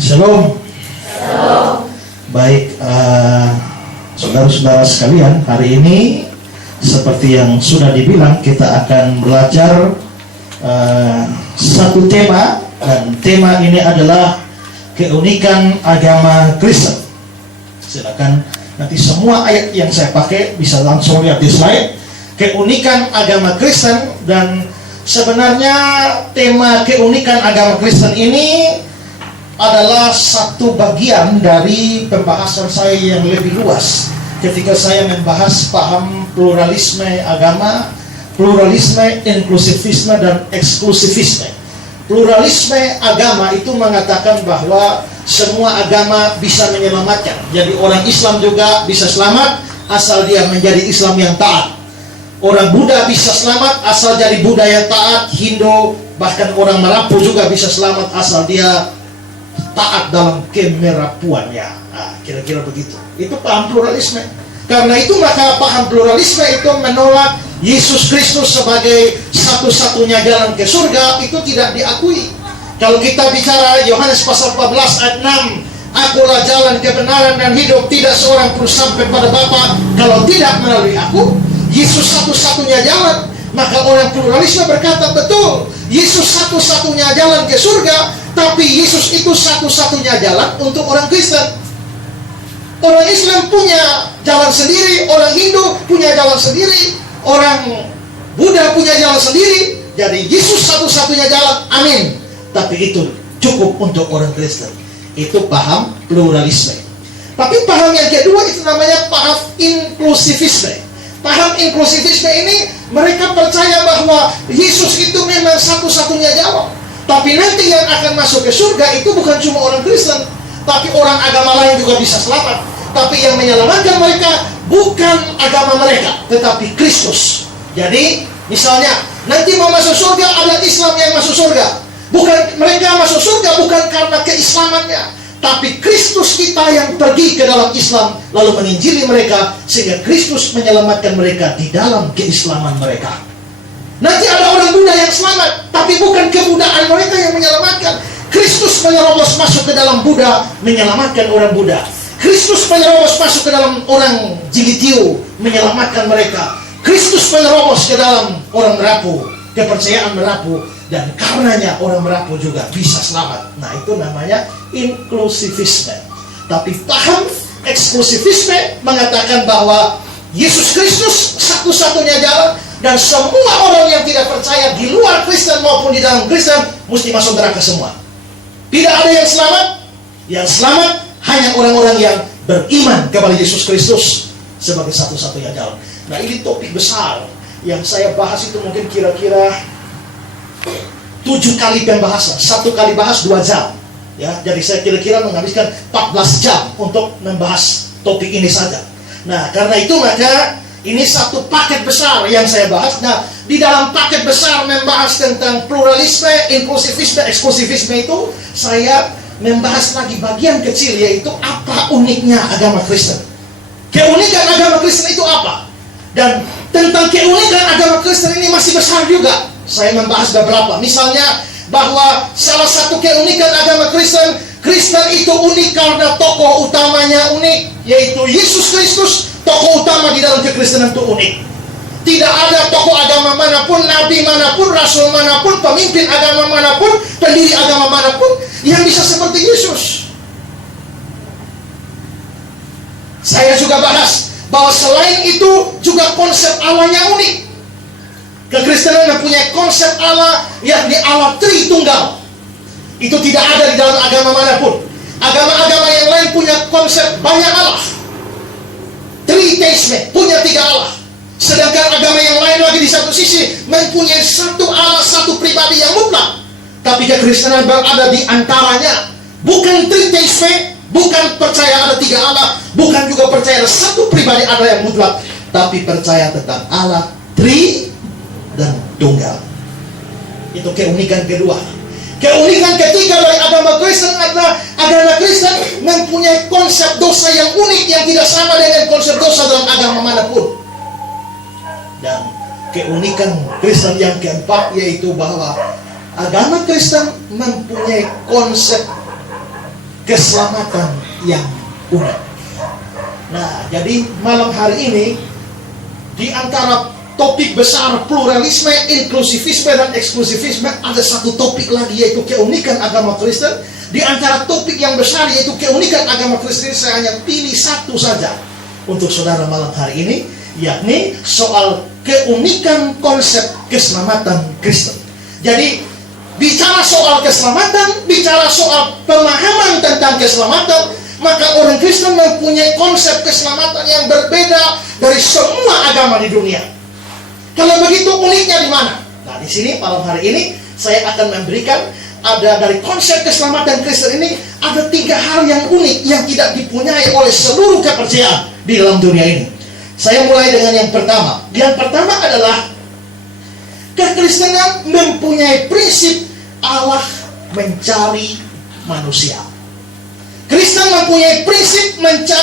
Shalom. Baik, saudara-saudara sekalian, hari ini seperti yang sudah dibilang, kita akan belajar satu tema, dan tema ini adalah keunikan agama Kristen. Silakan nanti semua ayat yang saya pakai bisa langsung lihat di slide. Keunikan agama Kristen, dan sebenarnya tema keunikan agama Kristen ini adalah satu bagian dari pembahasan saya yang lebih luas ketika saya membahas paham pluralisme agama, pluralisme, inklusivisme, dan eksklusivisme. Pluralisme agama itu mengatakan bahwa semua agama bisa menyelamatkan. Jadi orang Islam juga bisa selamat asal dia menjadi Islam yang taat. Orang Buddha bisa selamat asal jadi Buddha yang taat. Hindu, bahkan orang Melapu juga bisa selamat asal dia taat dalam kemerapuannya. Nah, kira-kira begitu. Itu paham pluralisme. Karena itu maka paham pluralisme itu menolak Yesus Kristus sebagai satu-satunya jalan ke surga. Itu tidak diakui. Kalau kita bicara Yohanes pasal 14 ayat 6, akulah jalan kebenaran dan hidup, tidak seorang pun sampai pada Bapa kalau tidak melalui aku. Yesus satu-satunya jalan. Maka orang pluralisme berkata, betul, Yesus satu-satunya jalan ke surga, tapi Yesus itu satu-satunya jalan untuk orang Kristen. Orang Islam punya jalan sendiri, orang Hindu punya jalan sendiri, orang Buddha punya jalan sendiri. Jadi Yesus satu-satunya jalan, amin. Tapi itu cukup untuk orang Kristen. Itu paham pluralisme. Tapi paham yang kedua itu namanya paham inklusivisme. Paham inklusivisme ini, mereka percaya bahwa Yesus itu memang satu-satunya jalan. Tapi nanti yang akan masuk ke surga itu bukan cuma orang Kristen, tapi orang agama lain juga bisa selamat. Tapi yang menyelamatkan mereka bukan agama mereka, tetapi Kristus. Jadi misalnya nanti mau masuk surga ada Islam yang masuk surga. Bukan mereka masuk surga bukan karena keislamannya, tapi Kristus kita yang pergi ke dalam Islam lalu menginjili mereka sehingga Kristus menyelamatkan mereka di dalam keislaman mereka. Nanti ada orang Buddha yang selamat, tapi bukan kebudaan mereka yang menyelamatkan. Kristus menyerobos masuk ke dalam Buddha, menyelamatkan orang Buddha. Kristus menyerobos masuk ke dalam orang Jilitiu, menyelamatkan mereka. Kristus menyerobos ke dalam orang Merapu, kepercayaan Merapu, dan karenanya orang Merapu juga bisa selamat. Nah, itu namanya inklusivisme. Tapi paham eksklusivisme mengatakan bahwa Yesus Kristus satu-satunya jalan, dan semua orang yang tidak percaya di luar Kristen maupun di dalam Kristen mesti masuk neraka semua. Tidak ada yang selamat. Yang selamat hanya orang-orang yang beriman kepada Yesus Kristus sebagai satu-satunya jalan. Nah, ini topik besar yang saya bahas itu mungkin kira-kira 7 kali pembahasan. 1 kali bahas 2 jam. Ya, jadi saya kira-kira menghabiskan 14 jam untuk membahas topik ini saja. Nah, karena itu maka ini satu paket besar yang saya bahas. Nah, di dalam paket besar membahas tentang pluralisme, inklusivisme, eksklusivisme itu, saya membahas lagi bagian kecil, yaitu apa uniknya agama Kristen. Keunikan agama Kristen itu apa? Dan tentang keunikan agama Kristen ini masih besar juga. Saya membahas beberapa. Misalnya bahwa salah satu keunikan agama Kristen, Kristen itu unik karena tokoh utamanya unik, yaitu Yesus Kristus. Tokoh utama di dalam kekristenan itu unik. Tidak ada tokoh agama manapun, nabi manapun, rasul manapun, pemimpin agama manapun, pendiri agama manapun yang bisa seperti Yesus. Saya juga bahas bahwa selain itu juga konsep Allahnya unik. Kekristenan mempunyai konsep Allah, yakni Allah Tritunggal. Itu tidak ada di dalam agama manapun. Agama-agama yang lain punya konsep banyak Allah, triteisme, punya 3 Allah. Sedangkan agama yang lain lagi di satu sisi mempunyai satu Allah, satu pribadi yang mutlak. Tapi kekristenan berada di antaranya. Bukan triteisme, bukan percaya ada 3 Allah, bukan juga percaya ada satu pribadi Allah yang mutlak, tapi percaya tentang Allah Tri dan Tunggal. Itu keunikan kedua. Keunikan ketiga dari agama Kristen adalah agama Kristen mempunyai konsep dosa yang unik yang tidak sama dengan konsep dosa dalam agama manapun. Dan keunikan Kristen yang keempat yaitu bahwa agama Kristen mempunyai konsep keselamatan yang unik. Nah, jadi malam hari ini di antara topik besar pluralisme, inklusivisme, dan eksklusivisme, ada satu topik lagi, yaitu keunikan agama Kristen. Di antara topik yang besar yaitu keunikan agama Kristen, saya hanya pilih satu saja untuk saudara malam hari ini, yakni soal keunikan konsep keselamatan Kristen. Jadi bicara soal keselamatan, bicara soal pemahaman tentang keselamatan, maka orang Kristen mempunyai konsep keselamatan yang berbeda dari semua agama di dunia. Kalau begitu, uniknya di mana? Nah, di sini malam hari ini saya akan memberikan, ada dari konsep keselamatan Kristen ini ada 3 hal yang unik yang tidak dipunyai oleh seluruh kepercayaan di dalam dunia ini. Saya mulai dengan yang pertama. Yang pertama adalah kekristenan mempunyai prinsip Allah mencari manusia. Kristen mempunyai prinsip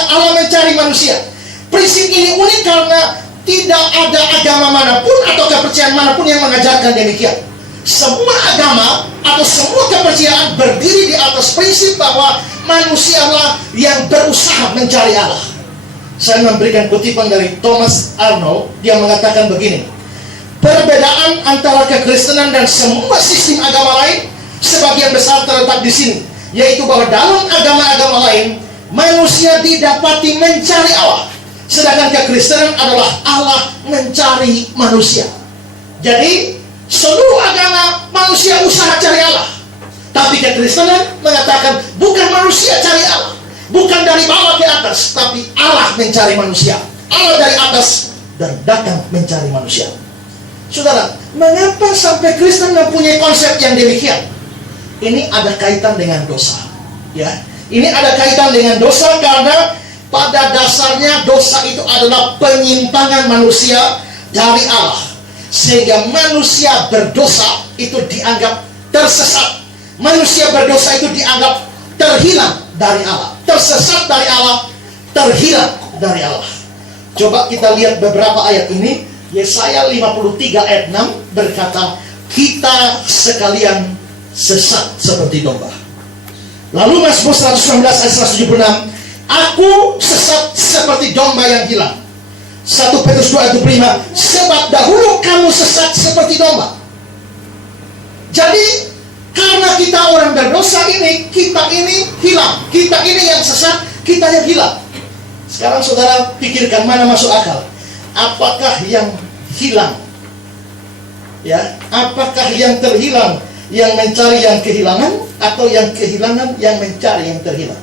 Allah mencari manusia. Prinsip ini unik karena tidak ada agama manapun atau kepercayaan manapun yang mengajarkan demikian. Semua agama atau semua kepercayaan berdiri di atas prinsip bahwa manusialah yang berusaha mencari Allah. Saya memberikan kutipan dari Thomas Arnold. Dia mengatakan begini: perbedaan antara kekristenan dan semua sistem agama lain sebagian besar terletak di sini, yaitu bahwa dalam agama-agama lain manusia didapati mencari Allah, sedangkan kekristenan adalah Allah mencari manusia. Jadi seluruh agama manusia usaha cari Allah, tapi kekristenan mengatakan bukan manusia cari Allah, bukan dari bawah ke atas, tapi Allah mencari manusia. Allah dari atas dan datang mencari manusia. Saudara, mengapa sampai Kristen mempunyai konsep yang demikian? Ini ada kaitan dengan dosa, ya. Ini ada kaitan dengan dosa karena pada dasarnya dosa itu adalah penyimpangan manusia dari Allah, sehingga manusia berdosa itu dianggap tersesat. Manusia berdosa itu dianggap terhilang dari Allah, tersesat dari Allah, terhilang dari Allah. Coba kita lihat beberapa ayat ini. Yesaya 53 ayat 6 berkata, kita sekalian sesat seperti domba. Lalu Mazmur 119 ayat 176, aku sesat seperti domba yang hilang. 1 Petrus 2 ayat 25, sebab dahulu kamu sesat seperti domba. Jadi karena kita orang berdosa ini, kita ini hilang, kita ini yang sesat, kita yang hilang. Sekarang saudara pikirkan mana masuk akal. Apakah yang hilang? Ya, apakah yang terhilang yang mencari yang kehilangan, atau yang kehilangan yang mencari yang terhilang?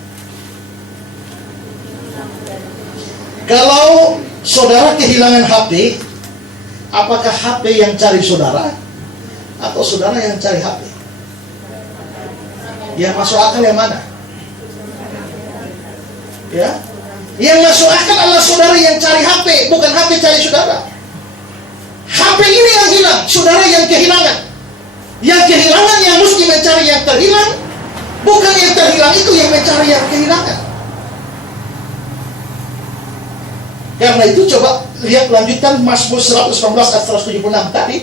Kalau saudara kehilangan HP, apakah HP yang cari saudara, atau saudara yang cari HP? Yang masuk akal yang mana? Ya, yang masuk akal adalah saudara yang cari HP, bukan HP cari saudara. HP ini yang hilang, saudara yang kehilangan. Yang kehilangan yang mesti mencari yang terhilang, bukan yang terhilang itu yang mencari yang kehilangan. Karena itu coba lihat lanjutan Mazmur 119 ayat 176 tadi,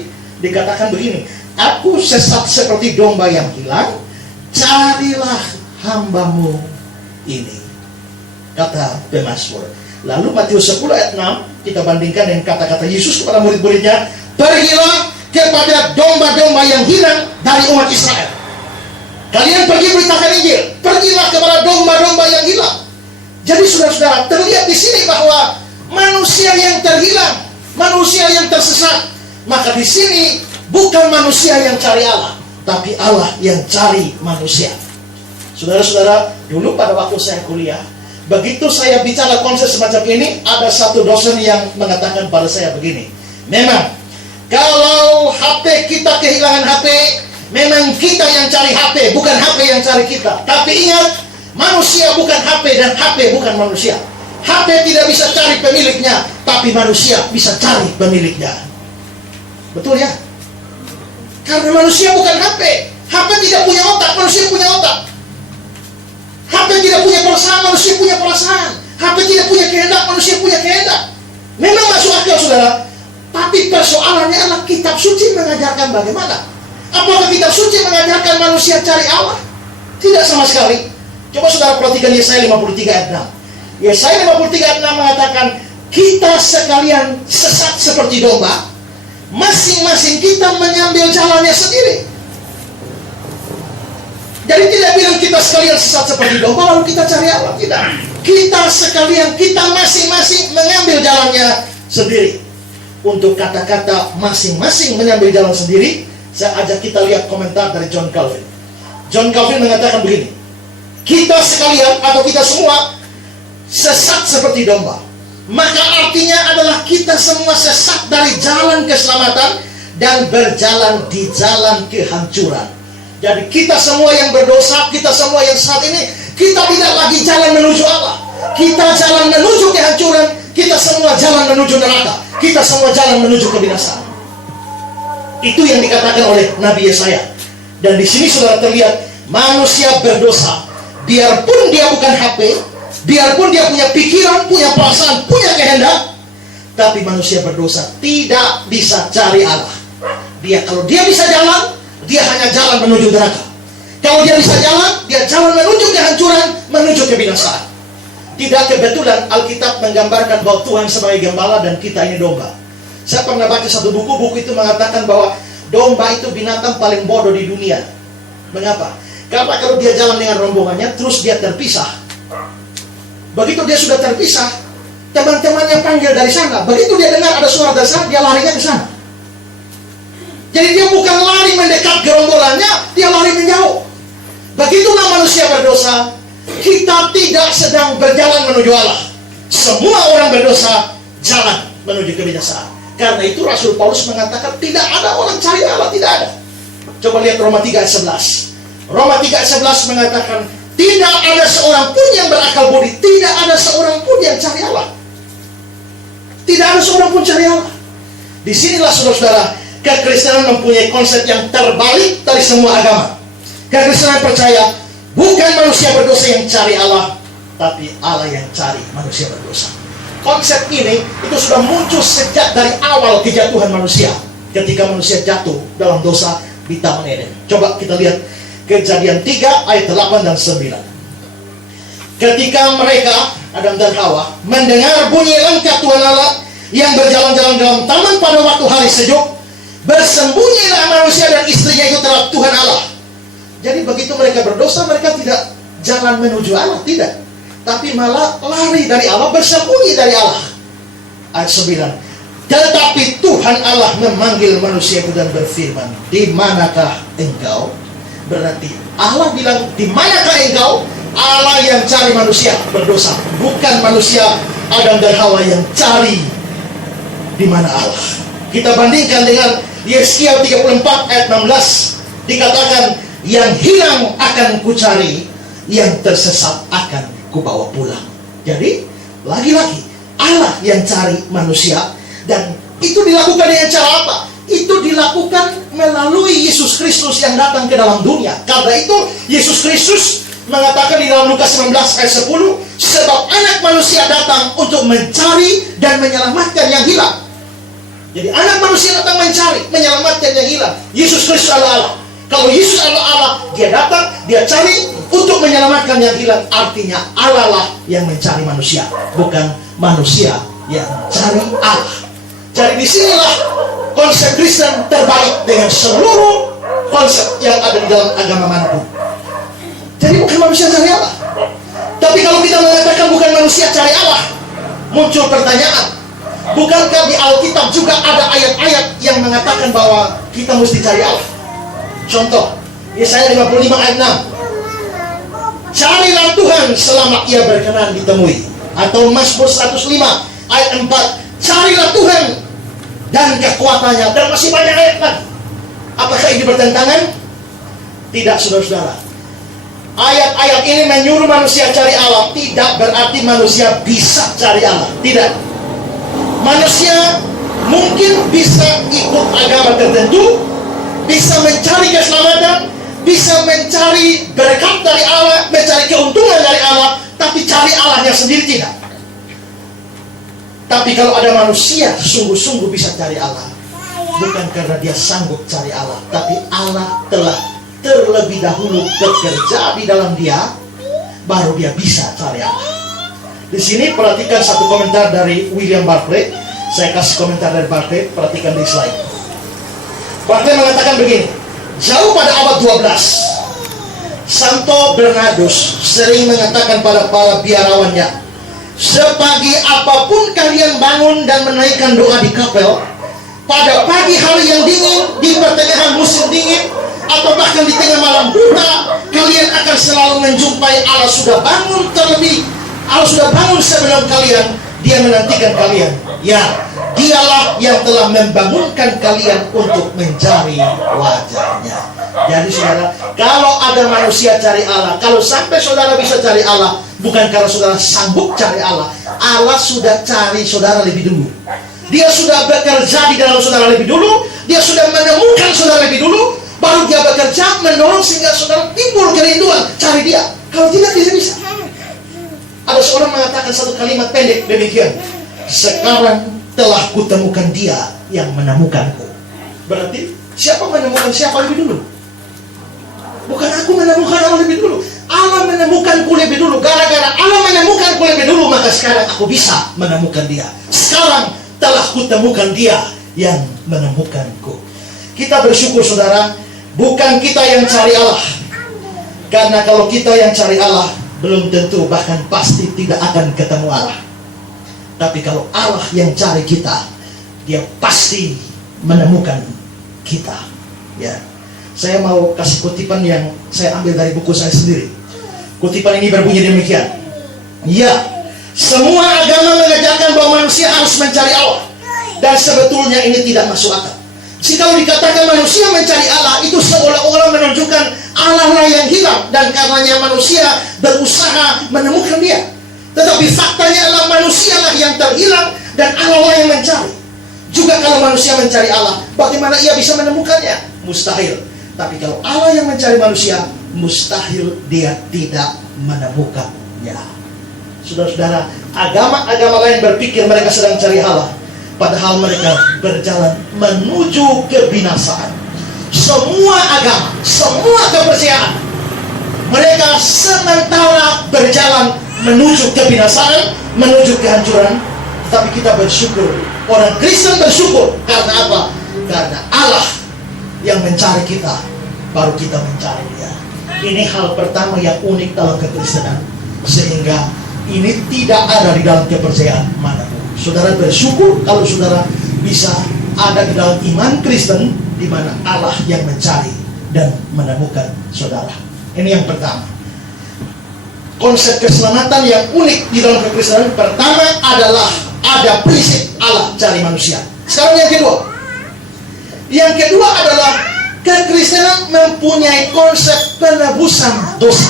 dikatakan begini, aku sesat seperti domba yang hilang, carilah hambamu ini, kata pemazmur. Lalu Matius 10 ayat 6 kita bandingkan dengan kata-kata Yesus kepada murid-muridnya, pergilah kepada domba-domba yang hilang dari umat Israel. Kalian pergi beritakan Injil, pergilah kepada domba-domba yang hilang. Jadi saudara-saudara, terlihat di sini bahwa manusia yang terhilang, manusia yang tersesat, maka di sini bukan manusia yang cari Allah, tapi Allah yang cari manusia. Saudara-saudara, dulu pada waktu saya kuliah, begitu saya bicara konsep semacam ini, ada satu dosen yang mengatakan pada saya begini, memang kalau HP kita kehilangan HP, memang kita yang cari HP, bukan HP yang cari kita. Tapi ingat, manusia bukan HP dan HP bukan manusia. HP tidak bisa cari pemiliknya, tapi manusia bisa cari pemiliknya. Betul ya? Karena manusia bukan HP. HP tidak punya otak, manusia punya otak. HP tidak punya perasaan, manusia punya perasaan. HP tidak punya kehendak, manusia punya kehendak. Memang masuk akal saudara. Tapi persoalannya adalah kitab suci mengajarkan bagaimana. Apakah kitab suci mengajarkan manusia cari Allah? Tidak sama sekali. Coba saudara perhatikan Yesaya 53 ayat 6. Yesaya 53 ayat 6 mengatakan, kita sekalian sesat seperti domba, masing-masing kita mengambil jalannya sendiri. Jadi tidak bilang kita sekalian sesat seperti domba lalu kita cari Allah, tidak. Kita sekalian, kita masing-masing mengambil jalannya sendiri. Untuk kata-kata masing-masing mengambil jalan sendiri, saya ajak kita lihat komentar dari John Calvin. John Calvin mengatakan begini, kita sekalian atau kita semua sesat seperti domba, maka artinya adalah kita semua sesat dari jalan keselamatan dan berjalan di jalan kehancuran. Jadi kita semua yang berdosa, kita semua yang saat ini, kita tidak lagi jalan menuju Allah. Kita jalan menuju kehancuran, kita semua jalan menuju neraka, kita semua jalan menuju kebinasaan. Itu yang dikatakan oleh Nabi Yesaya. Dan di sini sudah terlihat manusia berdosa, biarpun dia bukan HP, biarpun dia punya pikiran, punya perasaan, punya kehendak, tapi manusia berdosa tidak bisa cari Allah. Kalau dia bisa jalan, dia hanya jalan menuju neraka. Kalau dia bisa jalan, dia jalan menuju kehancuran, menuju kebinasaan. Tidak kebetulan Alkitab menggambarkan bahwa Tuhan sebagai gembala dan kita ini domba. Saya pernah baca satu buku itu mengatakan bahwa domba itu binatang paling bodoh di dunia. Mengapa? Karena kalau dia jalan dengan rombongannya, terus dia terpisah. Begitu dia sudah terpisah, teman-temannya panggil dari sana. Begitu dia dengar ada suara dari sana, dia larinya ke sana. Jadi dia bukan lari mendekat gerombolannya, dia lari menjauh. Begitulah manusia berdosa. Kita tidak sedang berjalan menuju Allah. Semua orang berdosa jalan menuju kebinasaan. Karena itu Rasul Paulus mengatakan tidak ada orang cari Allah, tidak ada. Coba lihat Roma 3 ayat 11. Roma 3 ayat 11 mengatakan tidak ada seorang pun yang berakal budi, tidak ada seorang pun yang cari Allah. Tidak ada seorang pun cari Allah. Disinilah saudara-saudara, kekristenan mempunyai konsep yang terbalik dari semua agama. Kekristenan percaya bukan manusia berdosa yang cari Allah, tapi Allah yang cari manusia berdosa. Konsep ini itu sudah muncul sejak dari awal kejatuhan manusia, ketika manusia jatuh dalam dosa di Taman Eden. Coba kita lihat Kejadian 3 ayat 8 dan 9. Ketika mereka, Adam dan Hawa, mendengar bunyi langkah Tuhan Allah yang berjalan-jalan dalam taman pada waktu hari sejuk, bersembunyilah manusia dan istrinya itu terhadap Tuhan Allah. Jadi begitu mereka berdosa, mereka tidak jalan menuju Allah, tidak, tapi malah lari dari Allah, bersembunyi dari Allah. Ayat 9. Tetapi Tuhan Allah memanggil manusia itu dan berfirman, di manakah engkau? Berarti Allah bilang, di manakah engkau? Allah yang cari manusia berdosa, bukan manusia Adam dan Hawa yang cari di mana Allah. Kita bandingkan dengan Yesaya 34 ayat 16, dikatakan, yang hilang akan kucari, yang tersesat akan kubawa pulang. Jadi lagi-lagi Allah yang cari manusia, dan itu dilakukan dengan cara apa? Itu dilakukan melalui Yesus Kristus yang datang ke dalam dunia. Karena itu Yesus Kristus mengatakan di dalam Lukas 19 ayat 10, sebab anak manusia datang untuk mencari dan menyelamatkan yang hilang. Jadi anak manusia datang mencari, menyelamatkan yang hilang. Yesus Kristus adalah Allah. Kalau Yesus adalah Allah, dia datang, dia cari untuk menyelamatkan yang hilang. Artinya Allah lah yang mencari manusia, bukan manusia yang cari Allah. Jadi disinilah konsep Kristen terbaik dengan seluruh konsep yang ada di dalam agama manapun. Jadi bukan manusia cari Allah. Tapi kalau kita mengatakan bukan manusia cari Allah, muncul pertanyaan, bukankah di Alkitab juga ada ayat-ayat yang mengatakan bahwa kita mesti cari Allah? Contoh, Yesaya 55 ayat 6. Carilah Tuhan selama ia berkenan ditemui. Atau Mazmur 105 ayat 4. Carilah Tuhan dan kekuatannya. Dan masih banyak ayat lagi. Apakah ini bertentangan? Tidak, saudara-saudara. Ayat-ayat ini menyuruh manusia cari Allah, tidak berarti manusia bisa cari Allah. Tidak. Manusia mungkin bisa ikut agama tertentu, bisa mencari keselamatan, bisa mencari berkat dari Allah, mencari keuntungan dari Allah, tapi cari Allahnya sendiri tidak. Tapi kalau ada manusia sungguh-sungguh bisa cari Allah, bukan karena dia sanggup cari Allah, tapi Allah telah terlebih dahulu bekerja di dalam dia, baru dia bisa cari Allah. Di sini perhatikan satu komentar dari William Barclay. Saya kasih komentar dari Barclay, perhatikan di slide. Barclay mengatakan begini, jauh pada abad 12, Santo Bernardus sering mengatakan pada para biarawannya, sepagi apapun kalian bangun dan menaikkan doa di kapel, pada pagi hari yang dingin, di pertengahan musim dingin, atau bahkan di tengah malam buta, kalian akan selalu menjumpai Allah sudah bangun Allah sudah bangun sebelum kalian. Dia menantikan kalian. Ya, dialah yang telah membangunkan kalian untuk mencari wajahnya. Jadi saudara, kalau ada manusia cari Allah, kalau sampai saudara bisa cari Allah, bukan karena saudara sanggup cari Allah, Allah sudah cari saudara lebih dulu. Dia sudah bekerja di dalam saudara lebih dulu, dia sudah menemukan saudara lebih dulu, baru dia bekerja menolong sehingga saudara timbul kerinduan cari dia. Kalau tidak, dia bisa. Ada seorang mengatakan satu kalimat pendek demikian, sekarang telah kutemukan dia yang menemukanku. Berarti siapa menemukan siapa lebih dulu? Bukan aku menemukan Allah lebih dulu, Allah menemukanku lebih dulu. Gara-gara Allah menemukanku lebih dulu, maka sekarang aku bisa menemukan dia. Sekarang telah kutemukan dia yang menemukanku. Kita bersyukur saudara, bukan kita yang cari Allah. Karena kalau kita yang cari Allah, belum tentu, bahkan pasti tidak akan ketemu Allah. Tapi kalau Allah yang cari kita, dia pasti menemukan kita. Ya, saya mau kasih kutipan yang saya ambil dari buku saya sendiri. Kutipan ini berbunyi demikian. Ya, semua agama mengajarkan bahwa manusia harus mencari Allah, dan sebetulnya ini tidak masuk akal. Jika dikatakan manusia mencari Allah, itu seolah-olah menunjukkan Allah lah yang hilang, dan karenanya manusia berusaha menemukan dia. Tetapi faktanya adalah manusia lah yang terhilang, dan Allah lah yang mencari. Juga kalau manusia mencari Allah, bagaimana ia bisa menemukannya? Mustahil. Tapi kalau Allah yang mencari manusia, mustahil dia tidak menemukannya. Saudara-saudara, agama-agama lain berpikir mereka sedang cari Allah, padahal mereka berjalan menuju kebinasaan. Semua agama, semua kepercayaan, mereka sementara berjalan menuju kebinasaan, menuju kehancuran. Tapi kita bersyukur, orang Kristen bersyukur. Karena apa? Karena Allah yang mencari kita, baru kita mencari dia. Ini hal pertama yang unik dalam kekristenan, sehingga ini tidak ada di dalam kepercayaan manapun. Saudara bersyukur kalau saudara bisa ada di dalam iman Kristen, di mana Allah yang mencari dan menemukan saudara. Ini yang pertama. Konsep keselamatan yang unik di dalam kekristenan, pertama adalah ada prinsip Allah cari manusia. Sekarang yang kedua. Yang kedua adalah kekristenan mempunyai konsep penebusan dosa.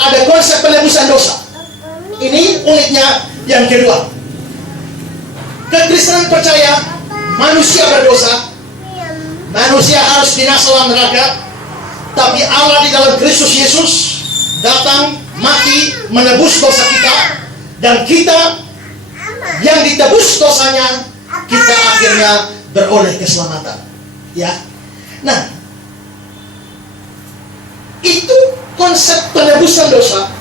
Ada konsep penebusan dosa. Ini uniknya yang kedua. Kekristenan percaya manusia berdosa, manusia harus binasa dalam neraka, tapi Allah di dalam Kristus Yesus datang, mati, menebus dosa kita, dan kita yang ditebus dosanya, kita akhirnya beroleh keselamatan. Ya, nah, itu konsep penebusan dosa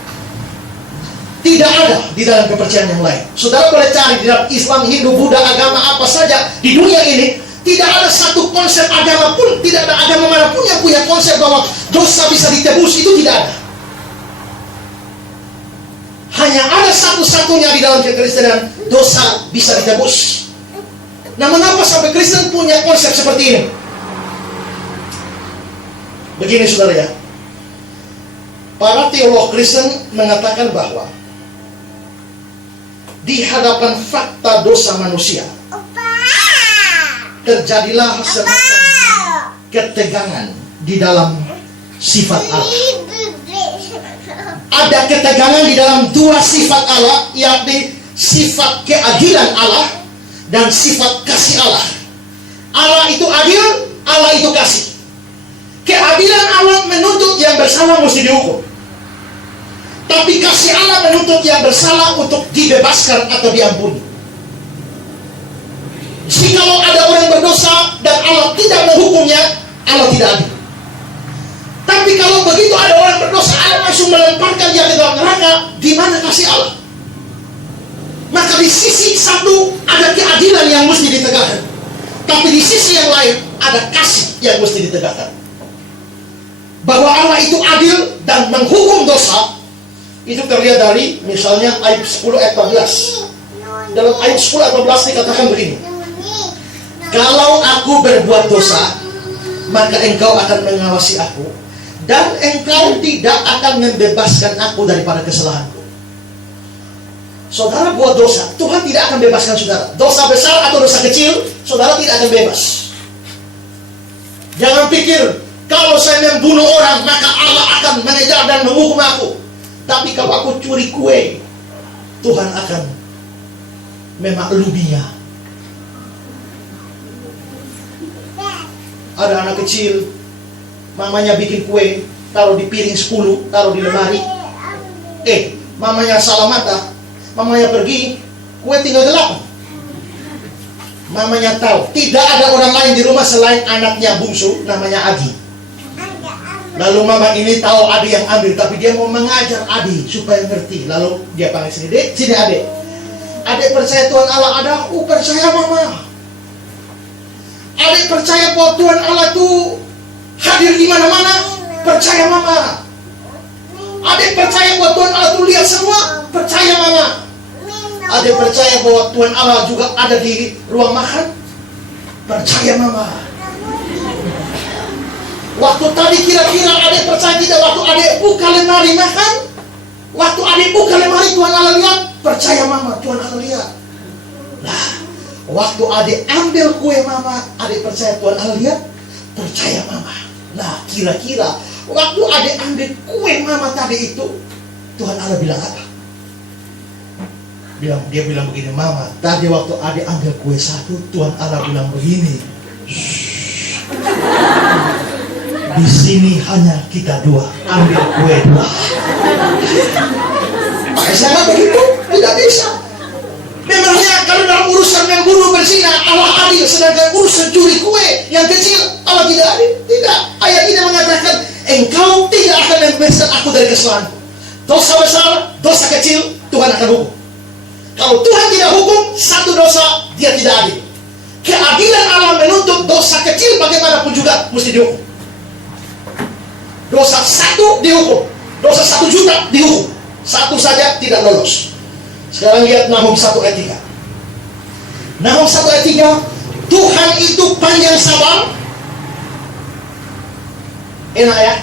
tidak ada di dalam kepercayaan yang lain. Saudara boleh cari di dalam Islam, Hindu, Buddha, agama apa saja di dunia ini, tidak ada satu konsep agama pun, tidak ada agama manapun yang punya konsep bahwa dosa bisa ditebus. Itu tidak ada. Hanya ada satu-satunya di dalam kekristenan, dosa bisa ditebus. Nah, mengapa sampai Kristen punya konsep seperti ini? Begini saudara ya, para teolog Kristen mengatakan bahwa di hadapan fakta dosa manusia, terjadilah semacam ketegangan di dalam sifat Allah. Ada ketegangan di dalam dua sifat Allah, yakni sifat keadilan Allah dan sifat kasih Allah. Allah itu adil, Allah itu kasih. Keadilan Allah menuntut yang bersalah mesti dihukum, tapi kasih Allah menuntut yang bersalah untuk dibebaskan atau diampuni. Jikalau ada orang berdosa dan Allah tidak menghukumnya, Allah tidak adil. Tapi kalau begitu ada orang berdosa, Allah langsung melemparkan dia sisi satu ada keadilan yang mesti ditegakkan, tapi di sisi yang lain ada kasih yang mesti ditegakkan. Bahwa Allah itu adil dan menghukum dosa, itu terlihat dari misalnya ayat 10 ayat 14. Dalam ayat 10 ayat 14 dikatakan begini, kalau aku berbuat dosa, maka engkau akan mengawasi aku, dan engkau tidak akan membebaskan aku daripada kesalahanku. Saudara buat dosa, Tuhan tidak akan bebaskan saudara. Dosa besar atau dosa kecil, saudara tidak akan bebas. Jangan pikir, kalau saya membunuh orang, maka Allah akan mengejar dan menghukum aku. Tapi kalau aku curi kue, Tuhan akan memakluminya. Ada anak kecil, mamanya bikin kue, taruh di piring 10, taruh di lemari. Mamanya salah mata, mamanya pergi, kue tinggal 8. Mamanya tahu, tidak ada orang lain di rumah selain anaknya bungsu, namanya Adi. Lalu mama ini tahu Adi yang ambil, tapi dia mau mengajar Adi supaya ngerti. Lalu dia panggil sini, Dek, sini Adek. Adek percaya Tuhan Allah ada, percaya mama. Adek percaya bahwa Tuhan Allah itu hadir di mana-mana, percaya mama. Adek percaya bahwa Tuhan Allah itu lihat semua, percaya mama. Adek percaya bahwa Tuhan Allah juga ada di ruang makan, percaya mama. Waktu tadi kira-kira adek percaya tidak, waktu adek buka lemari makan, waktu adek buka lemari Tuhan Allah lihat, percaya mama, Tuhan Allah lihat. Nah, waktu adek ambil kue mama, adek percaya Tuhan Allah lihat, percaya mama. Nah, kira-kira waktu adek ambil kue mama tadi itu, Tuhan Allah bilang apa? Dia bilang begini, mama, tadi waktu adek ambil kue satu, Tuhan Allah bilang begini, di sini hanya kita dua, ambil kue dua. Saya begitu, tidak bisa. Memangnya kalau dalam urusan membunuh berzina Allah adil, sedangkan urusan curi kue yang kecil Allah tidak adil? Tidak. Ayat ini mengatakan, engkau tidak akan membebaskan aku dari kesalahan. Dosa besar, dosa kecil, Tuhan akan hukum. Kalau Tuhan tidak hukum, satu dosa dia tidak adil. Keadilan Allah menuntut dosa kecil bagaimanapun juga mesti dihukum. Dosa satu dihukum, dosa 1 juta dihukum, satu saja tidak lolos. Sekarang lihat Nahum 1 ayat 3. Nahum 1 ayat 3, Tuhan itu panjang sabar. Enak ya?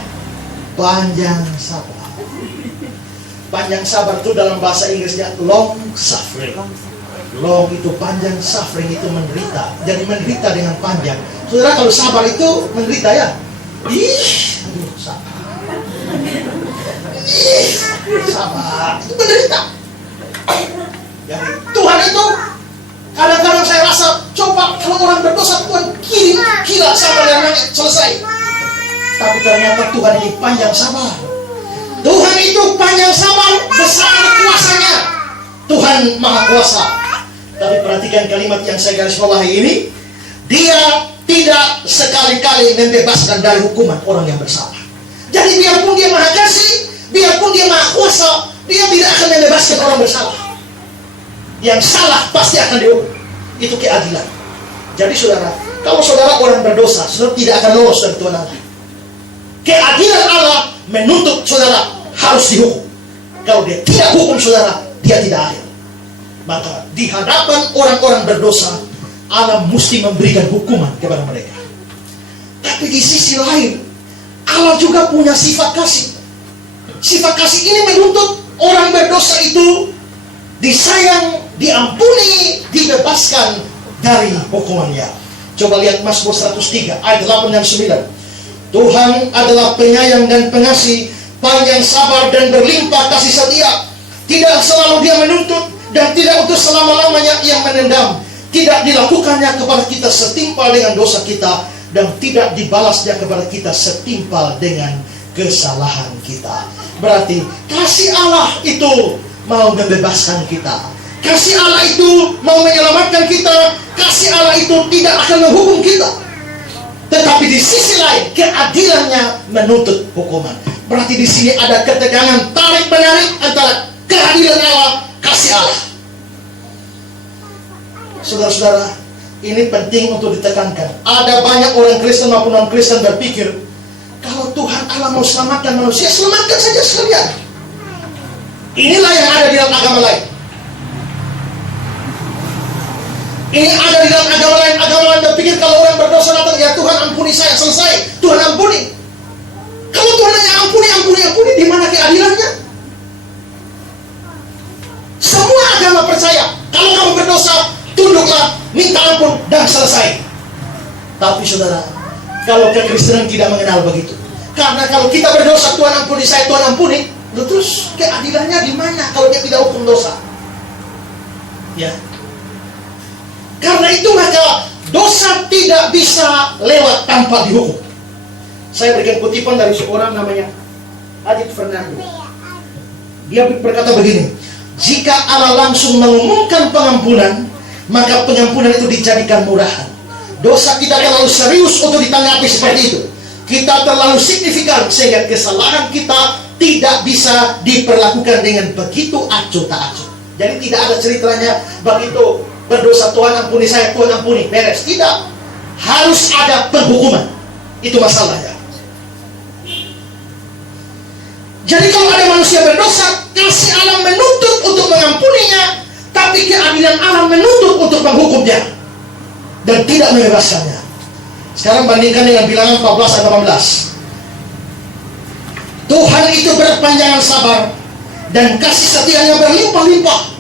Panjang sabar. Panjang sabar itu dalam bahasa Inggrisnya long suffering. Long itu panjang, suffering itu menderita. Jadi menderita dengan panjang. Saudara, kalau sabar itu menderita ya? Aduh, sabar. Sabar itu menderita. Ya, Tuhan itu kadang-kadang saya rasa, coba kalau orang berdosa Tuhan kira sabar yang nangis selesai. Tapi ternyata Tuhan ini panjang sabar. Tuhan itu panjang sabar, besar kuasanya. Tuhan maha kuasa. Tapi perhatikan kalimat yang saya garis bawahi ini, dia tidak sekali-kali membebaskan dari hukuman orang yang bersalah. Jadi biarpun dia maha kasih, biarpun dia maha kuasa, dia tidak akan membebaskan orang bersalah. Yang salah pasti akan dihukum. Itu keadilan. Jadi saudara, kalau saudara orang berdosa, saudara tidak akan lolos dari Tuhan Allah. Keadilan Allah menuntut saudara harus dihukum. Kalau dia tidak hukum saudara, dia tidak adil. Maka di hadapan orang-orang berdosa, Allah mesti memberikan hukuman kepada mereka. Tapi di sisi lain, Allah juga punya sifat kasih. Sifat kasih ini menuntut orang berdosa itu disayang, diampuni, dibebaskan dari hukumannya. Coba lihat Mazmur 103 ayat 8 dan 9. Tuhan adalah penyayang dan pengasih, panjang sabar dan berlimpah kasih setia. Tidak selalu dia menuntut, dan tidak untuk selama-lamanya yang menendam. Tidak dilakukannya kepada kita setimpal dengan dosa kita, dan tidak dibalasnya kepada kita setimpal dengan kesalahan kita. Berarti kasih Allah itu mau membebaskan kita. Kasih Allah itu mau menyelamatkan kita. Kasih Allah itu tidak akan menghukum kita. Tetapi di sisi lain keadilannya menuntut hukuman. Berarti di sini ada ketegangan tarik menarik antara keadilan Allah, kasih Allah. Saudara-saudara, ini penting untuk ditekankan. Ada banyak orang Kristen maupun non-Kristen berpikir, kalau Tuhan Allah mau selamatkan manusia, selamatkan saja sekalian. Inilah yang ada di dalam agama lain. Ini ada di dalam agama lain. Agama lain berpikir kalau orang berdosa datang, ya Tuhan ampuni saya, selesai. Tuhan ampuni. Kalau Tuhan hanya ampuni, di mana keadilannya? Semua agama percaya, kalau kamu berdosa, tunduklah, minta ampun, dan selesai. Tapi saudara, kalau kekristenan tidak mengenal begitu. Karena kalau kita berdosa, Tuhan ampuni saya, Tuhan ampuni, terus keadilannya di mana kalau dia tidak hukum dosa? Ya. Karena itu maka dosa tidak bisa lewat tanpa dihukum. Saya berikan kutipan dari seorang namanya Adit Fernando. Dia berkata begini, jika Allah langsung mengumumkan pengampunan, maka pengampunan itu dijadikan murahan. Dosa kita terlalu serius untuk ditanggapi seperti itu. Kita terlalu signifikan sehingga kesalahan kita tidak bisa diperlakukan dengan begitu acuh tak acuh. Jadi tidak ada ceritanya begitu berdosa Tuhan ampuni saya, Tuhan ampuni, beres. Tidak. Harus ada penghukuman. Itu masalahnya. Jadi kalau ada manusia berdosa, kasih Allah menuntut untuk mengampuninya, tapi keadilan Allah menuntut untuk menghukumnya dan tidak membebaskannya. Sekarang bandingkan dengan Bilangan 14 ayat 18. Tuhan itu berpanjangan sabar dan kasih setianya berlimpah-limpah.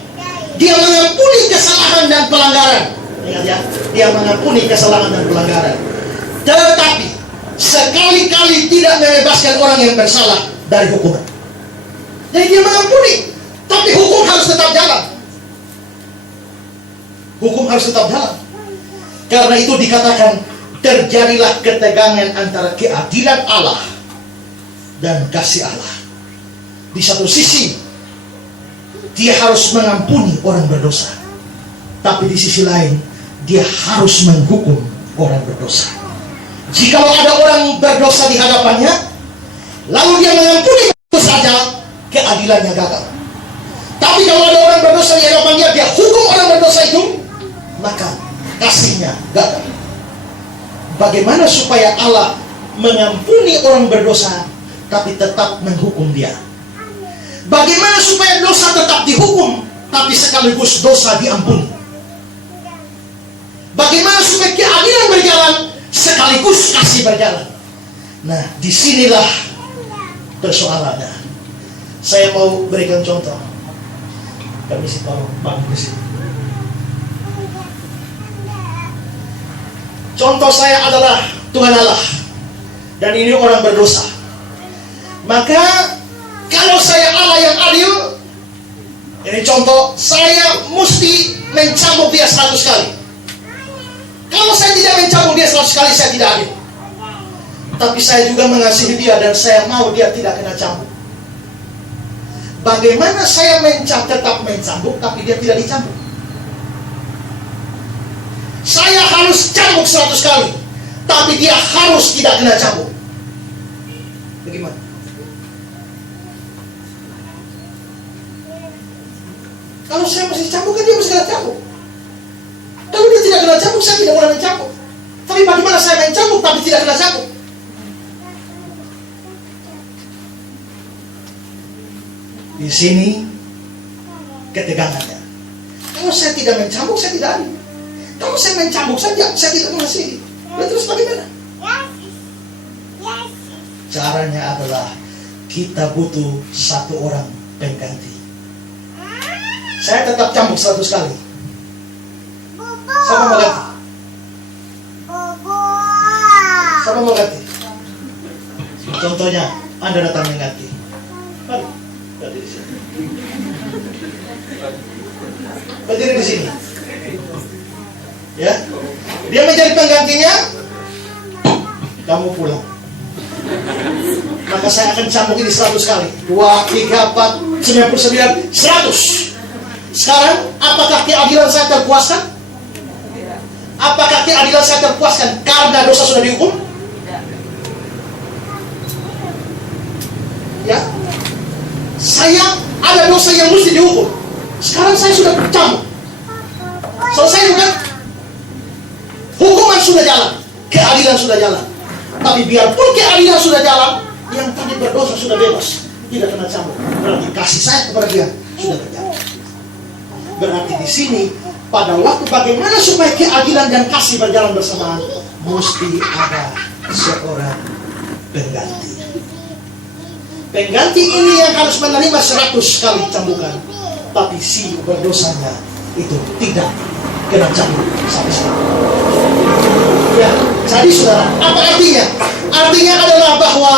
Dia mengampuni kesalahan dan pelanggaran. Ingat ya, dia mengampuni kesalahan dan pelanggaran. Tetapi sekali-kali tidak membebaskan orang yang bersalah dari hukuman. Jadi dia mengampuni, tapi hukum harus tetap jalan. Hukum harus tetap jalan. Karena itu dikatakan terjadilah ketegangan antara keadilan Allah dan kasih Allah. Di satu sisi dia harus mengampuni orang berdosa, tapi di sisi lain dia harus menghukum orang berdosa. Jikalau ada orang berdosa di hadapannya, lalu dia mengampuni itu saja, keadilannya gagal. Tapi kalau ada orang berdosa di hadapannya, dia hukum orang berdosa itu, maka kasihnya gagal. Bagaimana supaya Allah mengampuni orang berdosa tapi tetap menghukum dia? Bagaimana supaya dosa tetap dihukum tapi sekaligus dosa diampuni? Bagaimana supaya keadilan berjalan sekaligus kasih berjalan? Nah, disinilah persoalannya. Saya mau berikan contoh. Kami sih tolong Bang di sini. Contoh saya adalah Tuhan Allah, dan ini orang berdosa. Maka kalau saya Allah yang adil, ini contoh, saya mesti mencambuk dia 100 kali. Kalau saya tidak mencambuk dia 100 kali, saya tidak adil. Tapi saya juga mengasihi dia dan saya mau dia tidak kena cambuk. Bagaimana saya tetap mencambuk tapi dia tidak dicambuk? Saya harus cambuk 100 kali, tapi dia harus tidak kena cambuk. Bagaimana? Kalau saya mesti cambuk, kan dia mesti kena cambuk. Kalau dia tidak kena cambuk, saya tidak boleh mencambuk. Tapi bagaimana saya mencambuk tapi tidak kena cambuk? Di sini ketegangannya. Kalau saya tidak mencambuk, saya tidak adil. Kalau saya mencambuk saja, saya tidak mengasihi. Terus bagaimana? Caranya adalah kita butuh satu orang pengganti. Saya tetap cambuk 100 kali. Siapa mau ganti? Siapa mau ganti? Contohnya, Anda datang mengganti. Mari, ganti di sini. Berdiri di sini. Ya, dia menjadi penggantinya. Kamu pulang. Maka saya akan cambuk ini 100 kali. 2, 3, 4, 99, 100. Sekarang, apakah keadilan saya terpuaskan? Apakah keadilan saya terpuaskan karena dosa sudah dihukum? Ya, saya ada dosa yang mesti dihukum. Sekarang saya sudah bercambuk. Selesai bukan? Hukuman sudah jalan, keadilan sudah jalan. Tapi biarpun keadilan sudah jalan, yang tadi berdosa sudah bebas, tidak kena cambuk. Berarti kasih sayang kepada dia sudah berjalan. Berarti di sini pada waktu bagaimana supaya keadilan dan kasih berjalan bersamaan, mesti ada seorang pengganti. Pengganti ini yang harus menerima 100 kali cambukan, tapi si berdosanya itu tidak kena cambuk sampai sekarang. Ya, jadi saudara, apa artinya? Artinya adalah bahwa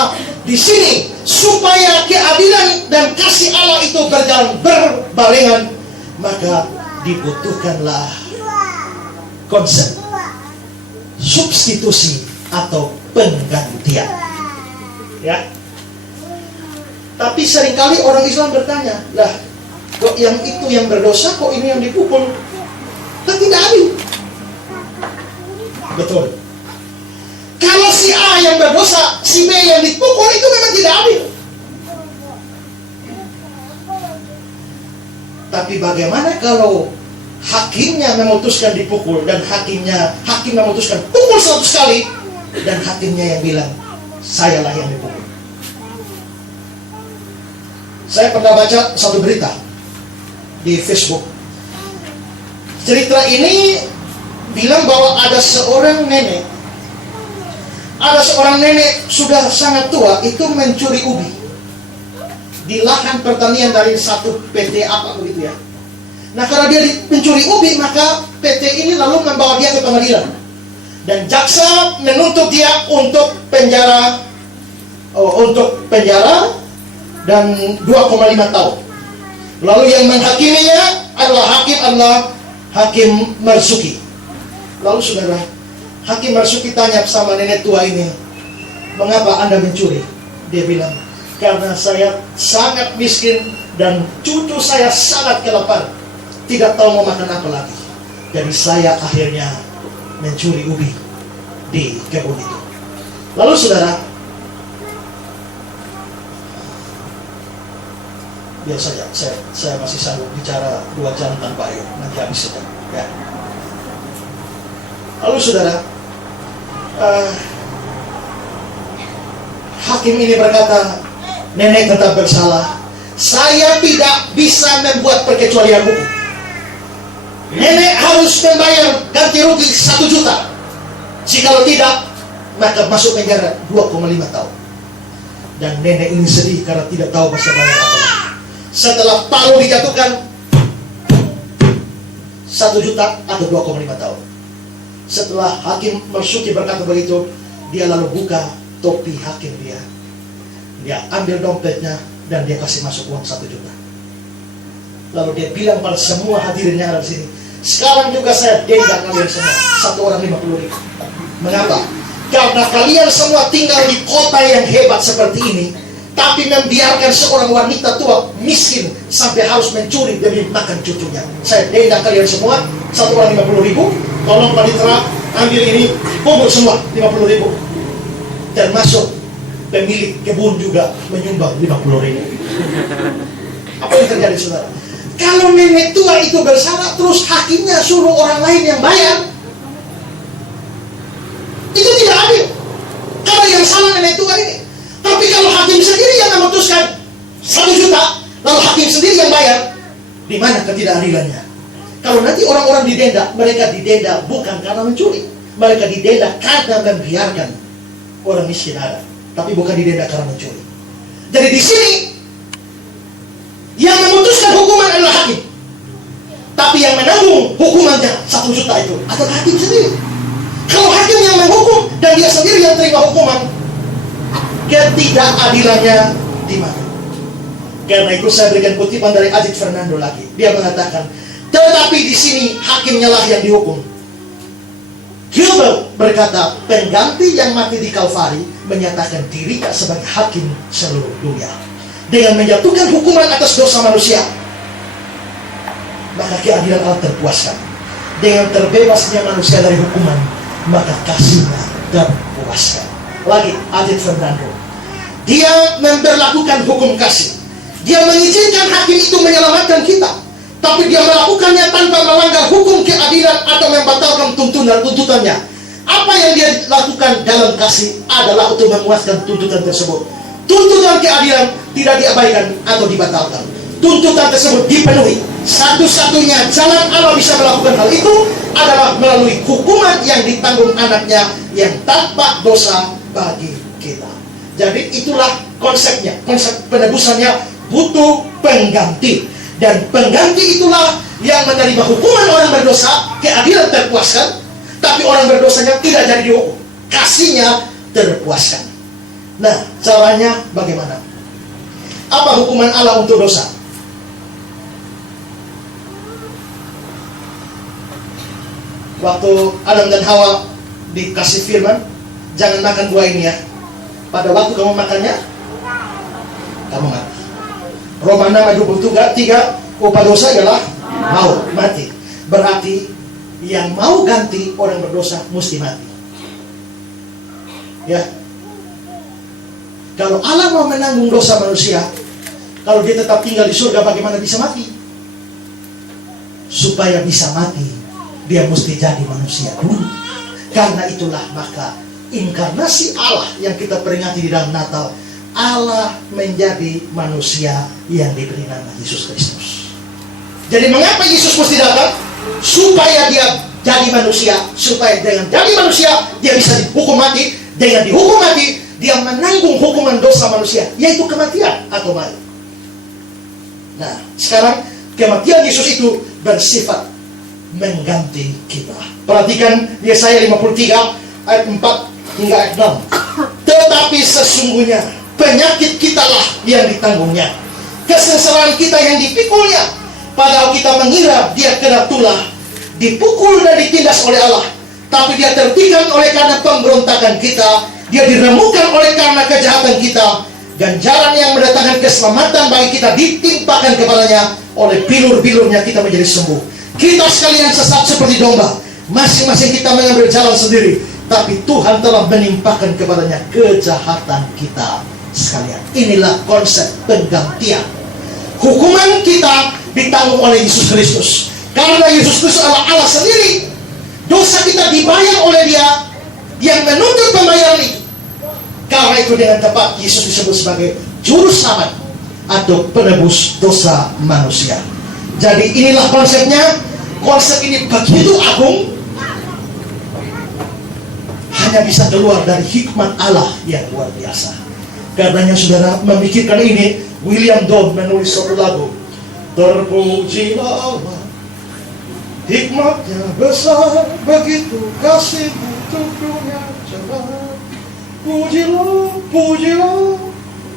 di sini supaya keadilan dan kasih Allah itu berjalan berbarengan, maka dibutuhkanlah konsep substitusi atau penggantian. Ya. Tapi seringkali orang Islam bertanya, lah, kok yang itu yang berdosa, kok ini yang dipukul? Kan tidak adil. Betul. Kalau si A yang berdosa, si B yang dipukul, itu memang tidak adil. Tapi bagaimana kalau hakimnya memutuskan dipukul dan hakim memutuskan pukul 100 kali dan hakimnya yang bilang sayalah yang dipukul? Saya pernah baca satu berita di Facebook. Cerita ini bilang bahwa ada seorang nenek sudah sangat tua itu mencuri ubi di lahan pertanian dari satu PT apa begitu ya. Nah, karena dia mencuri ubi, maka PT ini lalu membawa dia ke pengadilan dan jaksa menuntut dia untuk penjara dan 2,5 tahun. Lalu yang menghakiminya adalah Hakim Marzuki. Lalu saudara, Hakim Marzuki tanya sama nenek tua ini, mengapa Anda mencuri? Dia bilang, karena saya sangat miskin dan cucu saya sangat kelaparan, tidak tahu mau makan apa lagi. Jadi saya akhirnya mencuri ubi di kebun itu. Lalu saudara, biar saja, saya masih sanggup bicara 2 jam tanpa air, nanti habis saja. Ya. Lalu saudara, hakim ini berkata, nenek tetap bersalah. Saya tidak bisa membuat perkecualian hukum. Nenek harus membayar ganti rugi 1 juta. Jikalau tidak, maka masuk penjara 2,5 tahun. Dan nenek ini sedih karena tidak tahu masa bayar apa. Setelah palu dijatuhkan, 1 juta atau 2,5 tahun. Setelah Hakim Marzuki berkata begitu, dia lalu buka topi hakim dia. Dia ambil dompetnya dan dia kasih masuk uang 1 juta. Lalu dia bilang pada semua hadirin yang ada di sini, sekarang juga saya denda kalian semua, 1 orang 50.000. Mengapa? Karena kalian semua tinggal di kota yang hebat seperti ini, tapi membiarkan seorang wanita tua miskin sampai harus mencuri demi makan cucunya. Saya denda kalian semua, 1 orang 50.000. Tolong panitera ambil ini, kumpul semua 50.000. Termasuk pemilik kebun juga menyumbang 50.000. Apa yang terjadi saudara? Kalau nenek tua itu bersalah, terus hakimnya suruh orang lain yang bayar, itu tidak adil. Karena yang salah nenek tua ini. Tapi kalau hakim sendiri yang memutuskan 1 juta, lalu hakim sendiri yang bayar, di mana ketidakadilannya? Kalau nanti orang-orang didenda, mereka didenda bukan karena mencuri, mereka didenda karena membiarkan orang miskin ada, tapi bukan didenda karena mencuri. Jadi di sini yang memutuskan hukuman adalah hakim, tapi yang menanggung hukumannya 1 juta itu adalah hakim sendiri. Kalau hakim yang menghukum dan dia sendiri yang terima hukuman, ketidakadilannya di mana? Karena itu saya berikan kutipan dari Adit Fernando lagi. Dia mengatakan, tetapi di sini hakimnya lah yang dihukum. Gilbert berkata, pengganti yang mati di Kalvari menyatakan dirinya sebagai hakim seluruh dunia. Dengan menjatuhkan hukuman atas dosa manusia, maka keadilan Allah terpuaskan. Dengan terbebasnya manusia dari hukuman, maka kasihnya terpuaskan. Lagi Adit Fernando, dia memberlakukan hukum kasih. Dia mengizinkan hakim itu menyelamatkan kita, tapi dia melakukannya tanpa melanggar hukum keadilan atau membatalkan tuntutannya. Apa yang dia lakukan dalam kasih adalah untuk memuaskan tuntutan tersebut. Tuntutan keadilan tidak diabaikan atau dibatalkan. Tuntutan tersebut dipenuhi. Satu-satunya jalan Allah bisa melakukan hal itu adalah melalui hukuman yang ditanggung anaknya yang tanpa dosa bagi kita. Jadi itulah konsepnya. Konsep penebusannya butuh pengganti. Dan pengganti itulah yang menerima hukuman orang berdosa, keadilan terpuaskan, tapi orang berdosanya tidak jadi dihukum, kasihnya terpuaskan. Nah, caranya bagaimana? Apa hukuman Allah untuk dosa? Waktu Adam dan Hawa dikasih firman, jangan makan buah ini ya. Pada waktu kamu makannya, kamu mati. Roma 6:23, upah dosa adalah maut, mati. Berarti yang mau ganti orang berdosa mesti mati. Ya. Kalau Allah mau menanggung dosa manusia, kalau dia tetap tinggal di surga, bagaimana bisa mati? Supaya bisa mati, dia mesti jadi manusia dulu. Karena itulah maka inkarnasi Allah yang kita peringati di dalam Natal, Allah menjadi manusia yang diberi nama Yesus Kristus. Jadi mengapa Yesus mesti datang? Supaya dia jadi manusia, supaya dengan jadi manusia dia bisa dihukum mati. Dengan dihukum mati, dia menanggung hukuman dosa manusia, yaitu kematian atau mati. Nah, sekarang kematian Yesus itu bersifat mengganti kita. Perhatikan Yesaya 53 ayat 4 hingga ayat 6. Tetapi sesungguhnya penyakit kitalah yang ditanggungnya, kesengsaraan kita yang dipikulnya. Padahal kita mengira dia kena tulah, dipukul dan ditindas oleh Allah, tapi dia tertikam oleh karena pemberontakan kita, dia diremukkan oleh karena kejahatan kita. Ganjaran yang mendatangkan keselamatan bagi kita ditimpakan kepadanya, oleh bilur-bilurnya kita menjadi sembuh. Kita sekalian sesat seperti domba, masing-masing kita mengambil jalan sendiri, tapi Tuhan telah menimpakan kepadanya kejahatan kita sekalian. Inilah konsep penggantian. Hukuman kita ditanggung oleh Yesus Kristus. Karena Yesus Kristus adalah Allah sendiri, dosa kita dibayar oleh Dia yang menuntut pembayaran itu. Karena itu dengan tepat Yesus disebut sebagai juru selamat atau penebus dosa manusia. Jadi inilah konsepnya. Konsep ini begitu agung, hanya bisa keluar dari hikmat Allah yang luar biasa. Karenanya saudara memikirkan ini, William Donn menulis suatu lagu, terpujilah Allah, hikmatnya besar, begitu kasih untuk dunia cerah. Pujilah, pujilah,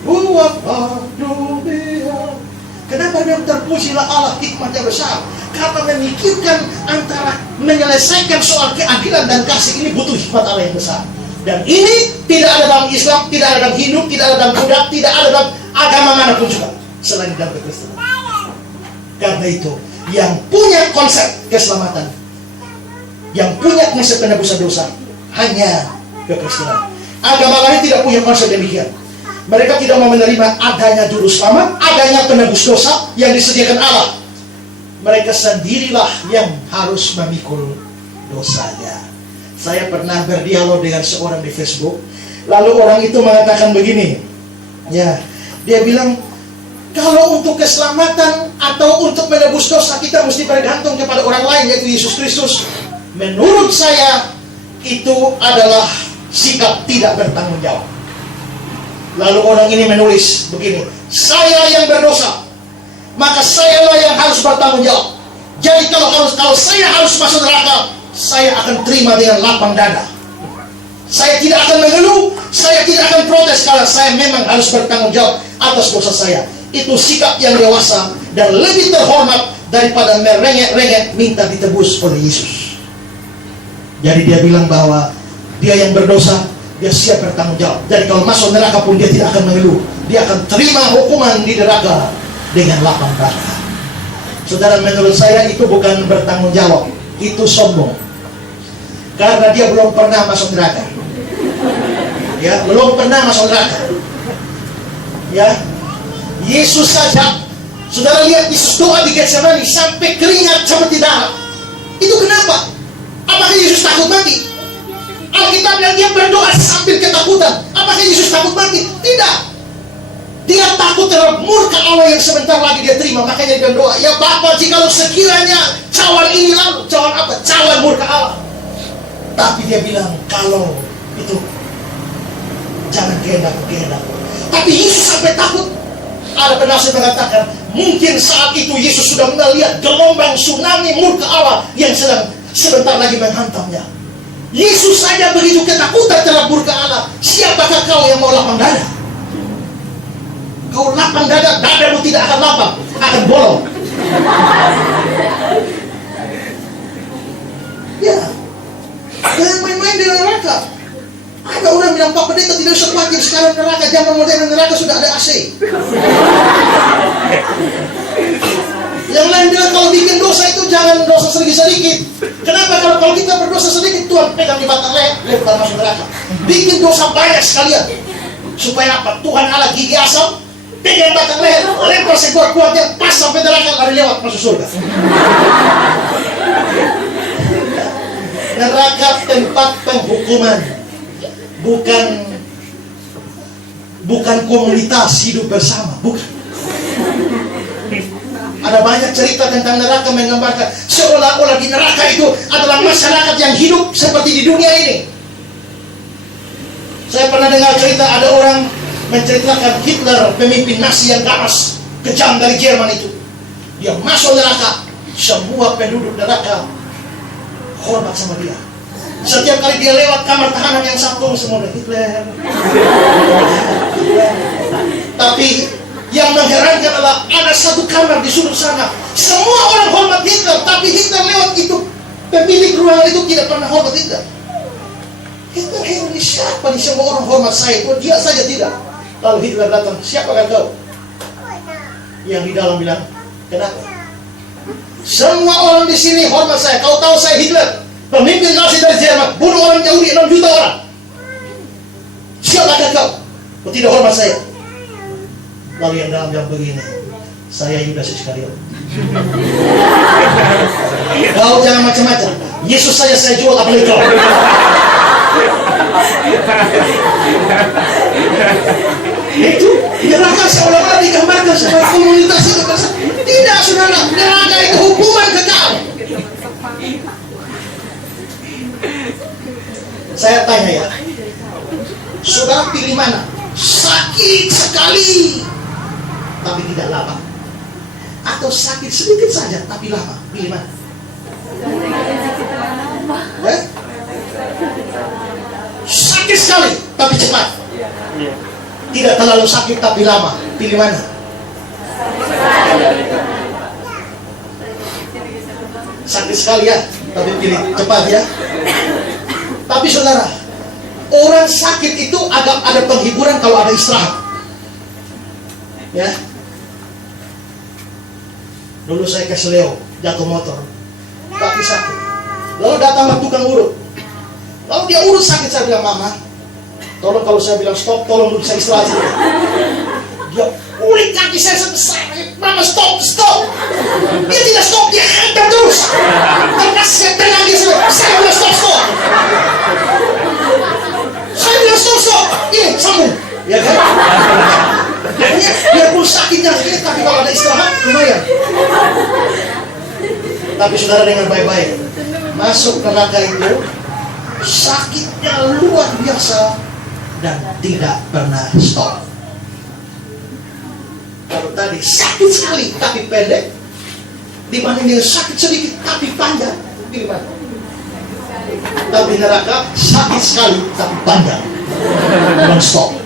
buatlah dunia. Kenapa dia terpujilah Allah, hikmatnya besar? Karena memikirkan antara menyelesaikan soal keadilan dan kasih ini butuh hikmat Allah yang besar. Dan ini tidak ada dalam Islam, tidak ada dalam Hindu, tidak ada dalam Buddha, tidak ada dalam agama manapun juga selain dalam Kekristenan. Karena itu, yang punya konsep keselamatan, yang punya konsep penebusan dosa, hanya Kekristenan. Agama lain tidak punya konsep demikian. Mereka tidak mau menerima adanya juru selamat, adanya penebus dosa yang disediakan Allah. Mereka sendirilah yang harus memikul dosanya. Saya pernah berdialog dengan seorang di Facebook, lalu orang itu mengatakan begini, ya, dia bilang, kalau untuk keselamatan atau untuk menebus dosa kita mesti bergantung kepada orang lain, yaitu Yesus Kristus. Menurut saya itu adalah sikap tidak bertanggung jawab. Lalu orang ini menulis begini, saya yang berdosa, maka sayalah yang harus bertanggung jawab. Jadi kalau saya harus masuk neraka, saya akan terima dengan lapang dada. Saya tidak akan mengeluh, saya tidak akan protes, karena saya memang harus bertanggung jawab atas dosa saya. Itu sikap yang dewasa dan lebih terhormat daripada merengek-rengek minta ditebus oleh Yesus. Jadi dia bilang bahwa dia yang berdosa, dia siap bertanggung jawab. Jadi kalau masuk neraka pun dia tidak akan mengeluh, dia akan terima hukuman di neraka dengan lapang dada. Saudara, menurut saya itu bukan bertanggung jawab, itu sombong. Karena dia belum pernah masuk neraka. Ya, belum pernah masuk neraka. Ya, Yesus saja Saudara lihat Yesus doa di Getsemani sampai keringat seperti darah. Itu kenapa? Apakah Yesus takut mati? Alkitab yang dia berdoa sambil ketakutan. Apakah Yesus takut mati? Tidak. Dia takut terhadap murka Allah yang sebentar lagi dia terima. Makanya dia berdoa, ya Bapa, jikalau sekiranya cawan ini lalu. Cawan apa? Cawan murka Allah. Tapi dia bilang, kalau itu jangan kehendak-ku. Tapi Yesus sampai takut. Ada penafsir mengatakan, mungkin saat itu Yesus sudah melihat gelombang tsunami murka Allah yang sedang sebentar lagi menghantamnya. Yesus saja begitu ketakutan terhadap murka Allah. Siapakah kau yang mau lapang dada? Kau lapang dada, dadamu tidak akan lapang, akan bolong. Ya, jangan main-main di neraka. Ada orang bilang, Pak Pendeta tidak usah khawatir, sekarang neraka, zaman modern neraka sudah ada AC. Yang lain bilang kalau bikin dosa itu jangan dosa sedikit-sedikit. Kenapa? Kalau kita berdosa sedikit, Tuhan pegang di batang leher, bukan masuk neraka. Bikin dosa banyak sekalian. Supaya apa? Tuhan Allah gigi asam, pegang batang leher, lempar sekuat-kuatnya, pas sampai neraka, lari lewat masuk surga. Neraka tempat penghukuman, bukan komunitas hidup bersama, bukan. Ada banyak cerita tentang neraka menggambarkan seolah-olah di neraka itu adalah masyarakat yang hidup seperti di dunia ini. Saya pernah dengar cerita ada orang menceritakan Hitler, pemimpin Nazi yang ganas, kejam dari Jerman itu. Dia masuk neraka, semua penduduk neraka hormat sama dia. Setiap kali dia lewat kamar tahanan yang satu, semua Hitler. Tapi yang mengherankan adalah ada satu kamar di sudut sana, semua orang hormat Hitler, tapi Hitler lewat itu, pemilik ruangan itu tidak pernah hormat Hitler. Hitler heran, siapa nih semua orang hormat saya? Oh, dia saja tidak. Lalu Hitler datang, siapakah kau? Yang di dalam bilang, kenapa? Semua orang di sini hormat saya. Kau tahu saya Hitler, pemimpin Nazi dari Jerman, bunuh orang Yahudi 6 juta orang. Siapakah kau? Kau tidak hormat saya. Lalu yang dalam bilang begini, saya Yudas Iskariot. Kau jangan macam-macam. Yesus saja saya jual, apalagi kau. Itu neraka seolah-olah digambarkan sebagai komunitas itu. Tidak, saudara, neraka itu hukuman kekal. Saya tanya ya, saudara pilih mana? Sakit sekali tapi tidak lama, atau sakit sedikit saja tapi lama? Pilih mana? Sakit sekali tapi cepat, tidak terlalu sakit tapi lama. Pilih mana? Sakit sekali ya, tapi pilih cepat ya. Tapi saudara, orang sakit itu agak ada penghiburan kalau ada istirahat. Ya. Dulu saya ke Seleo, jatuh motor, tapi sakit. Lalu datanglah tukang urut. Lalu dia urut sakit, saya bilang, Mama, tolong kalau saya bilang stop, tolong dulu saya istirahat. Dia ulik kaki saya sampai, Mama stop. Dia tidak stop, dia hantar terus. Karena saya tenang dia saya bilang stop. Saya bilang stop. Ini sambung, ya kan? Biarpun sakitnya sedikit, tapi kalau ada istirahat lumayan. Tapi saudara dengar baik-baik, masuk neraka itu sakitnya luar biasa dan tidak pernah stop. Kalau tadi sakit sekali tapi pendek, dibanding dengan sakit sedikit tapi panjang, pilih mana? Tapi neraka sakit sekali tapi panjang, non stop.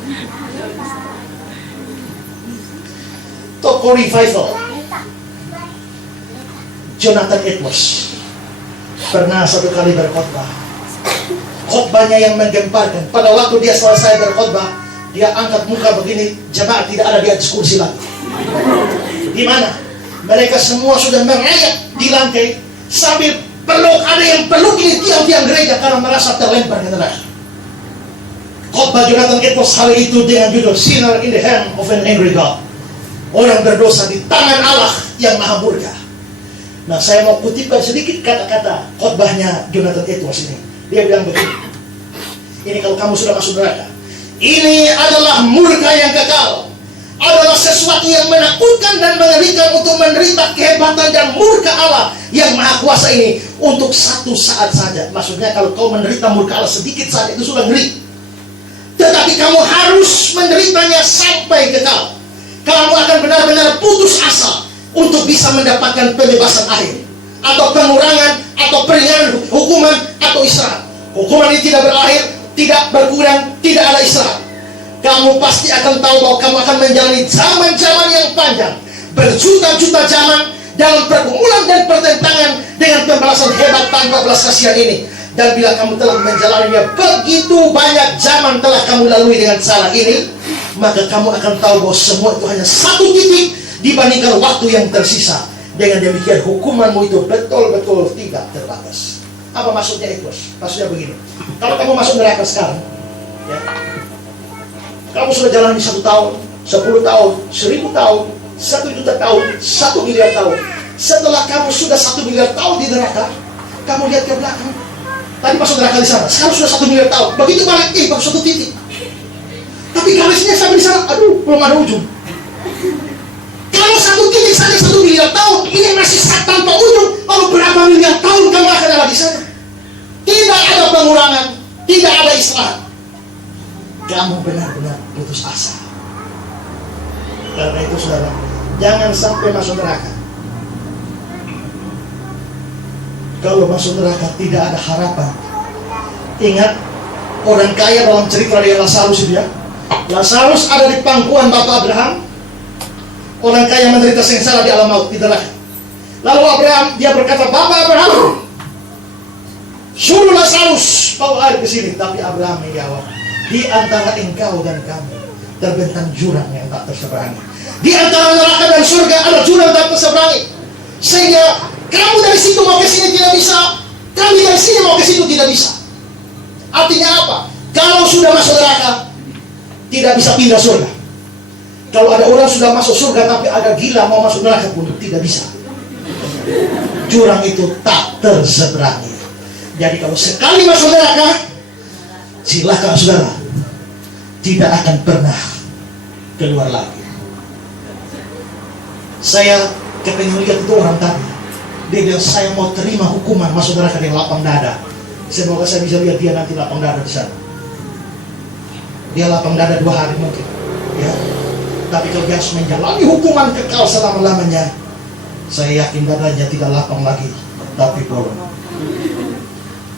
Toko revival, Jonathan Edwards pernah satu kali berkhotbah. Khotbahnya yang menggemparkan. Pada waktu dia selesai berkhotbah, dia angkat muka begini, jemaat tidak ada di atas kursi lagi. Di mana? Mereka semua sudah merayap di lantai sambil peluk, ada yang peluk ini tiang-tiang gereja karena merasa terlempar ke neraka. Khotbah Jonathan Edwards hari itu dengan judul Sinner in the Hand of an Angry God. orang berdosa di tangan Allah yang maha murka. Nah, saya mau kutipkan sedikit kata-kata khotbahnya Jonathan Edwards ini. Dia bilang begini, ini kalau kamu sudah masuk neraka, ini adalah murka yang kekal, adalah sesuatu yang menakutkan dan mengerikan untuk menderita kehebatan dan murka Allah yang maha kuasa ini untuk satu saat saja. Maksudnya kalau kau menderita murka Allah sedikit saja itu sudah ngeri, tetapi kamu harus menderitanya sampai kekal. Kamu akan benar-benar putus asa untuk bisa mendapatkan pembebasan akhir, atau pengurangan, atau peringanan hukuman, atau istirahat. Hukuman ini tidak berakhir, tidak berkurang, tidak ada istirahat. Kamu pasti akan tahu bahwa kamu akan menjalani zaman-zaman yang panjang, berjuta-juta zaman dalam pergumulan dan pertentangan dengan pembalasan hebat tanpa belas kasihan ini. Dan bila kamu telah menjalaninya, begitu banyak zaman telah kamu lalui dengan cara ini, maka kamu akan tahu bahwa semua itu hanya satu titik dibandingkan waktu yang tersisa. Dengan demikian hukumanmu itu betul-betul tidak terbatas. Apa maksudnya itu? Maksudnya begini, kalau kamu masuk neraka sekarang, ya, kamu sudah jalani 1 tahun, 10 tahun, 1000 tahun, 1 juta tahun, 1 miliar tahun. Setelah kamu sudah 1 miliar tahun di neraka, kamu lihat ke belakang. Tadi masuk neraka di sana, sekarang sudah 1 miliar tahun. Begitu balik, baru 1 titik. Tapi garisnya sampai di sana, aduh, belum ada ujung. Kalau 1 titik saja 1 miliar tahun, ini masih tanpa ujung. Lalu berapa miliar tahun kamu akan ada di sana? Tidak ada pengurangan, tidak ada istirahat. Kamu benar-benar putus asa. Karena itu saudara, jangan sampai masuk neraka. Kalau masuk neraka tidak ada harapan. Ingat orang kaya dalam cerita dari Lazarus itu ya. Lazarus ada di pangkuan Bapak Abraham. Orang kaya menderita sengsara di alam maut, di neraka. Lalu Abraham, dia berkata, Bapak Abraham, suruh Lazarus bawa air ke sini. Tapi Abraham menjawab, di antara engkau dan kami terbentang jurang yang tak terseberangi. Di antara neraka dan surga ada jurang tak terseberangi. Sehingga kamu dari situ mau ke sini tidak bisa, kami dari sini mau ke situ tidak bisa. Artinya apa? Kalau sudah masuk neraka, tidak bisa pindah surga. Kalau ada orang sudah masuk surga tapi agak gila mau masuk neraka pun tidak bisa. Jurang itu tak terseberangi. Jadi kalau sekali masuk neraka, silakan saudara, tidak akan pernah keluar lagi. Saya kepengen lihat itu orang tadi. Dia bilang, saya mau terima hukuman masuk neraka dengan lapang dada. Semoga saya bisa lihat dia nanti lapang dada di sana. Dia lapang dada 2 hari mungkin, ya. Tapi kalau dia harus menjalani hukuman kekal selama-lamanya, saya yakin dadanya tidak lapang lagi, tapi bolong.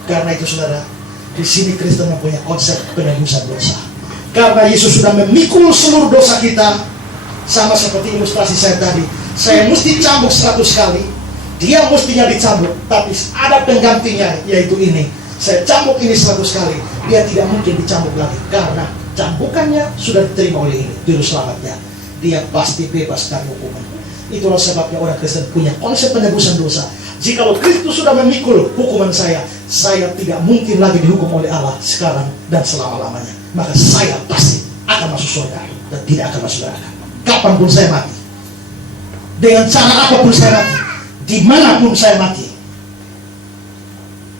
Karena itu saudara, di sini Kristen mempunyai konsep penebusan dosa. Karena Yesus sudah memikul seluruh dosa kita, sama seperti ilustrasi saya tadi. Saya mesti cambuk 100 kali, dia mestinya dicambuk, tapi ada penggantinya, yaitu ini. Saya cambuk ini 100 kali, dia tidak mungkin dicambuk lagi, karena cambukannya sudah diterima oleh ini, juru selamatnya. Dia pasti bebas dari hukuman. Itulah sebabnya orang Kristen punya konsep penebusan dosa. Jikalau Kristus sudah memikul hukuman saya tidak mungkin lagi dihukum oleh Allah sekarang dan selama-lamanya. Maka saya pasti akan masuk surga dan tidak akan masuk neraka. Kapanpun saya mati, dengan cara apapun saya mati, dimanapun saya mati,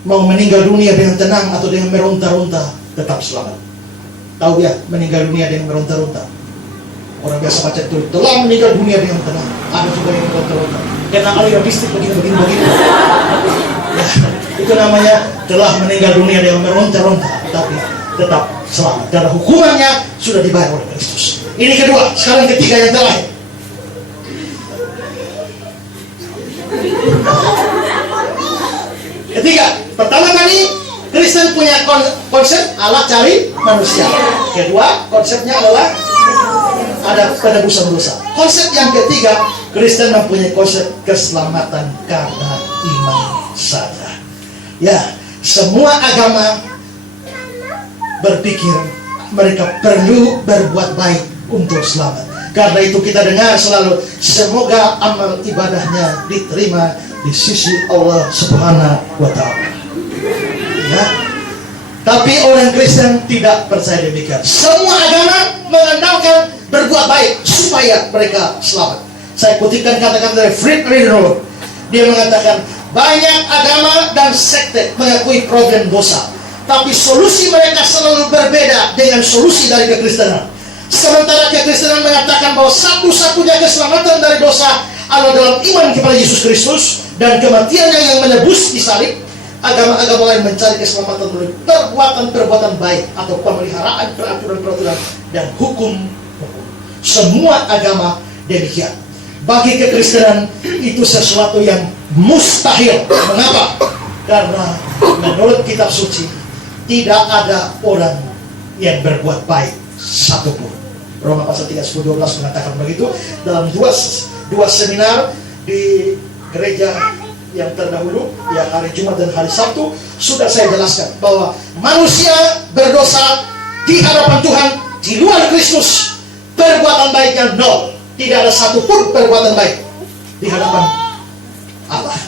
mau meninggal dunia dengan tenang atau dengan meronta-ronta, tetap selamat. Tahu dia meninggal dunia dengan meronta-ronta. Orang biasa baca itu, telah meninggal dunia dengan tenang. Ada juga yang meronta-ronta. Karena aliran listrik begini. Ya, itu namanya telah meninggal dunia dengan meronta-ronta, tapi tetap selamat. Karena hukumannya sudah dibayar oleh Kristus. Ini kedua. Sekarang ketiga yang terakhir. Ketiga, pertama kali Kristen punya konsep Allah cari manusia. Kedua, konsepnya adalah ada penebusan dosa. Konsep yang ketiga, Kristen mempunyai konsep keselamatan karena iman saja. Ya, semua agama berpikir mereka perlu berbuat baik untuk selamat. Karena itu kita dengar selalu, semoga amal ibadahnya diterima di sisi Allah Subhanahu wa Ta'ala. Ya. Tapi orang Kristen tidak percaya demikian. Semua agama mengandalkan berbuat baik supaya mereka selamat. Saya kutipkan kata-kata dari Fred Rinro. Dia mengatakan, banyak agama dan sekte mengakui problem dosa, tapi solusi mereka selalu berbeda dengan solusi dari kekristenan. Sementara kekristenan mengatakan bahwa satu-satunya keselamatan dari dosa adalah dalam iman kepada Yesus Kristus dan kematiannya yang menebus di salib. Agama-agama lain mencari keselamatan melalui perbuatan-perbuatan baik atau pemeliharaan peraturan-peraturan dan hukum. Semua agama demikian. Bagi kekristenan itu sesuatu yang mustahil. Mengapa? Karena menurut kitab suci tidak ada orang yang berbuat baik satupun. Roma pasal 3, 10, 12 mengatakan begitu. Dalam dua seminar di gereja yang terdahulu, yang hari Jumat dan hari Sabtu, sudah saya jelaskan bahwa manusia berdosa di hadapan Tuhan di luar Kristus, perbuatan baiknya nol. Tidak ada satupun perbuatan baik di hadapan Allah.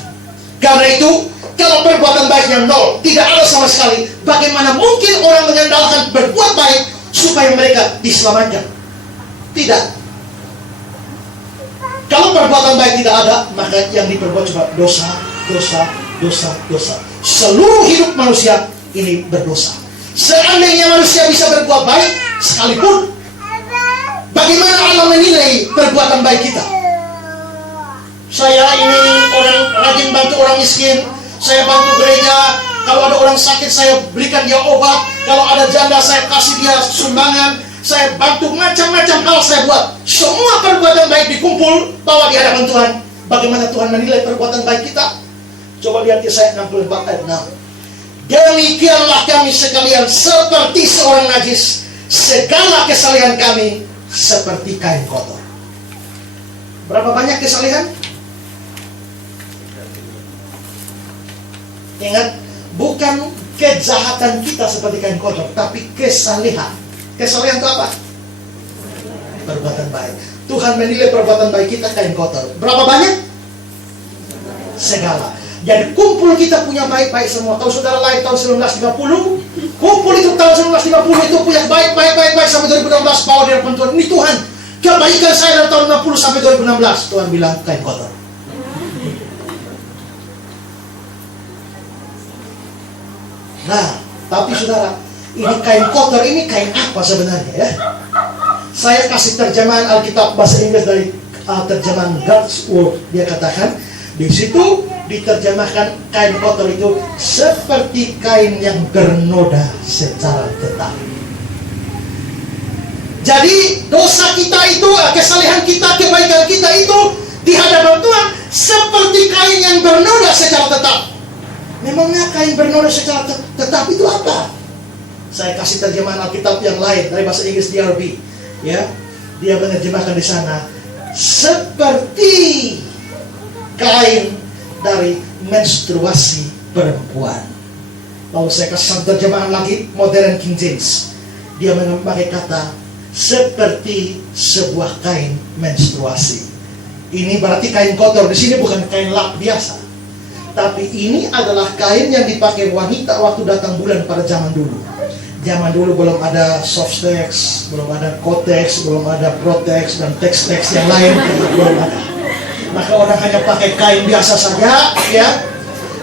Karena itu, kalau perbuatan baiknya nol, tidak ada sama sekali, bagaimana mungkin orang mengandalkan berbuat baik supaya mereka diselamatkan? Tidak. Kalau perbuatan baik tidak ada, maka yang diperbuat cuma dosa, dosa, dosa, dosa. Seluruh hidup manusia ini berdosa. Seandainya manusia bisa berbuat baik sekalipun, bagaimana Allah menilai perbuatan baik kita? Saya ini orang rajin bantu orang miskin, saya bantu gereja. Kalau ada orang sakit, saya berikan dia obat. Kalau ada janda, saya kasih dia sumbangan. Saya bantu macam-macam hal saya buat. Semua perbuatan baik dikumpul, bawa di hadapan Tuhan. Bagaimana Tuhan menilai perbuatan baik kita? Coba lihat Yesaya 64 ayat 6. Demikianlah kami sekalian seperti seorang najis, segala kesalehan kami seperti kain kotor. Berapa banyak kesalehan? Ingat, bukan kejahatan kita seperti kain kotor, tapi kesalehan. Kesalehan itu apa? Perbuatan baik. Tuhan menilai perbuatan baik kita kain kotor. Berapa banyak? Segala. Jadi kumpul kita punya baik-baik semua. Tahu saudara lahir tahun 1950? Kumpul itu tahun 1950 itu punya baik-baik sampai 2016 bawa di hadapan Tuhan. Ini Tuhan, kebaikan saya dari tahun 60 sampai 2016. Tuhan bilang kain kotor. Nah, tapi saudara, ini kain kotor, ini kain apa sebenarnya ya? Saya kasih terjemahan Alkitab bahasa Inggris dari terjemahan God's Word. Dia katakan, di situ diterjemahkan kain kotor itu seperti kain yang bernoda secara tetap. Jadi dosa kita itu, kesalehan kita, kebaikan kita itu di hadapan Tuhan seperti kain yang bernoda secara tetap. Memangnya kain bernoda secara tetap itu apa? Saya kasih terjemahan Alkitab yang lain dari bahasa Inggris DRB. Ya, dia menerjemahkan di sana seperti kain dari menstruasi perempuan. Lalu saya kasih terjemahan lagi modern King James. Dia memakai kata seperti sebuah kain menstruasi. Ini berarti kain kotor. Di sini bukan kain lap biasa, tapi ini adalah kain yang dipakai wanita waktu datang bulan pada zaman dulu. Zaman dulu belum ada Softex, belum ada Kotex, belum ada Protex dan teks-teks yang lain, belum ada. Maka orang hanya pakai kain biasa saja, ya.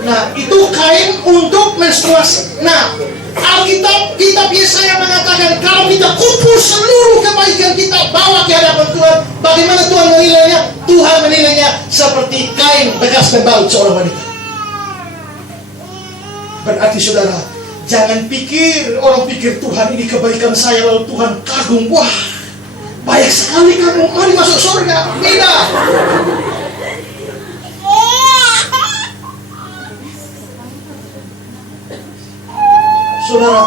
Nah, itu kain untuk menstruasi. Nah, Alkitab, kitab Yesaya mengatakan kalau kita kumpul seluruh kebaikan kita bawa ke hadapan Tuhan, bagaimana Tuhan menilainya? Tuhan menilainya seperti kain bekas pembalut seorang wanita. Berarti saudara, jangan pikir, orang pikir Tuhan ini kebaikan saya lalu Tuhan kagum. Wah, baik sekali kamu, mari masuk surga. Tidak. Saudara,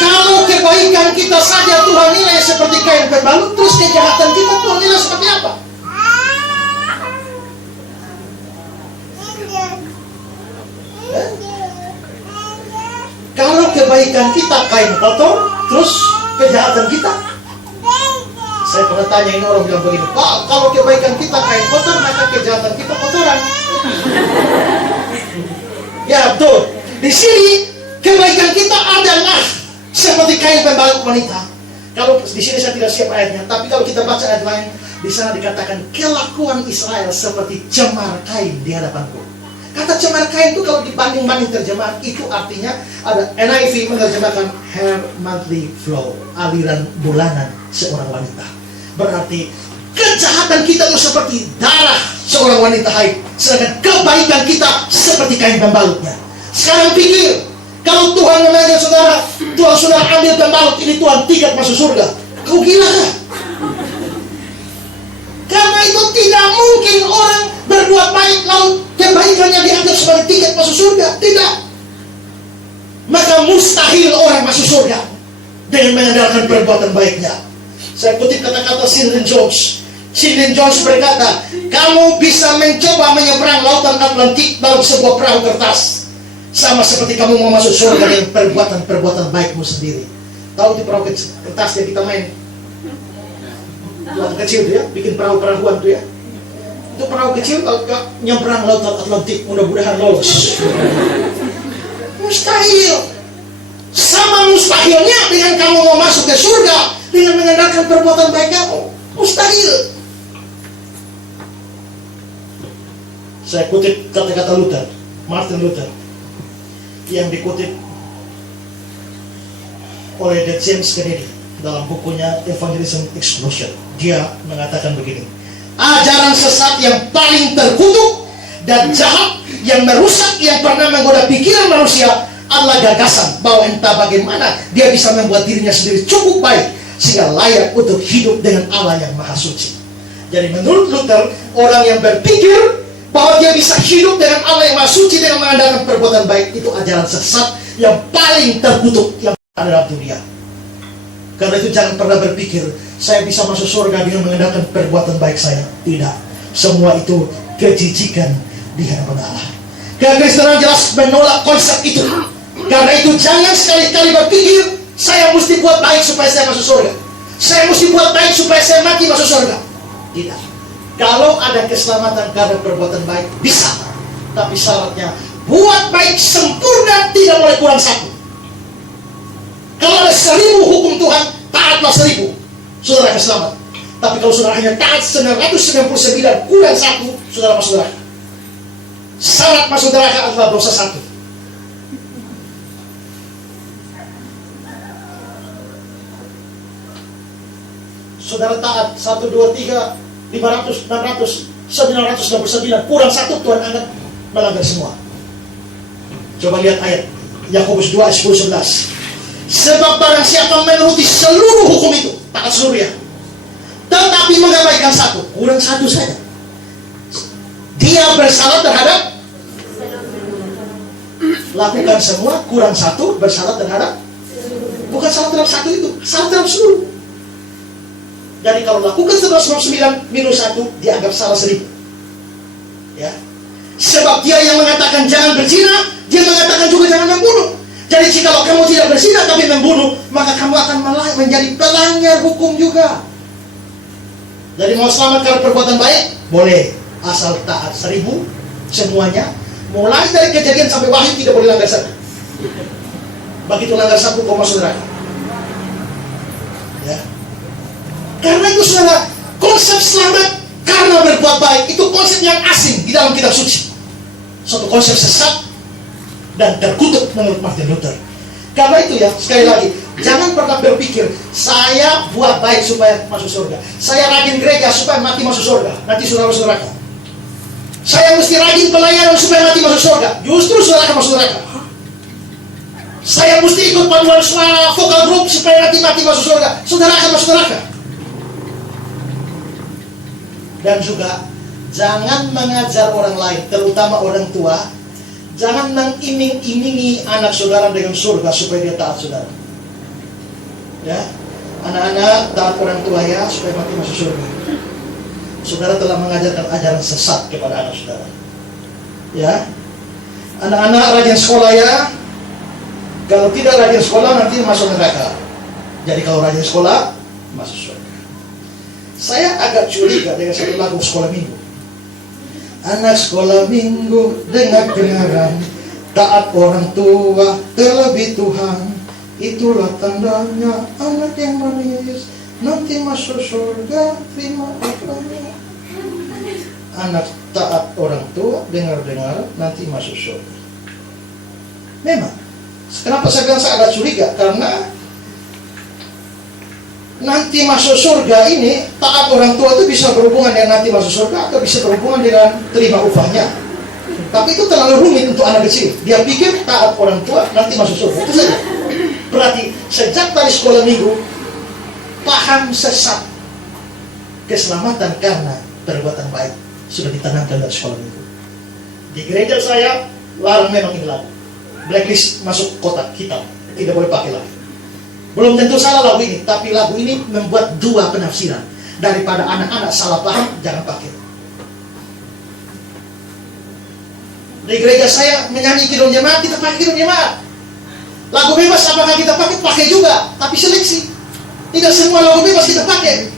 kalau kebaikan kita saja Tuhan nilai seperti kain pembalut, terus kejahatan kita Tuhan nilai seperti apa? Kalau kebaikan kita kain kotor, terus kejahatan kita. Saya pernah tanya ini orang bilang begini, Pak, kalau kebaikan kita kain kotor, maka kejahatan kita kotoran. Ya betul. Di sini kebaikan kita adalah seperti kain pembalut wanita. Kalau di sini saya tidak siap ayatnya, tapi kalau kita baca ayat lain, di sana dikatakan kelakuan Israel seperti cemar kain di hadapanku. Kata cemar kain itu kalau dibanding-banding terjemahan itu artinya ada NIV menerjemahkan hair monthly flow, aliran bulanan seorang wanita. Berarti kejahatan kita itu seperti darah seorang wanita haid, sedangkan kebaikan kita seperti kain pembalutnya. Sekarang pikir, kalau Tuhan memanggil saudara, Tuhan sudah ambil pembalut ini, Tuhan tiket masuk surga. Kau gila kan? Karena itu tidak mungkin orang berbuat baik lalu kebaikannya dianggap sebagai tiket masuk surga. Tidak. Maka mustahil orang masuk surga dengan mengandalkan perbuatan baiknya. Saya kutip kata-kata Sidney Jones. Sidney Jones berkata, kamu bisa mencoba menyeberang lautan Atlantik dalam sebuah perahu kertas, sama seperti kamu mau masuk surga dengan perbuatan-perbuatan baikmu sendiri. Tahu di perahu kertas yang kita main waktu kecil tuh ya, bikin perahu-perahuan tuh ya. Itu perahu kecil kalau nyebrang lautan Atlantik, mudah-mudahan lolos. Mustahil. Sama mustahilnya dengan kamu mau masuk ke surga dengan mengandalkan perbuatan baik kamu. Mustahil. Saya kutip kata-kata Luther, Martin Luther, yang dikutip oleh D. James Kennedy dalam bukunya Evangelism Explosion. Dia mengatakan begini, ajaran sesat yang paling terkutuk dan jahat yang merusak yang pernah menggoda pikiran manusia adalah gagasan bahwa entah bagaimana dia bisa membuat dirinya sendiri cukup baik sehingga layak untuk hidup dengan Allah yang maha suci. Jadi menurut Luther, orang yang berpikir bahwa dia bisa hidup dengan Allah yang maha suci dengan mengandalkan perbuatan baik, itu ajaran sesat yang paling terkutuk yang ada dalam dunia. Karena itu jangan pernah berpikir saya bisa masuk surga dengan mengandalkan perbuatan baik saya. Tidak. Semua itu kejijikan di hadapan Allah. Kekristenan jelas menolak konsep itu. Karena itu jangan sekali-kali berpikir saya mesti buat baik supaya saya masuk surga. Saya mesti buat baik supaya saya mati masuk surga. Tidak. Kalau ada keselamatan karena perbuatan baik, bisa. Tapi syaratnya, buat baik sempurna, tidak boleh kurang satu. Kalau ada 1000 hukum Tuhan, taatlah 1000, saudara akan selamat. Tapi kalau saudara hanya taat 999 kurang satu, saudara masuk neraka. Syarat masuk neraka adalah dosa 1. Saudara taat 1, 2, 3, 500, 600, 999 kurang 1, Tuhan anggap melanggar semua. Coba lihat ayat Yakobus 2, 10, 11. Sebab barang siapa menuruti seluruh hukum itu, taat seluruh ya, tetapi mengabaikan 1, kurang 1 saja, dia bersalah terhadap, lakukan semua, kurang 1, bersalah terhadap, bukan salah terhadap 1 itu, salah terhadap seluruh. Jadi kalau lakukan 199 minus 1, dianggap salah 1000. Ya. Sebab dia yang mengatakan jangan berzina, dia mengatakan juga jangan membunuh. Jadi jika kamu tidak berzina tapi membunuh, maka kamu akan menjadi pelanggar hukum juga. Jadi mau selamat karena perbuatan baik, boleh. Asal taat 1000 semuanya. Mulai dari Kejadian sampai Wahyu tidak boleh langgar 1. Begitu langgar 1, kau masuk neraka. Ya. Karena itu saudara, konsep selamat karena berbuat baik itu konsep yang asing di dalam kitab suci. Suatu konsep sesat dan terkutuk menurut Martin Luther. Karena itu ya, sekali lagi, jangan pernah berpikir saya buat baik supaya masuk surga, saya rajin gereja supaya mati masuk surga, nanti saudara masuk neraka. Saya mesti rajin pelayanan supaya mati masuk surga, justru saudara akan masuk neraka. Saya mesti ikut paduan suara vokal group supaya nanti mati masuk surga, saudara akan masuk neraka. Dan juga jangan mengajar orang lain, terutama orang tua. Jangan mengiming-imingi anak saudara dengan surga supaya dia taat saudara. Ya, anak-anak taat orang tua ya supaya mati masuk surga. Saudara telah mengajarkan ajaran sesat kepada anak saudara. Ya, anak-anak rajin sekolah ya. Kalau tidak rajin sekolah nanti masuk neraka. Jadi kalau rajin sekolah masuk surga. Saya agak curiga dengan satu lagu sekolah minggu. Anak sekolah minggu dengar kedengaran, taat orang tua terlebih Tuhan, itulah tandanya anak yang manis nanti masuk surga, terima iklannya. Anak taat orang tua, dengar-dengar nanti masuk surga. Memang, kenapa saya bilang saya agak curiga? Karena nanti masuk surga ini, taat orang tua itu bisa berhubungan dengan nanti masuk surga atau bisa berhubungan dengan terima upahnya. Tapi itu terlalu rumit untuk anak kecil. Dia pikir taat orang tua nanti masuk surga. Itu saja. Berarti sejak dari sekolah minggu, paham sesat keselamatan karena perbuatan baik sudah ditanamkan dari sekolah minggu. Di gereja saya larang memang ini lagu. Blacklist masuk kotak hitam, tidak boleh pakai lagi. Belum tentu salah lagu ini, tapi lagu ini membuat dua penafsiran. Daripada anak-anak salah paham, jangan pakai. Di gereja saya menyanyi Kidung Jemaat, kita pakai Kidung Jemaat. Lagu bebas apakah kita pakai juga, tapi seleksi. Tidak semua lagu bebas kita pakai.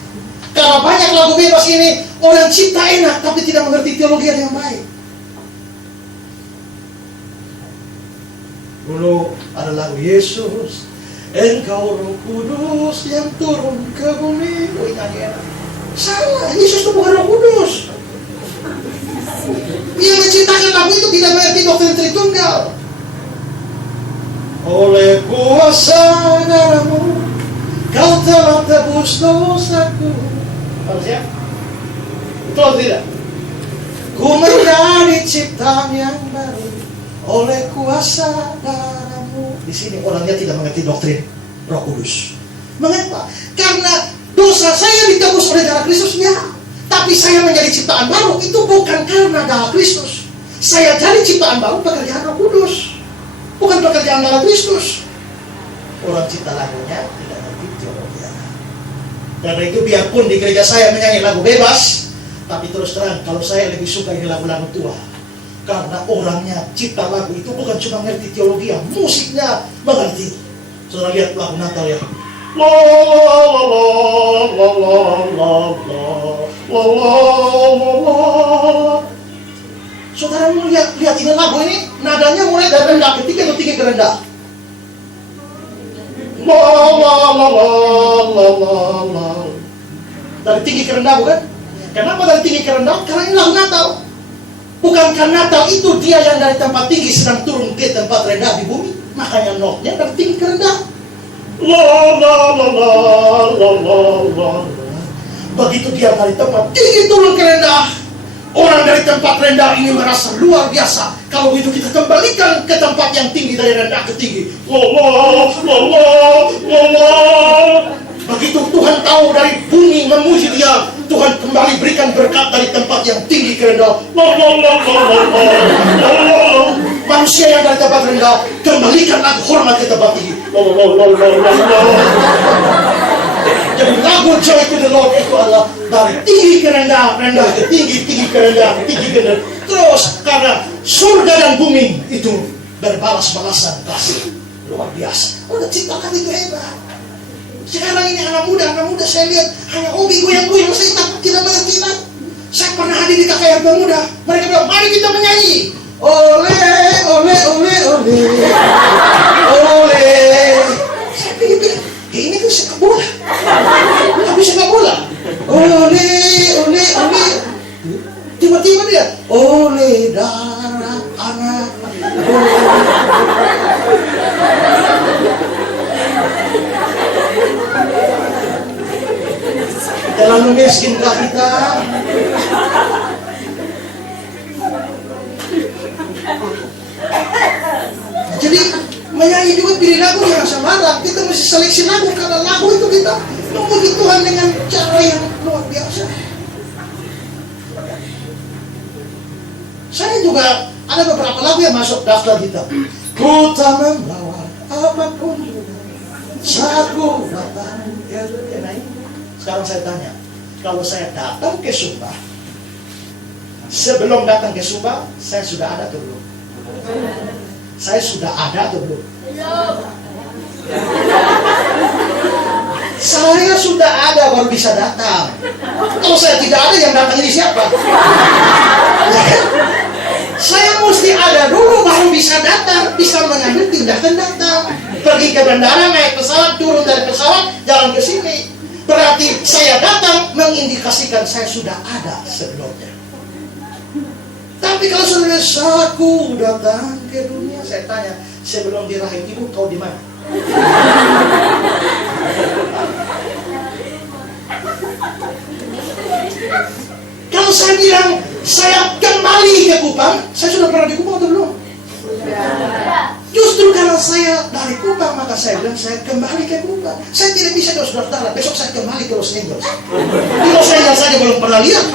Karena banyak lagu bebas ini orang cipta enak, tapi tidak mengerti teologi yang baik. Dulu ada lagu Yesus, Engkau Roh Kudus yang turun ke bumi. Oh, ini enak. Salah, Yesus itu bukan Roh Kudus. Yang menciptakan lagu itu tidak mengerti doktrin Tritunggal. Oleh kuasa darahmu, Kau telah tebus dosaku. Harusnya? Betul atau tidak? Ku menjadi ciptaan yang baru oleh kuasa darahmu. Di sini orangnya tidak mengerti doktrin Roh Kudus. Mengapa? Karena dosa saya ditebus oleh darah Kristus, ya. Tapi saya menjadi ciptaan baru itu bukan karena darah Kristus. Saya jadi ciptaan baru pekerjaan Roh Kudus, bukan pekerjaan darah Kristus. Orang cipta lagunya tidak mengerti teologi. Karena itu biarpun di gereja saya menyanyi lagu bebas, tapi terus terang kalau saya lebih suka ini lagu-lagu tua. Karena orangnya cipta lagu itu bukan cuma ngerti teologi, musiknya mengerti. Saudara lihat lagu Natal ya. La la la la la la la la la. Saudara mau lihat ini lagu ini, nadanya mulai dari rendah ke tinggi atau tinggi ke rendah. La la la la la la la. Dari tinggi ke rendah bukan? Kenapa dari tinggi ke rendah? Karena ini lagu Natal. Bukankah Natal itu dia yang dari tempat tinggi sedang turun ke tempat rendah di bumi? Makanya notnya dari tinggi ke rendah. La la la la la la la. Begitu dia dari tempat tinggi turun ke rendah, orang dari tempat rendah ini merasa luar biasa. Kalau itu kita kembalikan ke tempat yang tinggi dari rendah ke tinggi. La la la la la la. Begitu Tuhan tahu dari bumi memuji dia, Tuhan kembali berikan berkat dari tempat yang tinggi ke rendah. Manusia yang dari tempat rendah, kembalikan lagu hormat ke tempat tinggi. Jadi lagu Joy to the Lord itu adalah dari tinggi ke rendah, rendah ke tinggi, tinggi ke rendah, tinggi ke rendah. Terus karena surga dan bumi itu berbalas-balasan kasih luar biasa. Udah ciptakan itu hebat. Sekarang ini anak muda saya lihat hanya hobi goyang-goyang, saya takut tidak mengerti. Saya pernah hadir di KKR Pemuda, mereka bilang mari kita menyanyi. Ole, ole, ole, ole, ole. Saya pikir, ini kan sepak bola. Tapi sepak bola. Ole, ole, ole. Tiba-tiba dia, ole darah anak. Terlalu miskinkah kita? Jadi menyanyi juga pilih lagu yang sembarang. Kita mesti seleksi lagu karena lagu itu kita memuji Tuhan dengan cara yang luar biasa. Saya juga ada beberapa lagu yang masuk daftar kita. Ku tak membawa apapun juga saat ku datang ke dunia. Sekarang saya tanya, kalau saya datang ke Sumba, sebelum datang ke Sumba, saya sudah ada atau belum? Saya sudah ada atau belum? Saya sudah ada baru bisa datang. Kalau saya tidak ada, yang datang ini siapa? Saya mesti ada dulu baru bisa datang, bisa mengambil tindakan datang. pergi ke bandara, naik pesawat, turun dari pesawat, jalan ke sini. Berarti saya datang mengindikasikan saya sudah ada sebelumnya. Tapi kalau saudara, aku datang ke dunia, saya tanya, sebelum di rahim ibu kau di mana? Kalau saya bilang saya kembali ke Kupang, saya sudah pernah di Kupang atau belum? Justru karena saya dari Kupang, maka saya bilang saya kembali ke Kupang. Saya tidak bisa ke saudara, besok saya kembali ke Los Angeles. Di Los Angeles saja belum pernah lihat.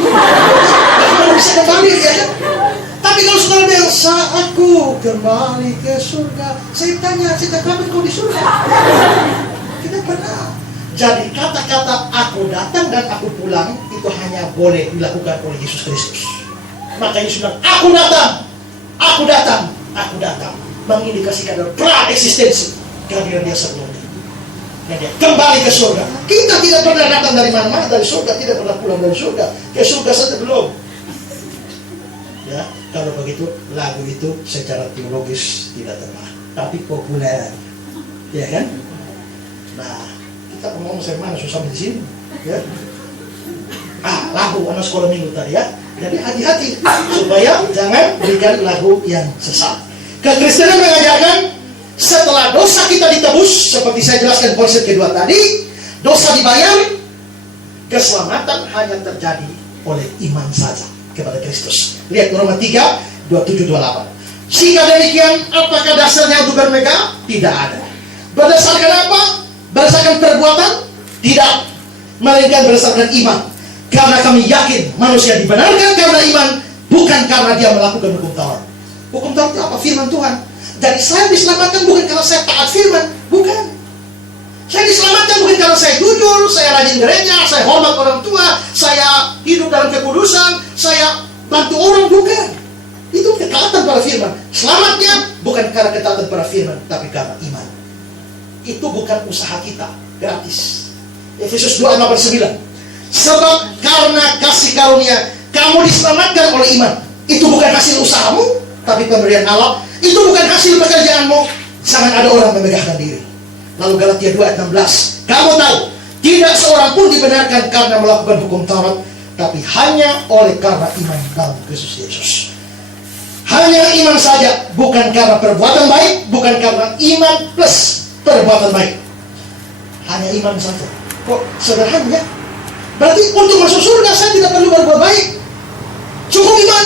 Bagaimana bisa kembali ya kan? Tapi kalau saudara bilang, aku kembali ke surga, saya tanya, sejak kapan kau di surga? Tidak pernah. Jadi kata-kata aku datang dan aku pulang itu hanya boleh dilakukan oleh Yesus Kristus. Maka Yesus bilang, aku datang, aku datang, aku datang. Mengindikasikan pra-eksistensi kehadiran dia sebelumnya. Dan dia kembali ke surga. Kita tidak pernah datang dari mana-mana dari surga, tidak pernah pulang dari surga. Ke surga saja belum. Ya, kalau begitu lagu itu secara teologis tidak tepat, tapi populer, ya kan? Nah, kita ngomong saya mana susah di sini, ya? Lagu anak sekolah minggu tadi ya. Jadi hati-hati supaya jangan berikan lagu yang sesat. Kekristenan mengajarkan setelah dosa kita ditebus, seperti saya jelaskan konsep kedua tadi, dosa dibayar, keselamatan hanya terjadi oleh iman saja kepada Kristus. Lihat Roma 3, 27-28. Jika demikian, apakah dasarnya untuk bermegah? Tidak ada. Berdasarkan apa? Berdasarkan perbuatan? Tidak. Melainkan berdasarkan iman. Karena kami yakin manusia dibenarkan karena iman, bukan karena dia melakukan hukum Taurat. Hukum Taurat itu apa? Firman Tuhan. Jadi saya diselamatkan bukan karena saya taat firman, bukan. Saya diselamatkan bukan karena saya jujur, saya rajin gereja, saya hormat orang tua, saya hidup dalam kekudusan, saya bantu orang, bukan. Itu ketaatan pada firman. Selamatnya bukan karena ketaatan pada firman, tapi karena iman. Itu bukan usaha kita, gratis. Efesus 2 ayat 8-9. Sebab karena kasih karunia kamu diselamatkan oleh iman. Itu bukan hasil usahamu, tapi pemberian Allah. Itu bukan hasil pekerjaanmu. Jangan ada orang memegahkan diri. Lalu Galatia 2 ayat 16. Kamu tahu, tidak seorang pun dibenarkan karena melakukan hukum Taurat, tapi hanya oleh karena iman dalam Kristus Yesus. Hanya iman saja, bukan karena perbuatan baik, bukan karena iman plus perbuatan baik. Hanya iman saja. Kok sederhana ya? Berarti untuk masuk surga saya tidak perlu berbuat baik, cukup iman.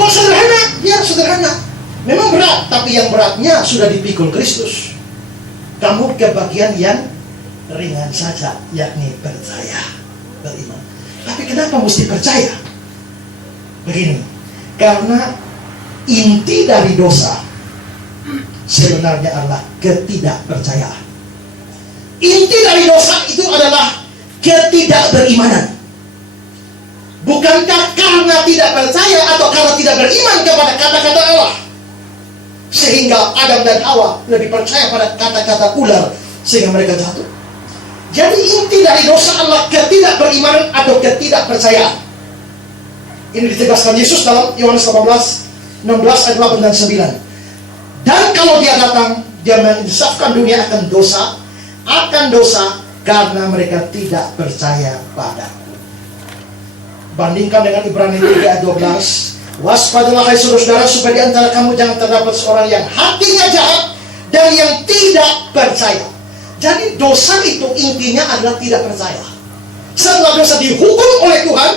Kok sederhana? Ya sederhana. Memang berat, tapi yang beratnya sudah dipikul Kristus. Kamu ke bagian yang ringan saja, yakni percaya, beriman. Tapi kenapa mesti percaya? Begini, karena inti dari dosa sebenarnya adalah ketidakpercayaan. Inti dari dosa itu adalah ketidakberimanan. Bukankah karena tidak percaya atau karena tidak beriman kepada kata-kata Allah, sehingga Adam dan Hawa lebih percaya pada kata-kata ular sehingga mereka jatuh? Jadi inti dari dosa adalah ketidakberimanan atau ketidakpercayaan. Ini ditegaskan Yesus dalam Yohanes 18, 16 ayat 8 dan 9. Dan kalau dia datang, dia menginsafkan dunia akan dosa karena mereka tidak percaya padaku. Bandingkan dengan Ibrani 3 ayat 12. Waspadalah hai saudara-saudara, supaya di antara kamu jangan terdapat seorang yang hatinya jahat dan yang tidak percaya. Jadi dosa itu intinya adalah tidak percaya. Setelah dosa dihukum oleh Tuhan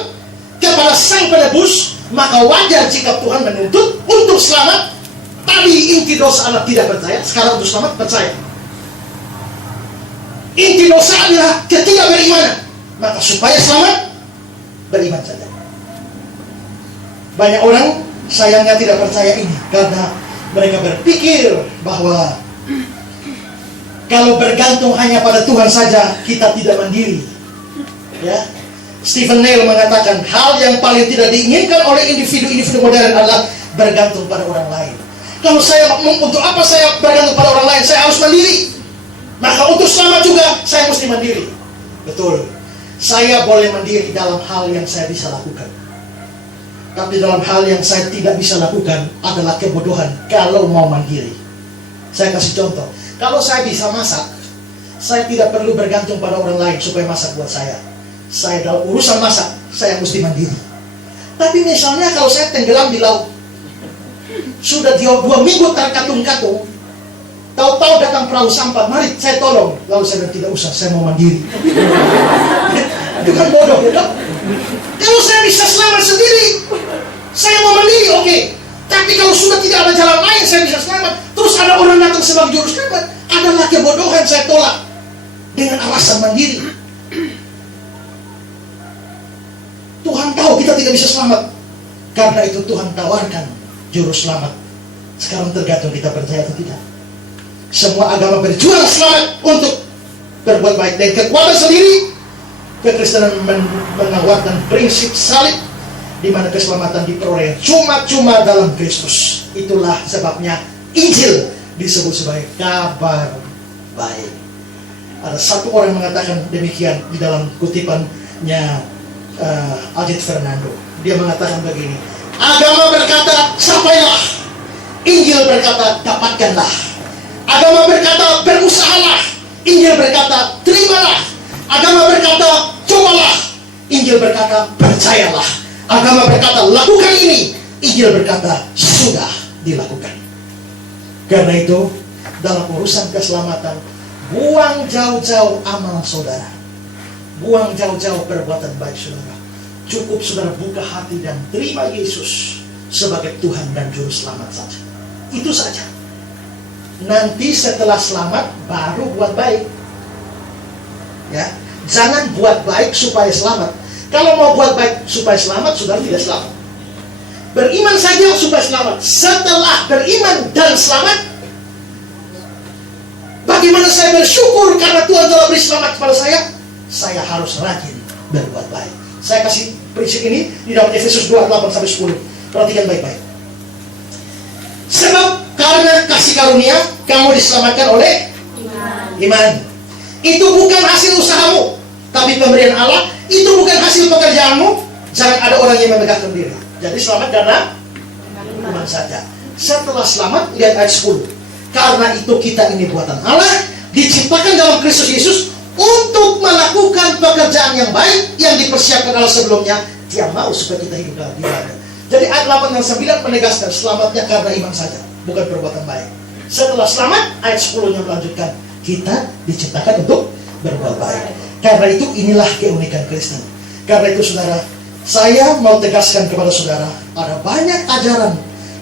kepada Sang Penebus, maka wajar jika Tuhan menuntut untuk selamat. Tadi inti dosa adalah tidak percaya, sekarang untuk selamat percaya. Inti dosa adalah ketidakberimanan, maka supaya selamat beriman saja. Banyak orang sayangnya tidak percaya ini karena mereka berpikir bahwa kalau bergantung hanya pada Tuhan saja, kita tidak mandiri. Ya, Stephen Neil mengatakan hal yang paling tidak diinginkan oleh individu-individu modern adalah bergantung pada orang lain. Kalau untuk apa saya bergantung pada orang lain? Saya harus mandiri. Maka untuk selamat juga saya mesti mandiri. Betul. Saya boleh mandiri dalam hal yang saya bisa lakukan. Tapi dalam hal yang saya tidak bisa lakukan adalah kebodohan kalau mau mandiri. Saya kasih contoh. Kalau saya bisa masak, saya tidak perlu bergantung pada orang lain supaya masak buat saya. Saya dalam urusan masak, saya mesti mandiri. Tapi misalnya kalau saya tenggelam di laut, sudah 2 minggu terkatung-katung, tahu-tahu datang perahu sampah, mari saya tolong. Lalu saya bilang, tidak usah, saya mau mandiri. Itu kan bodoh, ya kan? Kalau saya bisa selamat sendiri, saya mau mandiri, oke. Tapi kalau sudah tidak ada jalan lain, saya bisa selamat. Terus ada orang datang sebagai juru selamat, adalah kebodohan, saya tolak dengan alasan mandiri. Tuhan tahu kita tidak bisa selamat, karena itu Tuhan tawarkan juru selamat. Sekarang tergantung kita percaya atau tidak. Semua agama berjuang selamat untuk berbuat baik, dan kekuatan sendiri. Kekristenan menawarkan prinsip salib, di mana keselamatan diperoleh cuma dalam Kristus. Itulah sebabnya Injil disebut sebagai kabar baik. Ada satu orang mengatakan demikian di dalam kutipannya Adit Fernando. Dia mengatakan begini: agama berkata sampailah, Injil berkata dapatkanlah. Agama berkata berusahalah, Injil berkata terimalah. Agama berkata cobalah, Injil berkata percayalah. Agama berkata lakukan ini, Injil berkata sudah dilakukan. Karena itu dalam urusan keselamatan, buang jauh-jauh amal saudara, buang jauh-jauh perbuatan baik saudara. Cukup saudara buka hati dan terima Yesus sebagai Tuhan dan Juru Selamat saja. Itu saja. Nanti setelah selamat baru buat baik. Ya, jangan buat baik supaya selamat. Kalau mau buat baik supaya selamat, saudara tidak selamat. Beriman saja supaya selamat. Setelah beriman dan selamat, bagaimana saya bersyukur karena Tuhan telah beri selamat kepada saya? Saya harus rajin berbuat baik. Saya kasih prinsip ini di dalam Efesus 2:8-10. Perhatikan baik-baik. Sebab karena kasih karunia kamu diselamatkan oleh iman. Itu bukan hasil usahamu, tapi pemberian Allah. Itu bukan hasil pekerjaanmu. Jangan ada orang yang memegahkan diri. Jadi selamat karena iman saja. Setelah selamat, lihat ayat 10. Karena itu kita ini buatan Allah, diciptakan dalam Kristus Yesus untuk melakukan pekerjaan yang baik yang dipersiapkan Allah sebelumnya. Dia mau supaya kita hidup dalam dirinya. Jadi ayat 8 dan 9 menegaskan selamatnya karena iman saja, bukan perbuatan baik. Setelah selamat, ayat 10-nya melanjutkan, kita diciptakan untuk berbuat baik. Karena itu inilah keunikan Kristen. Karena itu saudara, saya mau tegaskan kepada saudara, ada banyak ajaran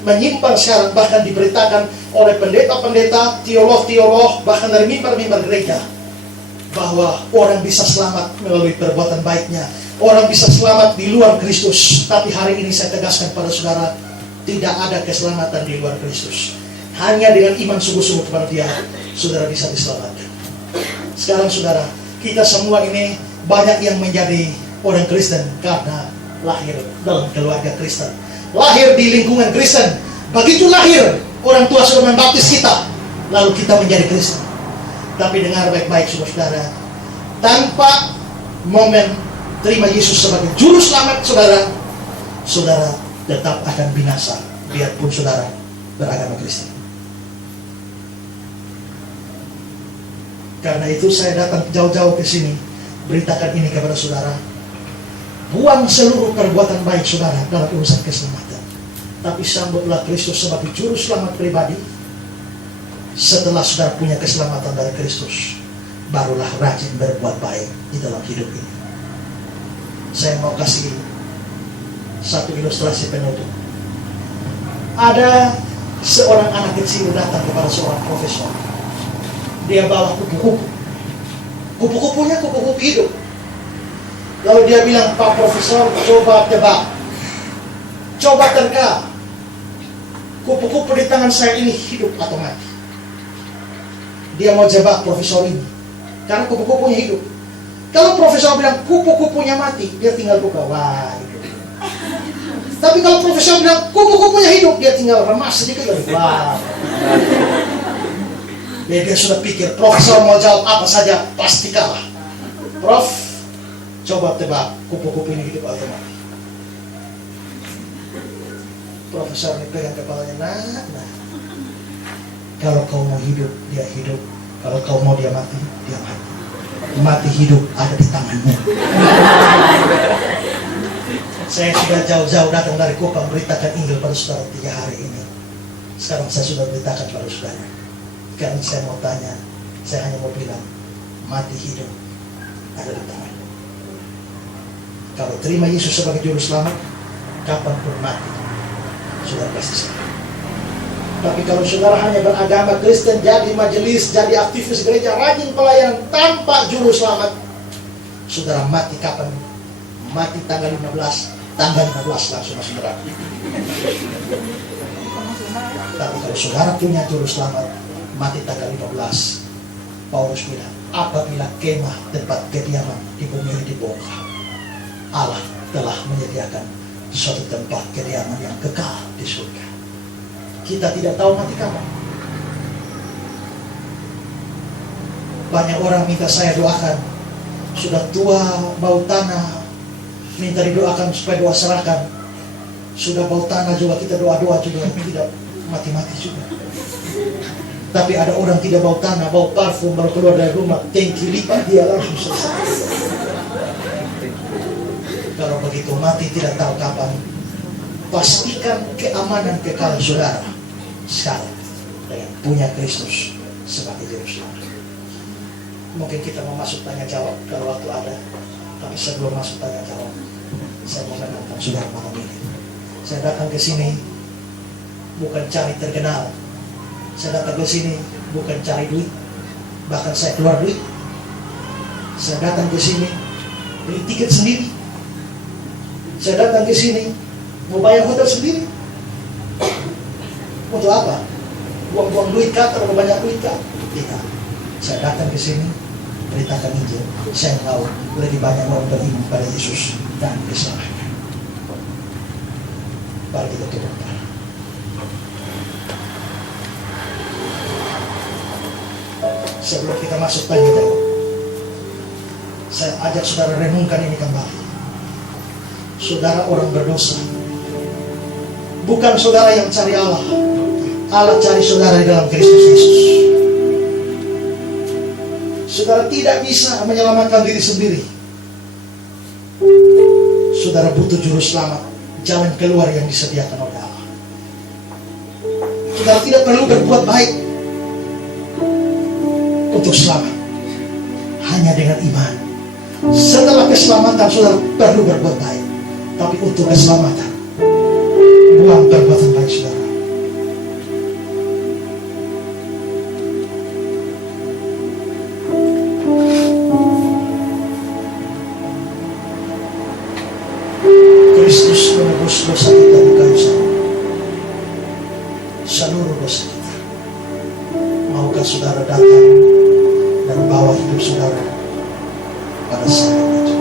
menyimpang sekarang, bahkan diberitakan oleh pendeta-pendeta, teolog-teolog, bahkan dari mimbar-mimbar gereja, bahwa orang bisa selamat melalui perbuatan baiknya. Orang bisa selamat di luar Kristus. Tapi hari ini saya tegaskan kepada saudara, tidak ada keselamatan di luar Kristus. Hanya dengan iman sungguh-sungguh kepada Dia, saudara bisa diselamatkan. Sekarang saudara, kita semua ini banyak yang menjadi orang Kristen karena lahir dalam keluarga Kristen, lahir di lingkungan Kristen. Begitu lahir, orang tua sudah membaptis kita, lalu kita menjadi Kristen. Tapi dengar baik-baik saudara, tanpa momen terima Yesus sebagai juru selamat saudara, saudara tetap akan binasa biarpun saudara beragama Kristen. Karena itu saya datang jauh-jauh ke sini beritakan ini kepada saudara. Buang seluruh perbuatan baik saudara dalam urusan keselamatan, tapi sambutlah Kristus sebagai juru selamat pribadi. Setelah saudara punya keselamatan dari Kristus, barulah rajin berbuat baik di dalam hidup ini. Saya mau kasih satu ilustrasi penutup. Ada seorang anak kecil datang kepada seorang profesor. Dia bawa kupu-kupu. Kupu-kupunya kupu-kupu hidup. Lalu dia bilang, Pak Profesor, coba tebak. Coba terka. Kupu-kupu di tangan saya ini hidup atau mati? Dia mau jebak profesor ini, karena kupu-kupunya hidup. Kalau profesor bilang kupu-kupunya mati, dia tinggal buka, wah hidup. Tapi kalau profesor bilang kupu-kupunya hidup, dia tinggal remas sedikit lagi, wah. Dia sudah pikir profesor mau jawab apa saja pasti kalah. Prof, coba tebak kupu-kupu ini hidup atau mati. Profesor ini pegang kepalanya, nah. Kalau kau mau hidup, dia hidup. Kalau kau mau dia mati, dia mati. Mati hidup ada di tanganmu. Saya sudah jauh-jauh datang dari Kupang beritakan Injil pada saudara 3 hari ini. Sekarang saya sudah beritakan pada saudara. Karena saya mau tanya, saya hanya mau bilang, mati hidup ada di tanganmu. Kalau terima Yesus sebagai juru selamat, kapanpun mati, sudah pasti selamat. Tapi kalau saudara hanya beragama Kristen, jadi majelis, jadi aktivis gereja, rajin pelayanan tanpa juru selamat, saudara mati kapan? Mati tanggal 15, tanggal 15 langsung masuk neraka. Tapi kalau saudara punya juru selamat, mati tanggal 15, Paulus bilang, apabila kemah tempat kediaman di bumi ini dibongkar, Allah telah menyediakan suatu tempat kediaman yang kekal di surga. Kita tidak tahu mati kapan. Banyak orang minta saya doakan, sudah tua, bau tanah, minta didoakan supaya doa serahkan. Sudah bau tanah juga kita doa-doa juga tidak mati-mati juga. Tapi ada orang tidak bau tanah, bau parfum, baru keluar dari rumah, tangki lipat dia langsung selesai. Kalau begitu mati tidak tahu kapan. Pastikan keamanan kekal saudara sekarang dengan punya Kristus sebagai juru selamat. Mungkin kita mau masuk tanya jawab kalau waktu ada. Tapi sebelum masuk tanya jawab, saya mau menantang saudara malam ini. Saya datang ke sini bukan cari terkenal. Saya datang ke sini bukan cari duit. Bahkan saya keluar duit. Saya datang ke sini beli tiket sendiri. Saya datang ke sini mau bayar hotel sendiri. Untuk apa? Buang-buang duit kah? Terlalu banyak duit kah? Tidak. Saya datang ke sini beritakan Injil. Saya tahu lebih banyak orang beriman pada Yesus dan keselamatan. Mari kita berdoa. Sebelum kita masuk tanya jawab, saya ajak saudara renungkan ini kembali. Saudara orang berdosa, bukan saudara yang cari Allah. Allah cari saudara di dalam Kristus Yesus. Saudara tidak bisa menyelamatkan diri sendiri. Saudara butuh juru selamat, jalan keluar yang disediakan oleh Allah. Saudara tidak perlu berbuat baik untuk selamat, hanya dengan iman. Setelah keselamatan saudara perlu berbuat baik, tapi untuk keselamatan buang perbuatan baik saudara. Kristus menebus dosa kita di kayu salib, seluruh dosa kita. Maukah saudara datang dan bawa hidup saudara pada saat itu?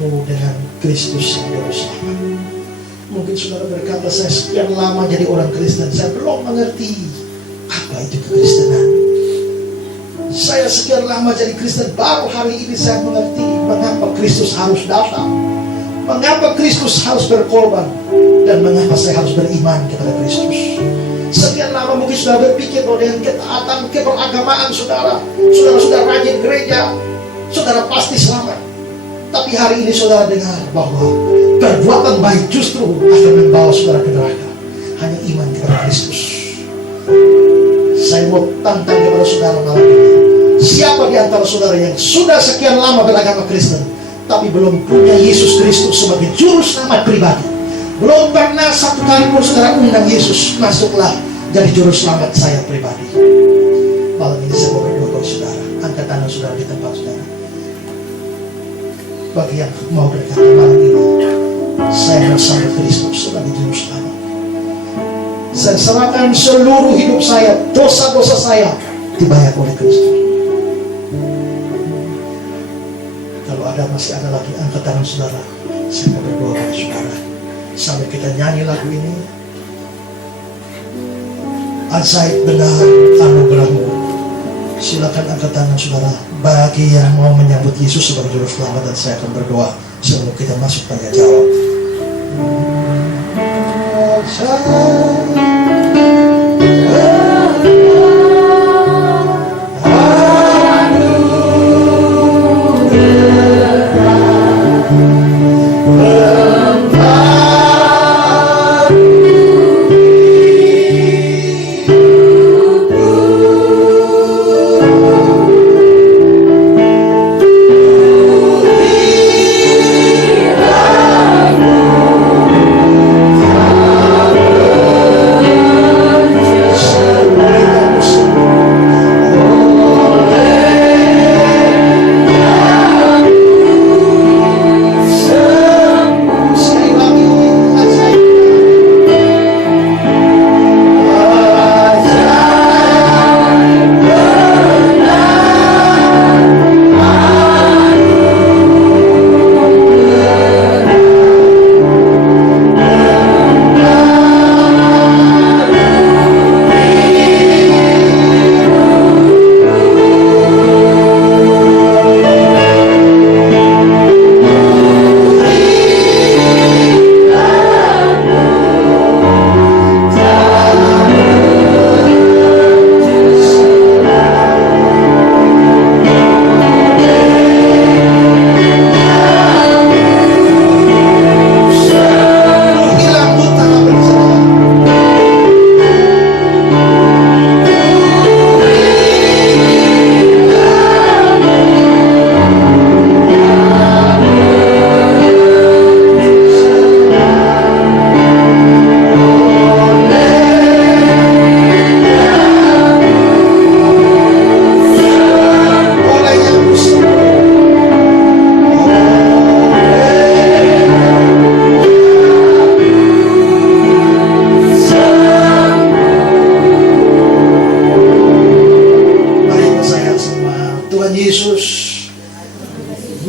bertemu dengan Kristus yang juru selamat. Mungkin saudara berkata, saya sekian lama jadi orang Kristen, saya belum mengerti apa itu kekristenan. Saya sekian lama jadi Kristen, baru hari ini saya mengerti mengapa Kristus harus datang, mengapa Kristus harus berkorban, dan mengapa saya harus beriman kepada Kristus. Sekian lama mungkin sudah berpikir bahwa dengan ketaatan keberagamaan saudara sudah rajin gereja, saudara pasti selamat. Tapi hari ini saudara dengar bahwa perbuatan baik justru akan membawa saudara ke neraka. Hanya iman kepada Kristus. Saya mau tantang kepada saudara malam ini. Siapa di antara saudara yang sudah sekian lama beragama Kristen, tapi belum punya Yesus Kristus sebagai juru selamat pribadi? Belum pernah satu kali pun saudara undang Yesus, masuklah jadi juru selamat saya pribadi. Malam ini saya mau berdoa kepada saudara. Angkat tangan saudara di tempat saudara. Bagi yang mau berkata malam ini, saya bersama Kristus sebagai juru selamat. Saya serahkan seluruh hidup saya, dosa-dosa saya dibayar oleh Kristus. Kalau masih ada lagi, angkat tangan saudara. Saya mau berdoa kepada saudara sambil kita nyanyi lagu ini. Ajaib benar anugerahmu. Silakan angkat tangan saudara bagi yang mau menyambut Yesus sebagai juru selamat, dan saya akan berdoa sebelum kita masuk tanya jawab.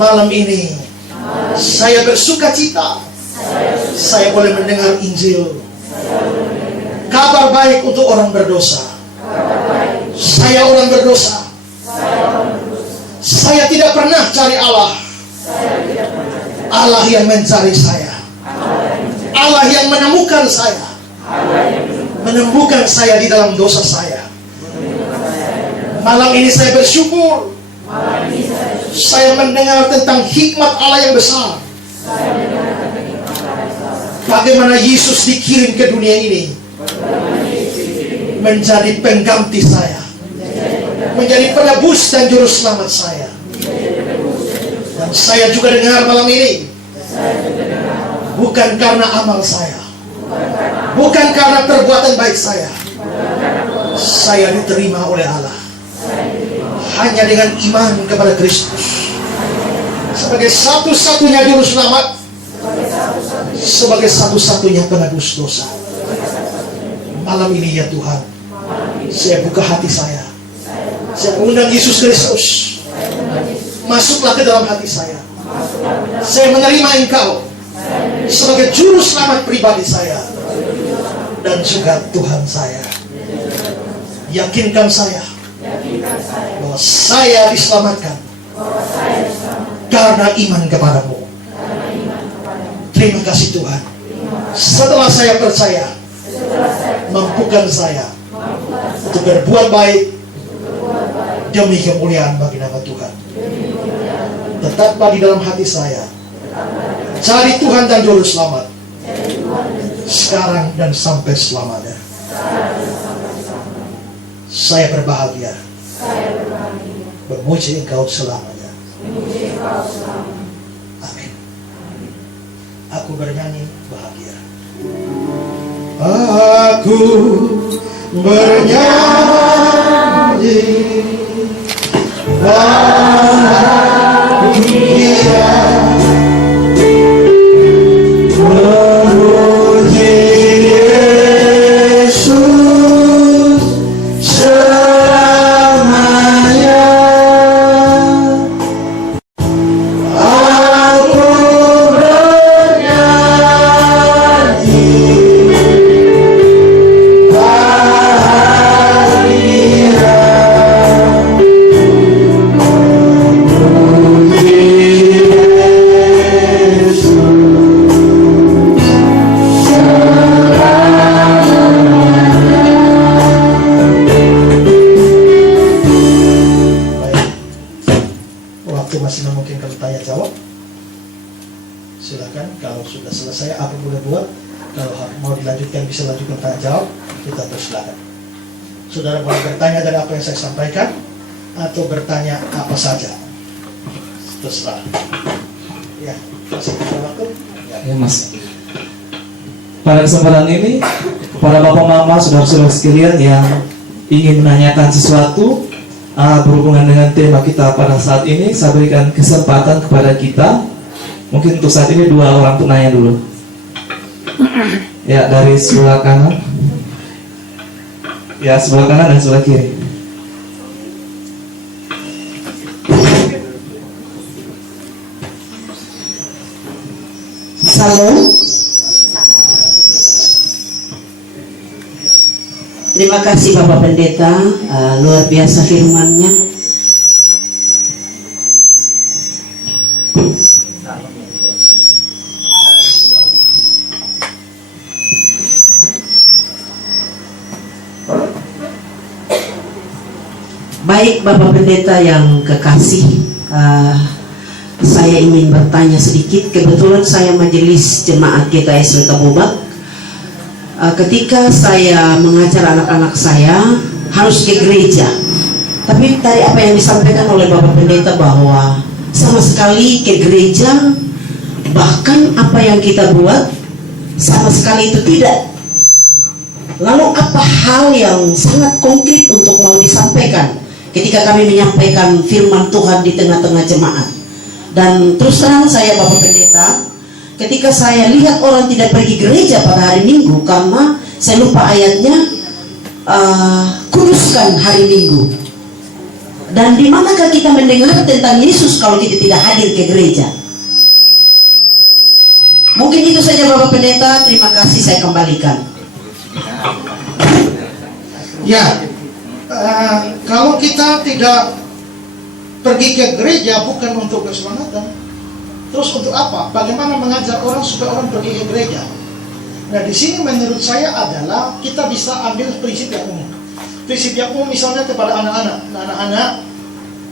Malam ini saya bersuka cita, saya boleh mendengar Injil, kabar baik untuk orang berdosa. Saya orang berdosa, saya tidak pernah cari Allah. Allah yang mencari saya, Allah yang menemukan saya, menemukan saya di dalam dosa saya. Malam ini saya bersyukur, saya mendengar tentang hikmat Allah yang besar. Bagaimana Yesus dikirim ke dunia ini menjadi pengganti saya, menjadi penebus dan juru selamat saya. Dan saya juga dengar malam ini, bukan karena amal saya, bukan karena perbuatan baik saya diterima oleh Allah. Hanya dengan iman kepada Kristus sebagai satu-satunya juru selamat, sebagai satu-satunya penebus dosa. Malam ini ya Tuhan, saya buka hati saya undang Yesus Kristus, masuklah ke dalam hati saya, Saya menerima Engkau sebagai juru selamat pribadi saya dan juga Tuhan saya. Yakinkan saya bahwa saya diselamatkan karena iman kepadamu. Terima kasih Tuhan. Setelah saya percaya, mampukan saya untuk berbuat baik demi kemuliaan bagi nama Tuhan. Tetaplah di dalam hati saya, cari Tuhan dan Juru Selamat sekarang dan sampai selamanya. Saya berbahagia memuji Engkau selamanya. Amin. Aku bernyanyi bahagia. Aku bernyanyi bahagia, memuji Yesus selamanya. Aku bernyanyi bahagia, memuji Yesus Baik. Waktu masih memungkinkan tanya jawab. Silakan, kalau sudah selesai apa boleh buat. Kalau mau dilanjutkan bisa lanjutkan tanya jawab. Kita persilakan. Saudara boleh bertanya dari apa yang saya sampaikan atau bertanya apa saja. Terserah. Ya, masih ada waktu. Ya Mas, pada kesempatan ini para bapak mama, saudara-saudara sekalian yang ingin menanyakan sesuatu berhubungan dengan tema kita pada saat ini, saya berikan kesempatan kepada kita. Mungkin untuk saat ini 2 orang penanya dulu. Ya, dari sebelah kanan. Ya, sebelah kanan dan sebelah kiri. Salam. Terima kasih Bapak Pendeta, luar biasa firman-Nya. Baik Bapak Pendeta yang kekasih, saya ingin bertanya sedikit. Kebetulan saya majelis jemaat GKS Lekabobak. Ketika saya mengajar anak-anak saya harus ke gereja. Tapi dari apa yang disampaikan oleh Bapak Pendeta bahwa sama sekali ke gereja, bahkan apa yang kita buat sama sekali itu tidak. Lalu apa hal yang sangat konkret untuk mau disampaikan ketika kami menyampaikan firman Tuhan di tengah-tengah jemaat? Dan terus terang saya Bapak Pendeta, ketika saya lihat orang tidak pergi gereja pada hari Minggu karena saya lupa ayatnya, kuduskan hari Minggu. Dan di manakah kita mendengar tentang Yesus kalau kita tidak hadir ke gereja? Mungkin itu saja Bapak Pendeta. Terima kasih, saya kembalikan. Ya, kalau kita tidak pergi ke gereja bukan untuk keselamatan, terus untuk apa? Bagaimana mengajar orang supaya orang pergi ke gereja? Nah, di sini menurut saya adalah kita bisa ambil prinsip yang umum. Prinsip yang umum misalnya kepada anak-anak. Nah, anak-anak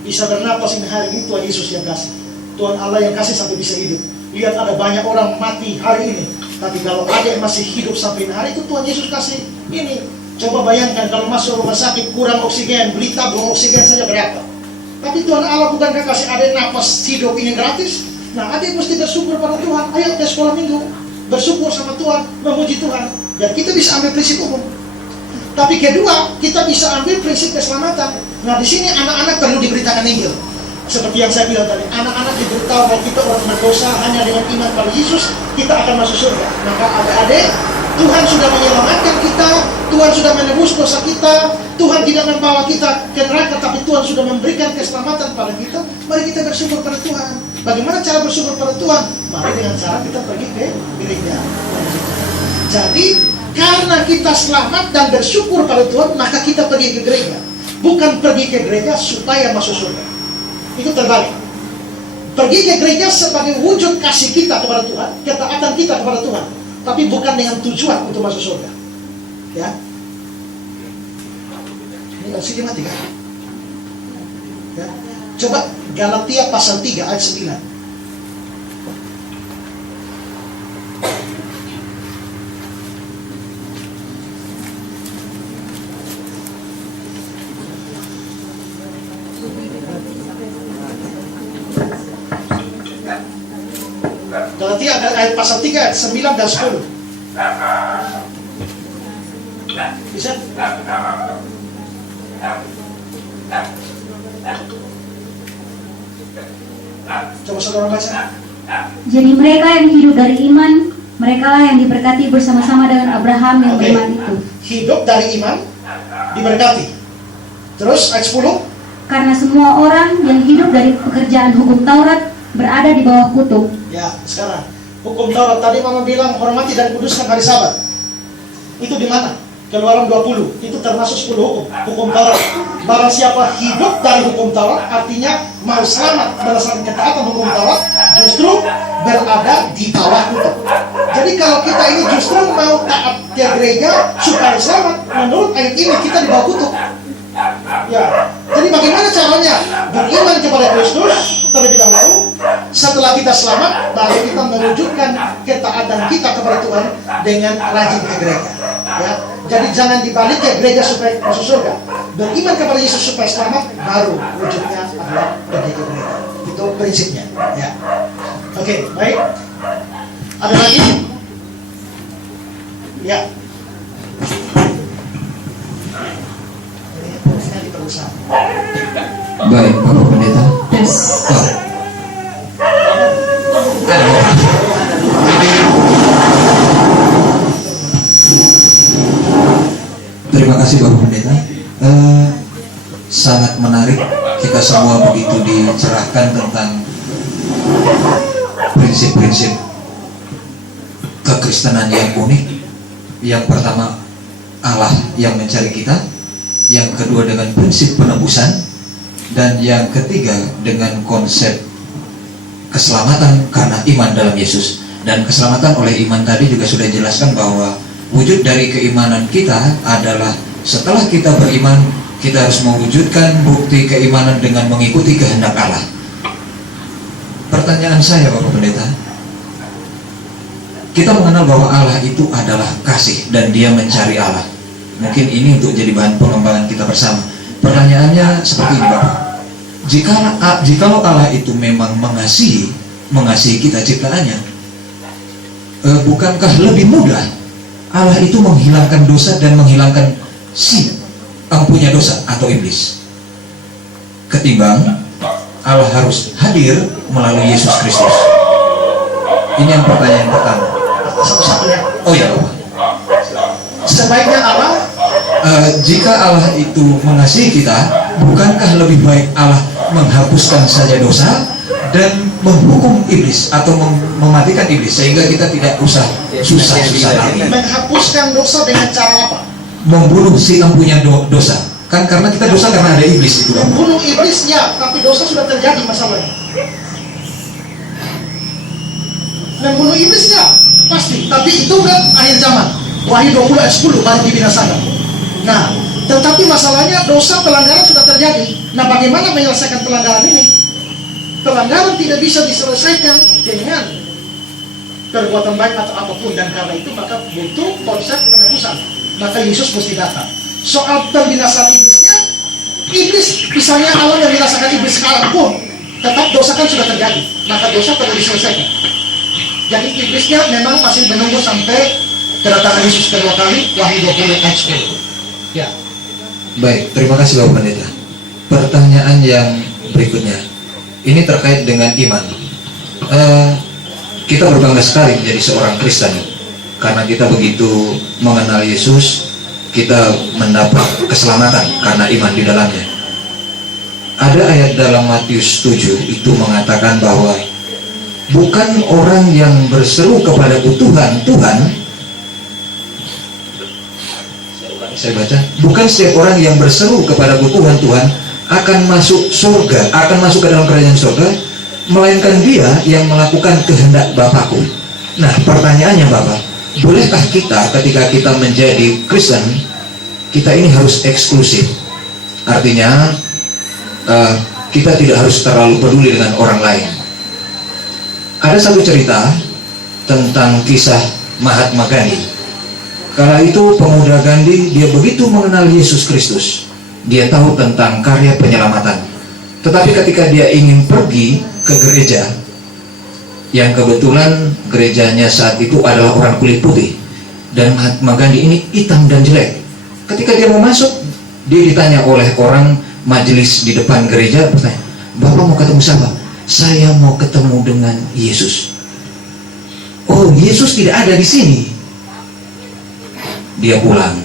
bisa bernapas ini hari ini Tuhan Yesus yang kasih. Tuhan Allah yang kasih sampai bisa hidup. Lihat ada banyak orang mati hari ini, tapi kalau ada yang masih hidup sampai hari itu Tuhan Yesus kasih ini. Coba bayangkan kalau masuk rumah sakit kurang oksigen, beli tabung oksigen saja berapa? Tapi Tuhan Allah bukankah kasih ada napas hidup ini gratis? Nah, adik mesti bersyukur pada Tuhan. Ayo ke sekolah minggu, bersyukur sama Tuhan, memuji Tuhan. Dan kita bisa ambil prinsip umum. Tapi kedua, kita bisa ambil prinsip keselamatan. Nah, di sini anak-anak perlu diberitakan Injil. Seperti yang saya bilang tadi, anak-anak diberitahu bahwa kita orang berdosa hanya dengan iman pada Yesus kita akan masuk surga. Maka adik-adik, Tuhan sudah menyelamatkan kita, Tuhan sudah menebus dosa kita, Tuhan tidak membawa kita ke neraka, tapi Tuhan sudah memberikan keselamatan pada kita. Mari kita bersyukur pada Tuhan. Bagaimana cara bersyukur pada Tuhan? Mari dengan cara kita pergi ke gereja. Jadi karena kita selamat dan bersyukur pada Tuhan, maka kita pergi ke gereja. Bukan pergi ke gereja supaya masuk surga. Itu terbalik. Pergi ke gereja sebagai wujud kasih kita kepada Tuhan, ketaatan kita kepada Tuhan, tapi bukan dengan tujuan untuk masuk surga. Ya. Ini LCD mati kan? Ya. Coba Galatia pasal 3 ayat 9. Galatia ayat pasal 3 ayat 9 dan 10. Bisa? Coba saudara baca. Jadi mereka yang hidup dari iman, merekalah yang diberkati bersama-sama dengan Abraham yang Oke. beriman itu. Hidup dari iman diberkati. Terus ayat 10. Karena semua orang yang hidup dari pekerjaan hukum Taurat berada di bawah kutuk. Ya, sekarang hukum Taurat tadi Mama bilang hormati dan kuduskan hari Sabat. Itu di mana? Keluaran 20. Itu termasuk 10 hukum Taurat. Barang siapa hidup dari hukum Taurat, artinya mau selamat berdasarkan ketaatan hukum Taurat, justru berada di bawah kutuk. Jadi kalau kita ini justru mau taat ke gereja supaya selamat, menurut ayat ini kita di bawah kutuk. Ya, jadi bagaimana caranya? Beriman kepada Kristus terlebih dahulu. Setelah kita selamat, baru kita mewujudkan ketaatan kita kepada Tuhan dengan rajin ke gereja. Ya, jadi jangan dibalik ke gereja supaya masuk surga. Beriman kepada Yesus supaya selamat, baru wujudnya adalah pergi ke gereja. Itu prinsipnya. Ya, oke, baik. Ada lagi? Ya. Baik, Bapak Pendeta. Yes. Terima kasih Bapak Pendeta. Sangat menarik, kita semua begitu dicerahkan tentang prinsip-prinsip kekristenan yang unik. Yang pertama, Allah yang mencari kita. Yang kedua dengan prinsip penebusan, dan yang ketiga dengan konsep keselamatan karena iman dalam Yesus. Dan keselamatan oleh iman tadi juga sudah dijelaskan bahwa wujud dari keimanan kita adalah setelah kita beriman, kita harus mewujudkan bukti keimanan dengan mengikuti kehendak Allah. Pertanyaan saya Bapak Pendeta, kita mengenal bahwa Allah itu adalah kasih dan Dia mencari Allah. Mungkin ini untuk jadi bahan pengembangan kita bersama. Pertanyaannya seperti ini Bapak. Jikalau Allah itu memang mengasihi kita ciptaannya, bukankah lebih mudah Allah itu menghilangkan dosa dan menghilangkan si punya dosa atau iblis, ketimbang Allah harus hadir melalui Yesus Kristus? Ini yang pertanyaan pertama. Satu-satunya. Oh ya Bapak. Sebaiknya Allah Jika Allah itu mengasihi kita, bukankah lebih baik Allah menghapuskan saja dosa dan menghukum iblis atau mematikan iblis sehingga kita tidak usah susah-susah lagi? menghapuskan dosa dengan cara apa? Membunuh si yang punya dosa. Kan karena kita dosa karena ada iblis itu. Membunuh iblis ya, tapi dosa sudah terjadi masalahnya. Membunuh iblis ya, pasti. Tapi itu kan akhir zaman. Wahyu 20 ayat 10 baru dibinasakan. Nah, tetapi masalahnya dosa pelanggaran sudah terjadi. Nah, bagaimana menyelesaikan pelanggaran ini? Pelanggaran tidak bisa diselesaikan dengan perbuatan baik atau apapun, dan karena itu maka butuh konsep penebusan. Maka Yesus mesti datang. Soal pembinasaan iblisnya, iblis misalnya Allah yang binasakan iblis sekarang pun tetap dosa kan sudah terjadi, maka dosa perlu diselesaikan. Jadi iblisnya memang masih menunggu sampai kedatangan Yesus kedua kali, Wahyu 20 ayat 10. Ya. Baik, terima kasih Bapak Pendeta. Pertanyaan yang berikutnya, ini terkait dengan iman. Kita berbangga sekali menjadi seorang Kristen karena kita begitu mengenal Yesus, kita mendapat keselamatan karena iman di dalamnya. Ada ayat dalam Matius 7 itu mengatakan bahwa bukan orang yang berseru kepadaku Tuhan, Tuhan, saya baca, bukan setiap orang yang berseru kepadaku Tuhan, Tuhan akan masuk surga, akan masuk ke dalam kerajaan surga, melainkan dia yang melakukan kehendak Bapakku. Nah, pertanyaannya Bapak, bolehkah kita ketika kita menjadi Kristen, kita ini harus eksklusif? Artinya kita tidak harus terlalu peduli dengan orang lain. Ada satu cerita tentang kisah Mahatma Gandhi. Kala itu pemuda Gandhi, dia begitu mengenal Yesus Kristus. Dia tahu tentang karya penyelamatan. Tetapi ketika dia ingin pergi ke gereja, yang kebetulan gerejanya saat itu adalah orang kulit putih, dan Mahatma Gandhi ini hitam dan jelek. Ketika dia mau masuk, dia ditanya oleh orang majelis di depan gereja, bertanya, "Bapak mau ketemu siapa?" "Saya mau ketemu dengan Yesus." "Oh, Yesus tidak ada di sini." Dia pulang.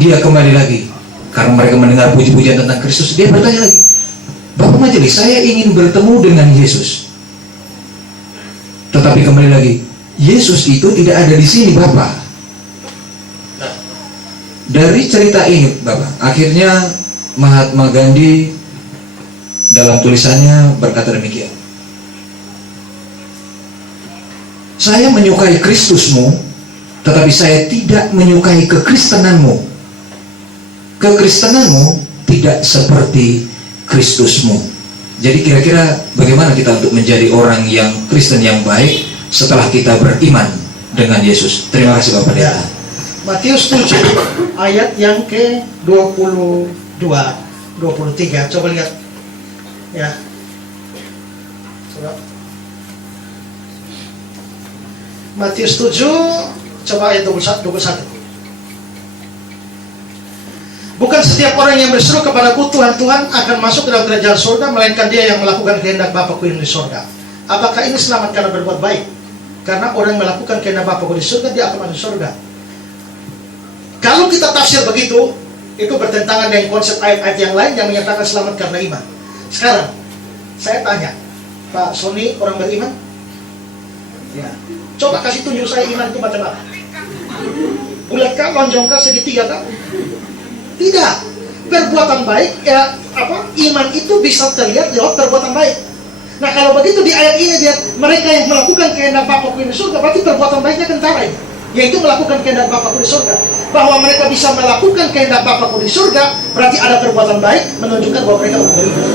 Dia kembali lagi. Karena mereka mendengar puji-pujian tentang Kristus, dia bertanya lagi, "Bapak majelis, saya ingin bertemu dengan Yesus." Tetapi kembali lagi, "Yesus itu tidak ada di sini, Bapak." Nah, dari cerita ini, Bapak, akhirnya Mahatma Gandhi dalam tulisannya berkata demikian, "Saya menyukai Kristusmu, tetapi saya tidak menyukai kekristenanmu. Kekristenanmu tidak seperti Kristusmu." Jadi kira-kira bagaimana kita untuk menjadi orang yang Kristen yang baik setelah kita beriman dengan Yesus? Terima kasih Bapak Ya. Pendeta. Matius 7 ayat yang ke-22, 23. Coba lihat. Ya. Coba. Matius 7 coba ayat 21. "Bukan setiap orang yang berseru kepadaku Tuhan, Tuhan akan masuk ke dalam kerajaan surga, melainkan dia yang melakukan kehendak Bapakku yang di surga." Apakah ini selamat karena berbuat baik? Karena orang melakukan kehendak Bapakku di surga, dia akan masuk surga. Kalau kita tafsir begitu, itu bertentangan dengan konsep ayat-ayat yang lain yang menyatakan selamat karena iman. Sekarang, saya tanya, Pak Sony orang beriman? Ya. Coba kasih tunjuk saya iman itu macam apa? Bulatkah, lonjongkah, segitiga kah? Tidak. Perbuatan baik, iman itu bisa terlihat lewat perbuatan baik. Nah, kalau begitu di ayat ini lihat mereka yang melakukan kehendak Bapakku di surga, berarti perbuatan baiknya kentara ini, yaitu melakukan kehendak Bapakku di surga. Bahwa mereka bisa melakukan kehendak Bapakku di surga, berarti ada perbuatan baik menunjukkan bahwa mereka orang beriman.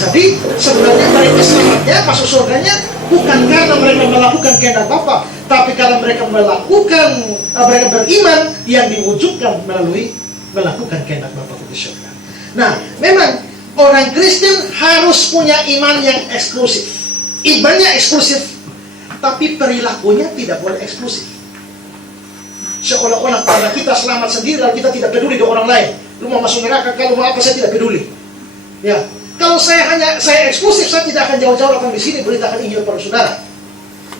Jadi sebenarnya mereka selamatnya masuk surganya bukan karena mereka melakukan kehendak Bapa, tapi karena mereka mereka beriman yang diwujudkan melalui melakukan kehendak Bapakku di surga. Nah, memang orang Kristen harus punya iman yang eksklusif. Imannya eksklusif, tapi perilakunya tidak boleh eksklusif. Seolah-olah karena kita selamat sendiri lalu kita tidak peduli dengan orang lain. Lu mau masuk neraka, kalau mau apa saya tidak peduli. Ya, kalau saya eksklusif, saya tidak akan jauh-jauh datang di sini beritakan Injil kepada saudara.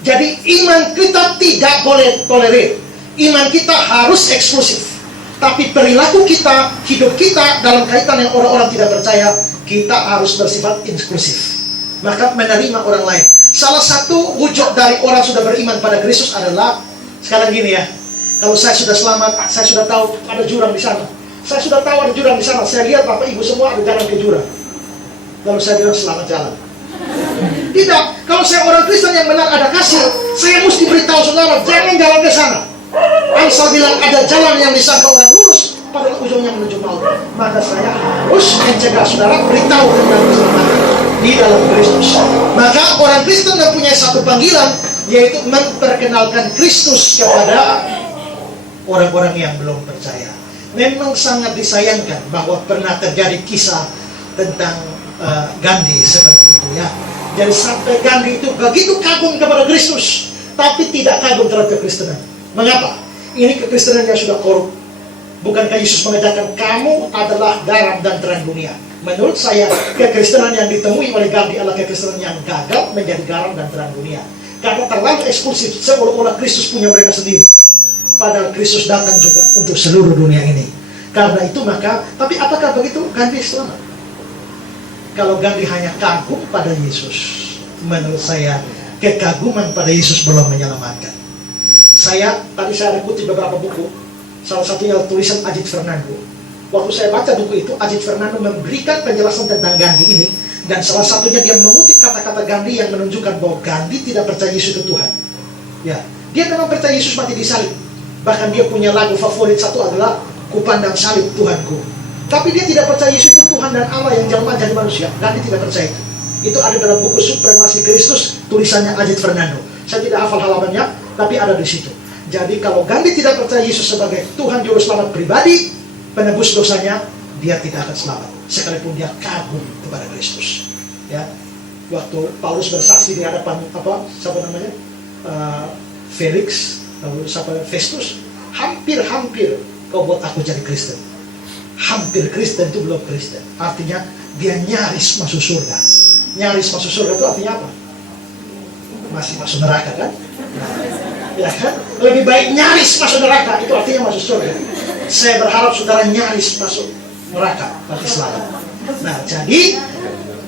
Jadi iman kita tidak boleh tolerir. Iman kita harus eksklusif. Tapi perilaku kita, hidup kita dalam kaitan dengan orang-orang tidak percaya, kita harus bersifat inklusif. Maka menerima orang lain. Salah satu wujud dari orang sudah beriman pada Kristus adalah sekarang gini ya. Kalau saya sudah selamat, saya sudah tahu ada jurang di sana. Saya sudah tahu ada jurang di sana. Saya lihat Bapak Ibu semua ada jalan ke jurang. Lalu saya bilang selamat jalan. Tidak. Kalau saya orang Kristen yang benar ada kasih, saya mesti beritahu saudara jangan jalan ke sana. Alsa bilang ada jalan yang disangka orang lurus, padahal ujungnya menuju maut. Maka saya harus mencegah saudara beritahu tentang keselamatan di dalam Kristus. Maka orang Kristen mempunyai satu panggilan, yaitu memperkenalkan Kristus kepada orang-orang yang belum percaya. Memang sangat disayangkan bahwa pernah terjadi kisah tentang Gandhi seperti itu ya. Jadi sampai Gandhi itu begitu kagum kepada Kristus, tapi tidak kagum terhadap kekristenan. Mengapa? Ini kekristenan yang sudah korup. Bukankah Yesus mengajarkan kamu adalah garam dan terang dunia? Menurut saya, kekristenan yang ditemui oleh Gandhi adalah kekristenan yang gagal menjadi garam dan terang dunia. Karena terlalu eksklusif, seolah-olah Kristus punya mereka sendiri. padahal Kristus datang juga untuk seluruh dunia ini. Karena itu maka, tapi apakah begitu Gandhi selamat? Kalau Gandhi hanya kagum pada Yesus, menurut saya kekaguman pada Yesus belum menyelamatkan. Tadi saya kutip beberapa buku, salah satunya tulisan Ajit Fernando. Waktu saya baca buku itu, Ajit Fernando memberikan penjelasan tentang Gandhi ini, dan salah satunya dia mengutip kata-kata Gandhi yang menunjukkan bahwa Gandhi tidak percaya Yesus itu Tuhan. Ya, dia memang percaya Yesus mati di salib. Bahkan dia punya lagu favorit satu adalah "Kupandang salib Tuhanku." Tapi dia tidak percaya Yesus itu Tuhan dan Allah yang jelma jadi manusia. Gandhi tidak percaya itu. Itu ada dalam buku Supremasi Kristus, tulisannya Ajit Fernando. Saya tidak hafal halamannya, tapi ada di situ. Jadi kalau Gandhi tidak percaya Yesus sebagai Tuhan Juru Selamat pribadi, penebus dosanya, dia tidak akan selamat. Sekalipun dia kagum kepada Kristus. Ya, waktu Paulus bersaksi di hadapan Felix, lalu Festus, hampir kau buat aku jadi Kristen. Hampir Kristen itu belum Kristen. Artinya dia nyaris masuk surga. Nyaris masuk surga itu artinya apa? Masih masuk neraka kan? Ya kan? Lebih baik nyaris masuk neraka, itu artinya masuk surga. Saya berharap saudara nyaris masuk neraka, berarti selamat. Nah, jadi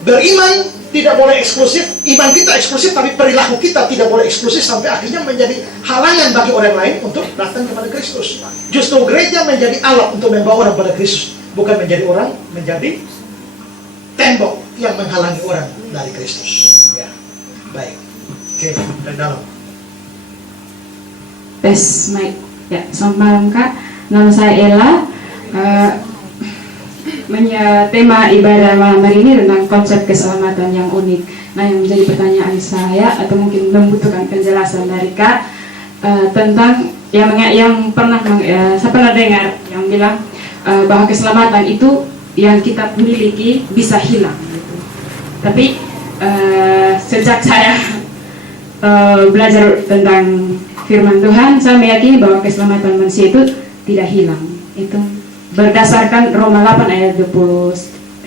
beriman tidak boleh eksklusif. Iman kita eksklusif, tapi perilaku kita tidak boleh eksklusif sampai akhirnya menjadi halangan bagi orang lain untuk datang kepada Kristus. Justru gereja menjadi alat untuk membawa orang pada Kristus, bukan menjadi tembok yang menghalangi orang dari Kristus. Ya, baik. Oke, dari dalam. Tes mic. Ya, selamat malam Kak. Nama saya Ella. Tema ibadah malam hari ini tentang konsep keselamatan yang unik. Nah, yang menjadi pertanyaan saya atau mungkin membutuhkan penjelasan dari Kak tentang yang saya pernah dengar yang bilang bahwa keselamatan itu yang kita miliki bisa hilang. Gitu. Tapi sejak saya belajar tentang firman Tuhan, saya meyakini bahwa keselamatan manusia itu tidak hilang. Itu berdasarkan Roma 8 ayat 28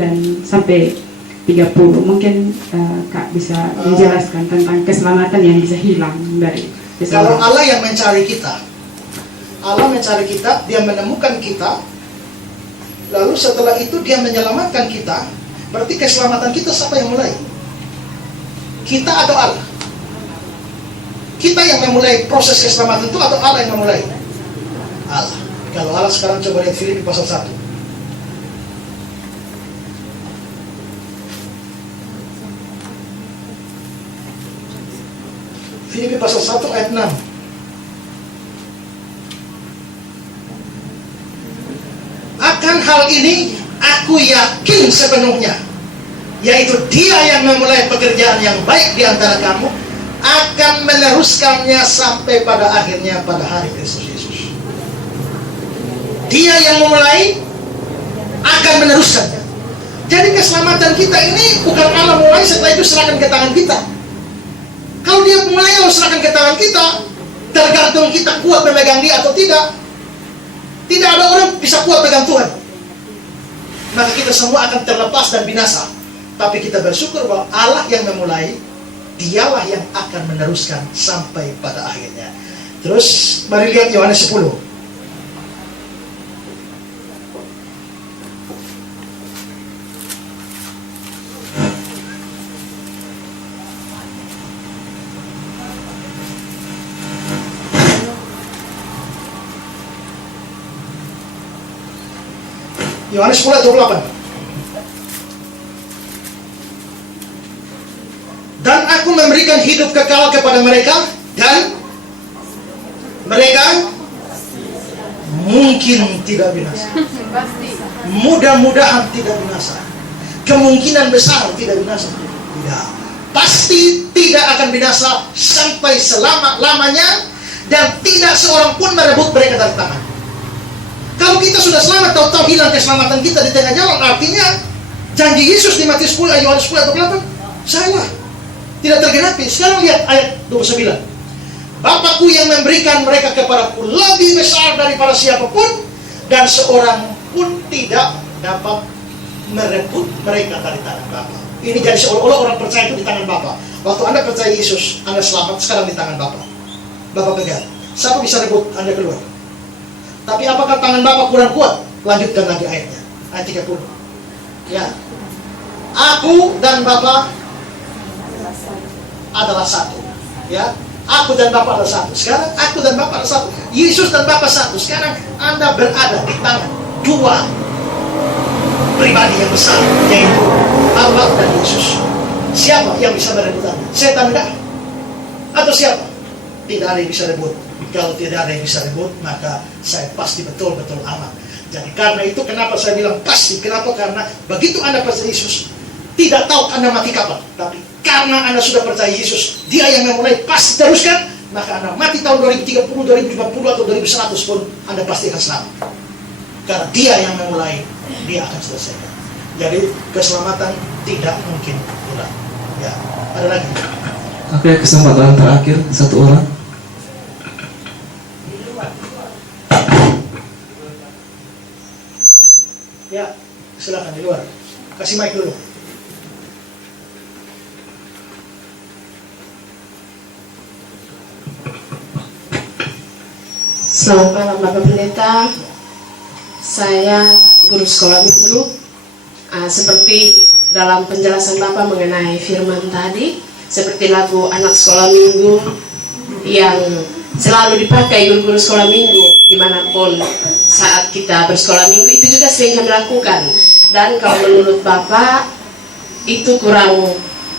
dan sampai 30. Mungkin Kak bisa menjelaskan tentang keselamatan yang bisa hilang dari Kalau Allah yang mencari kita, dia menemukan kita, lalu setelah itu dia menyelamatkan kita. Berarti keselamatan kita siapa yang mulai? Kita atau Allah? Kita yang memulai proses keselamatan itu atau Allah yang memulai? Allah. Kalau Allah, sekarang coba lihat Filipi pasal 1. Filipi pasal 1 ayat 6. Akan hal ini aku yakin sepenuhnya, yaitu Dia yang memulai pekerjaan yang baik di antara kamu akan meneruskannya sampai pada akhirnya pada hari Kristus Yesus. Dia yang memulai akan meneruskannya. Jadi keselamatan kita ini bukan Allah mulai, setelah itu serahkan ke tangan kita. Kalau dia mulai harus serahkan ke tangan kita, tergantung kita kuat memegang dia atau tidak. Tidak ada orang bisa kuat pegang Tuhan. Maka kita semua akan terlepas dan binasa. Tapi kita bersyukur bahwa Allah yang memulai, Dialah yang akan meneruskan sampai pada akhirnya. Terus mari lihat Yohanes 10. Yohanes 10 ayat 28. Dan aku memberikan hidup kekal kepada mereka, dan mereka mungkin tidak binasa. Mudah-mudahan tidak binasa. Kemungkinan besar tidak binasa. Tidak. Pasti tidak akan binasa sampai selama-lamanya, dan tidak seorang pun merebut mereka dari tangan. Kalau kita sudah selamat, tahu-tahu hilang keselamatan kita di tengah jalan, artinya janji Yesus di Matius 10 ayat 10 atau 8 salah, tidak tergenapi. Sekarang lihat ayat 29. Bapakku yang memberikan mereka kepadaku lebih besar daripada siapapun, dan seorang pun tidak dapat merebut mereka dari tangan Bapa. Ini jadi seolah-olah orang percaya itu di tangan Bapa. Waktu Anda percaya Yesus, Anda selamat, sekarang di tangan Bapa. Bapa pegang. Siapa bisa rebut Anda keluar? Tapi apakah tangan Bapak kurang kuat? Lanjutkan lagi ayatnya. Ayat 30. Ya. Aku dan Bapak adalah satu. Ya. Aku dan Bapak adalah satu. Sekarang aku dan Bapak adalah satu. Yesus dan Bapak satu. Sekarang Anda berada di tangan dua pribadi yang besar, yaitu Allah dan Yesus. Siapa yang bisa merebut Anda? Setan enggak? Atau siapa? Tidak ada yang bisa rebut. Kalau tidak ada yang bisa rebut, maka saya pasti betul-betul aman. Jadi karena itu kenapa saya bilang pasti. Kenapa? Karena begitu Anda percaya Yesus, tidak tahu Anda mati kapan. Tapi karena Anda sudah percaya Yesus, Dia yang memulai, pasti teruskan. Maka Anda mati tahun 2030, 2050 atau 2100 pun Anda pasti akan selamat. Karena Dia yang memulai, Dia akan selesaikan. Jadi keselamatan tidak mungkin hilang. Ya, ada lagi. Oke, kesempatan terakhir satu orang. Ya, silakan di luar. Kasih mic dulu. Selamat malam Bapak Pendeta. Saya guru sekolah minggu. Seperti dalam penjelasan Bapak mengenai firman tadi, seperti lagu anak sekolah minggu yang selalu dipakai guru-guru sekolah minggu dimanapun saat kita bersekolah minggu, itu juga sering kami lakukan. Dan kalau menurut Bapak itu kurang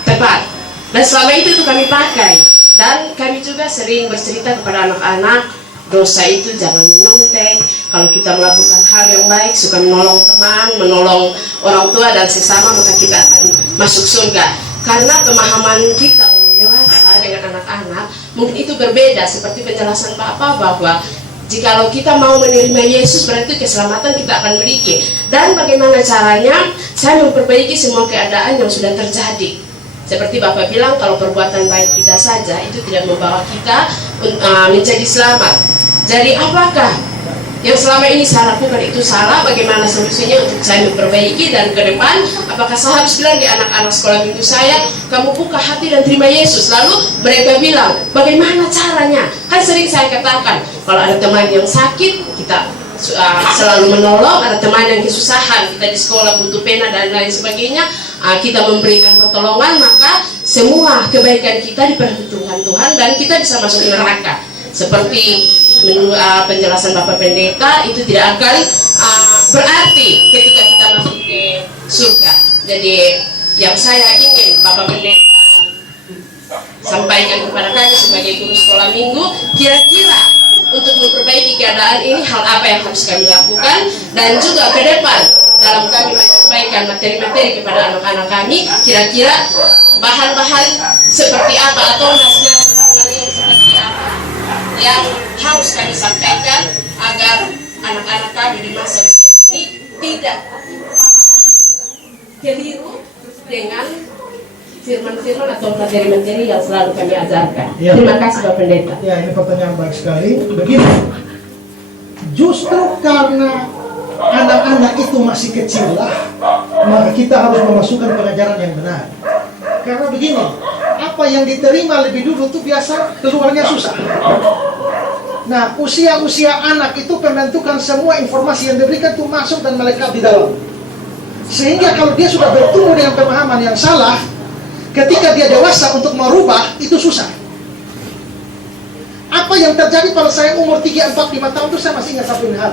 tepat, dan selama itu kami pakai. Dan kami juga sering bercerita kepada anak-anak, dosa itu jangan menyontek. Kalau kita melakukan hal yang baik, suka menolong teman, menolong orang tua dan sesama, maka kita akan masuk surga. Karena pemahaman kita orang dewasa dengan anak-anak mungkin itu berbeda, seperti penjelasan Bapak bahwa jikalau kita mau menerima Yesus, berarti keselamatan kita akan miliki. Dan bagaimana caranya? Saya memperbaiki semua keadaan yang sudah terjadi. Seperti Bapak bilang, kalau perbuatan baik kita saja itu tidak membawa kita menjadi selamat. Jadi apakah yang selama ini saya lakukan itu salah? Bagaimana solusinya untuk saya memperbaiki? Dan ke depan, apakah saya harus bilang di anak-anak sekolah minggu saya, kamu buka hati dan terima Yesus? Lalu mereka bilang, bagaimana caranya? Kan sering saya katakan, kalau ada teman yang sakit, kita selalu menolong. Ada teman yang kesusahan, kita di sekolah butuh pena dan lain sebagainya, kita memberikan pertolongan, maka semua kebaikan kita diperhitungkan Tuhan dan kita bisa masuk neraka. Seperti menurut penjelasan Bapak Pendeta, itu tidak akan berarti ketika kita masuk ke surga. Jadi yang saya ingin Bapak Pendeta sampaikan kepada kami sebagai guru sekolah minggu, kira-kira untuk memperbaiki keadaan ini, hal apa yang harus kami lakukan, dan juga ke depan dalam kami menyampaikan materi-materi kepada anak-anak kami, kira-kira bahan-bahan seperti apa atau nasihat yang seperti apa yang harus kami sampaikan agar anak-anak kami di masa usia ini tidak keliru dengan firman-firman atau materi-materi yang selalu kami ajarkan. Ya. Terima kasih Bapak Pendeta. Ya, ini pertanyaan baik sekali. Begini, justru karena anak-anak itu masih kecil lah, maka kita harus memasukkan pengajaran yang benar. Karena begini, apa yang diterima lebih dulu itu biasa keluarnya susah. Nah, usia-usia anak itu pembentukan semua informasi yang diberikan itu masuk dan melekat di dalam. Sehingga kalau dia sudah bertumbuh dengan pemahaman yang salah, ketika dia dewasa untuk merubah, itu susah. Apa yang terjadi pada saya umur 3, 4, 5 tahun itu saya masih ingat satu hal.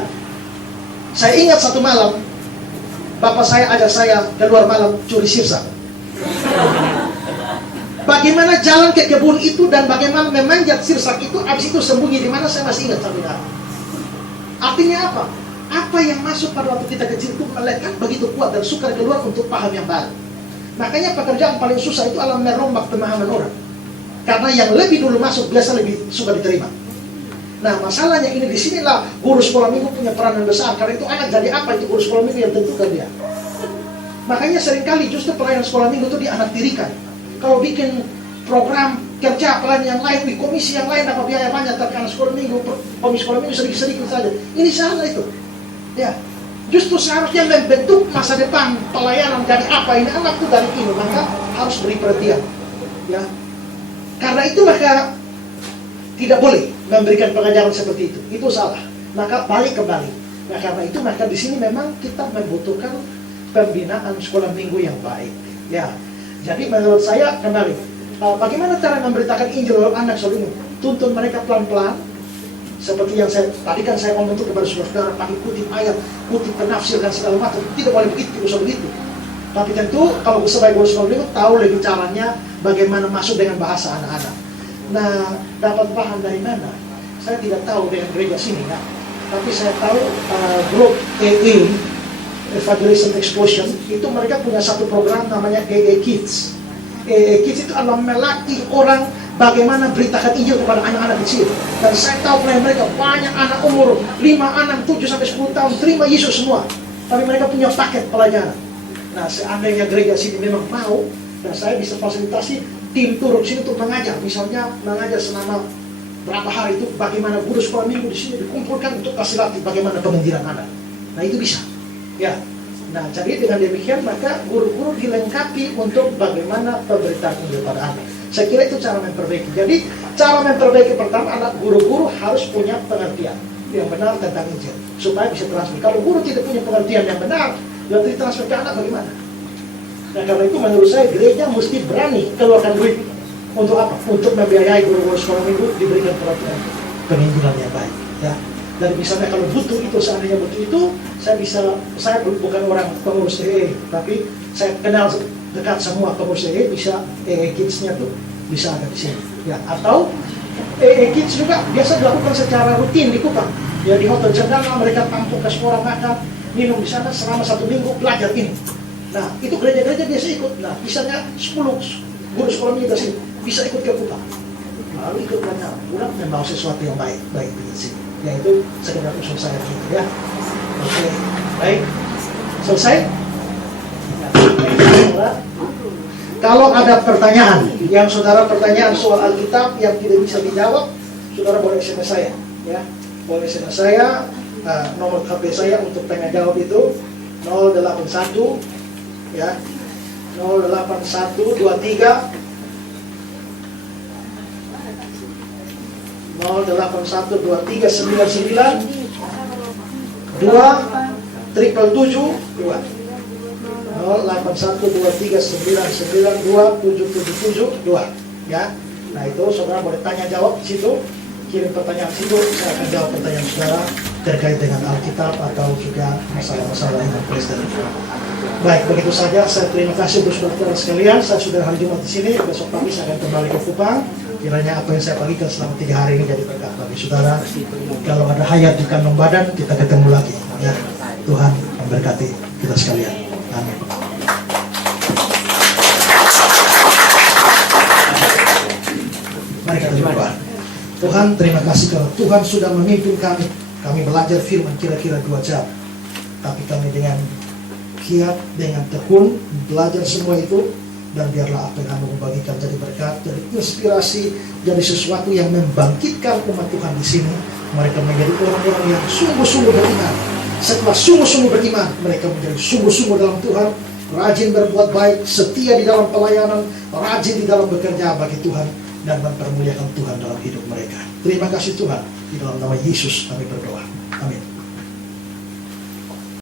Saya ingat satu malam, bapak saya ajak saya keluar malam curi sirsa. Bagaimana jalan ke kebun itu dan bagaimana memanjat sirsak itu, habis itu sembunyi di mana, saya masih ingat sampai sekarang. Artinya apa? Apa yang masuk pada waktu kita kecil itu melekat begitu kuat dan sukar keluar untuk paham yang baru. Makanya pekerjaan paling susah itu adalah merombak pemahaman orang. Karena yang lebih dulu masuk biasa lebih suka diterima. Nah, masalahnya ini disinilah guru sekolah minggu punya peran yang besar. Karena itu anak jadi apa itu guru sekolah minggu yang tentukan dia. Makanya seringkali justru pelayanan sekolah minggu itu dianaktirikan. Kalau bikin program kerja pelayanan yang lain, di komisi yang lain dapat biaya banyak, tapi anak sekolah minggu, komisi sekolah minggu sedikit-sedikit saja. Ini salah itu. Ya, justru seharusnya membentuk masa depan pelayanan dari apa ini anak itu dari ini, maka harus beri perhatian. Ya, karena itu maka tidak boleh memberikan pengajaran seperti itu salah. Maka balik kembali. Nah karena itu maka di sini memang kita membutuhkan pembinaan sekolah minggu yang baik. Ya, jadi menurut saya kembali, bagaimana cara memberitakan Injil oleh anak saudara? Tuntun mereka pelan-pelan. Seperti yang tadi kan saya ngomong itu kepada saudara, pakai kutip ayat, kutip penafsir dan segala macam. Tidak boleh begitu, tidak usah begitu. Tapi tentu kalau sebagai guru sekolah minggu tahu lebih caranya bagaimana masuk dengan bahasa anak-anak. Nah, dapat bahan dari mana? Saya tidak tahu dengan gereja sini ya. Tapi saya tahu grup AA, Evangelism Explosion, itu mereka punya satu program namanya AA Kids. AA Kids itu adalah melatih orang bagaimana beritakan Injil kepada anak-anak kecil. Dan saya tahu mereka banyak anak umur 5, 6, 7 sampai 10 tahun terima Yesus semua. Tapi mereka punya paket pelajaran. Nah, seandainya gereja sini memang mau, dan saya bisa fasilitasi tim turun sini untuk mengajar. Misalnya mengajar selama berapa hari itu bagaimana guru sekolah minggu di sini dikumpulkan untuk kasih latih bagaimana penginjilan anak. Nah, itu bisa. Ya. Nah, jadi dengan demikian maka guru-guru dilengkapi untuk bagaimana pemberitaan Injil pada anak. Saya kira itu cara memperbaiki. Jadi, cara memperbaiki pertama adalah guru-guru harus punya pengertian yang benar tentang Injil supaya bisa transfer. Kalau guru tidak punya pengertian yang benar, berarti transfer ke anak bagaimana? Nah, karena itu menurut saya gereja mesti berani keluarkan duit untuk apa? Untuk membiayai guru-guru sekolah minggu diberikan perhatian penginjilan yang baik. Ya. Dan misalnya kalau butuh itu, seandainya butuh itu, saya bukan orang pengurus AA, tapi saya kenal dekat semua pengurus AA, bisa AA Kids-nya tuh bisa ada di sini. Ya. Atau AA Kids juga biasa dilakukan secara rutin di Kupang. Ya, di Hotel Cendana mereka tampung ke semua orang makan, minum di sana selama 1 minggu belajar ini. Nah, itu gereja-gereja biasa ikut. Nah, misalnya 10 guru sekolah minggu sini bisa ikut ke Kupang. Lalu ikut belajar, pulang membawa sesuatu yang baik di sini. Ya, itu sekedar usul saya gitu ya. Oke, baik. Selesai? Kalau ada pertanyaan, yang saudara pertanyaan soal Alkitab yang tidak bisa dijawab, saudara boleh SMS saya, ya. Boleh SMS saya, nomor HP saya untuk tanya jawab itu 081 ya. 08123 0812399 2 777 2 08123992777 ya. Nah, itu saudara boleh tanya jawab di situ, kirim pertanyaan situ, saya akan jawab pertanyaan saudara terkait dengan Alkitab atau juga masalah-masalah yang Kristen. Baik, begitu saja. Saya terima kasih untuk saudara sekalian. Saya sudah hari Jumat di sini. Besok pagi saya akan kembali ke Kupang. Kiranya apa yang saya bagikan selama 3 hari ini jadi berkat bagi saudara. Kalau ada hayat di kandung badan, kita ketemu lagi. Ya, Tuhan memberkati kita sekalian. Amin. Mari kita berdoa. Tuhan, terima kasih kalau Tuhan sudah memimpin kami. Kami belajar firman kira-kira 2 jam. Tapi kami dengan giat, dengan tekun belajar semua itu. Dan biarlah apa yang kamu membagikan jadi berkat, jadi inspirasi, jadi sesuatu yang membangkitkan umat Tuhan di sini. Mereka menjadi orang-orang yang sungguh-sungguh beriman. Setelah sungguh-sungguh beriman, mereka menjadi sungguh-sungguh dalam Tuhan, rajin berbuat baik, setia di dalam pelayanan, rajin di dalam bekerja bagi Tuhan, dan mempermuliakan Tuhan dalam hidup mereka. Terima kasih Tuhan. Di dalam nama Yesus kami berdoa. Amin.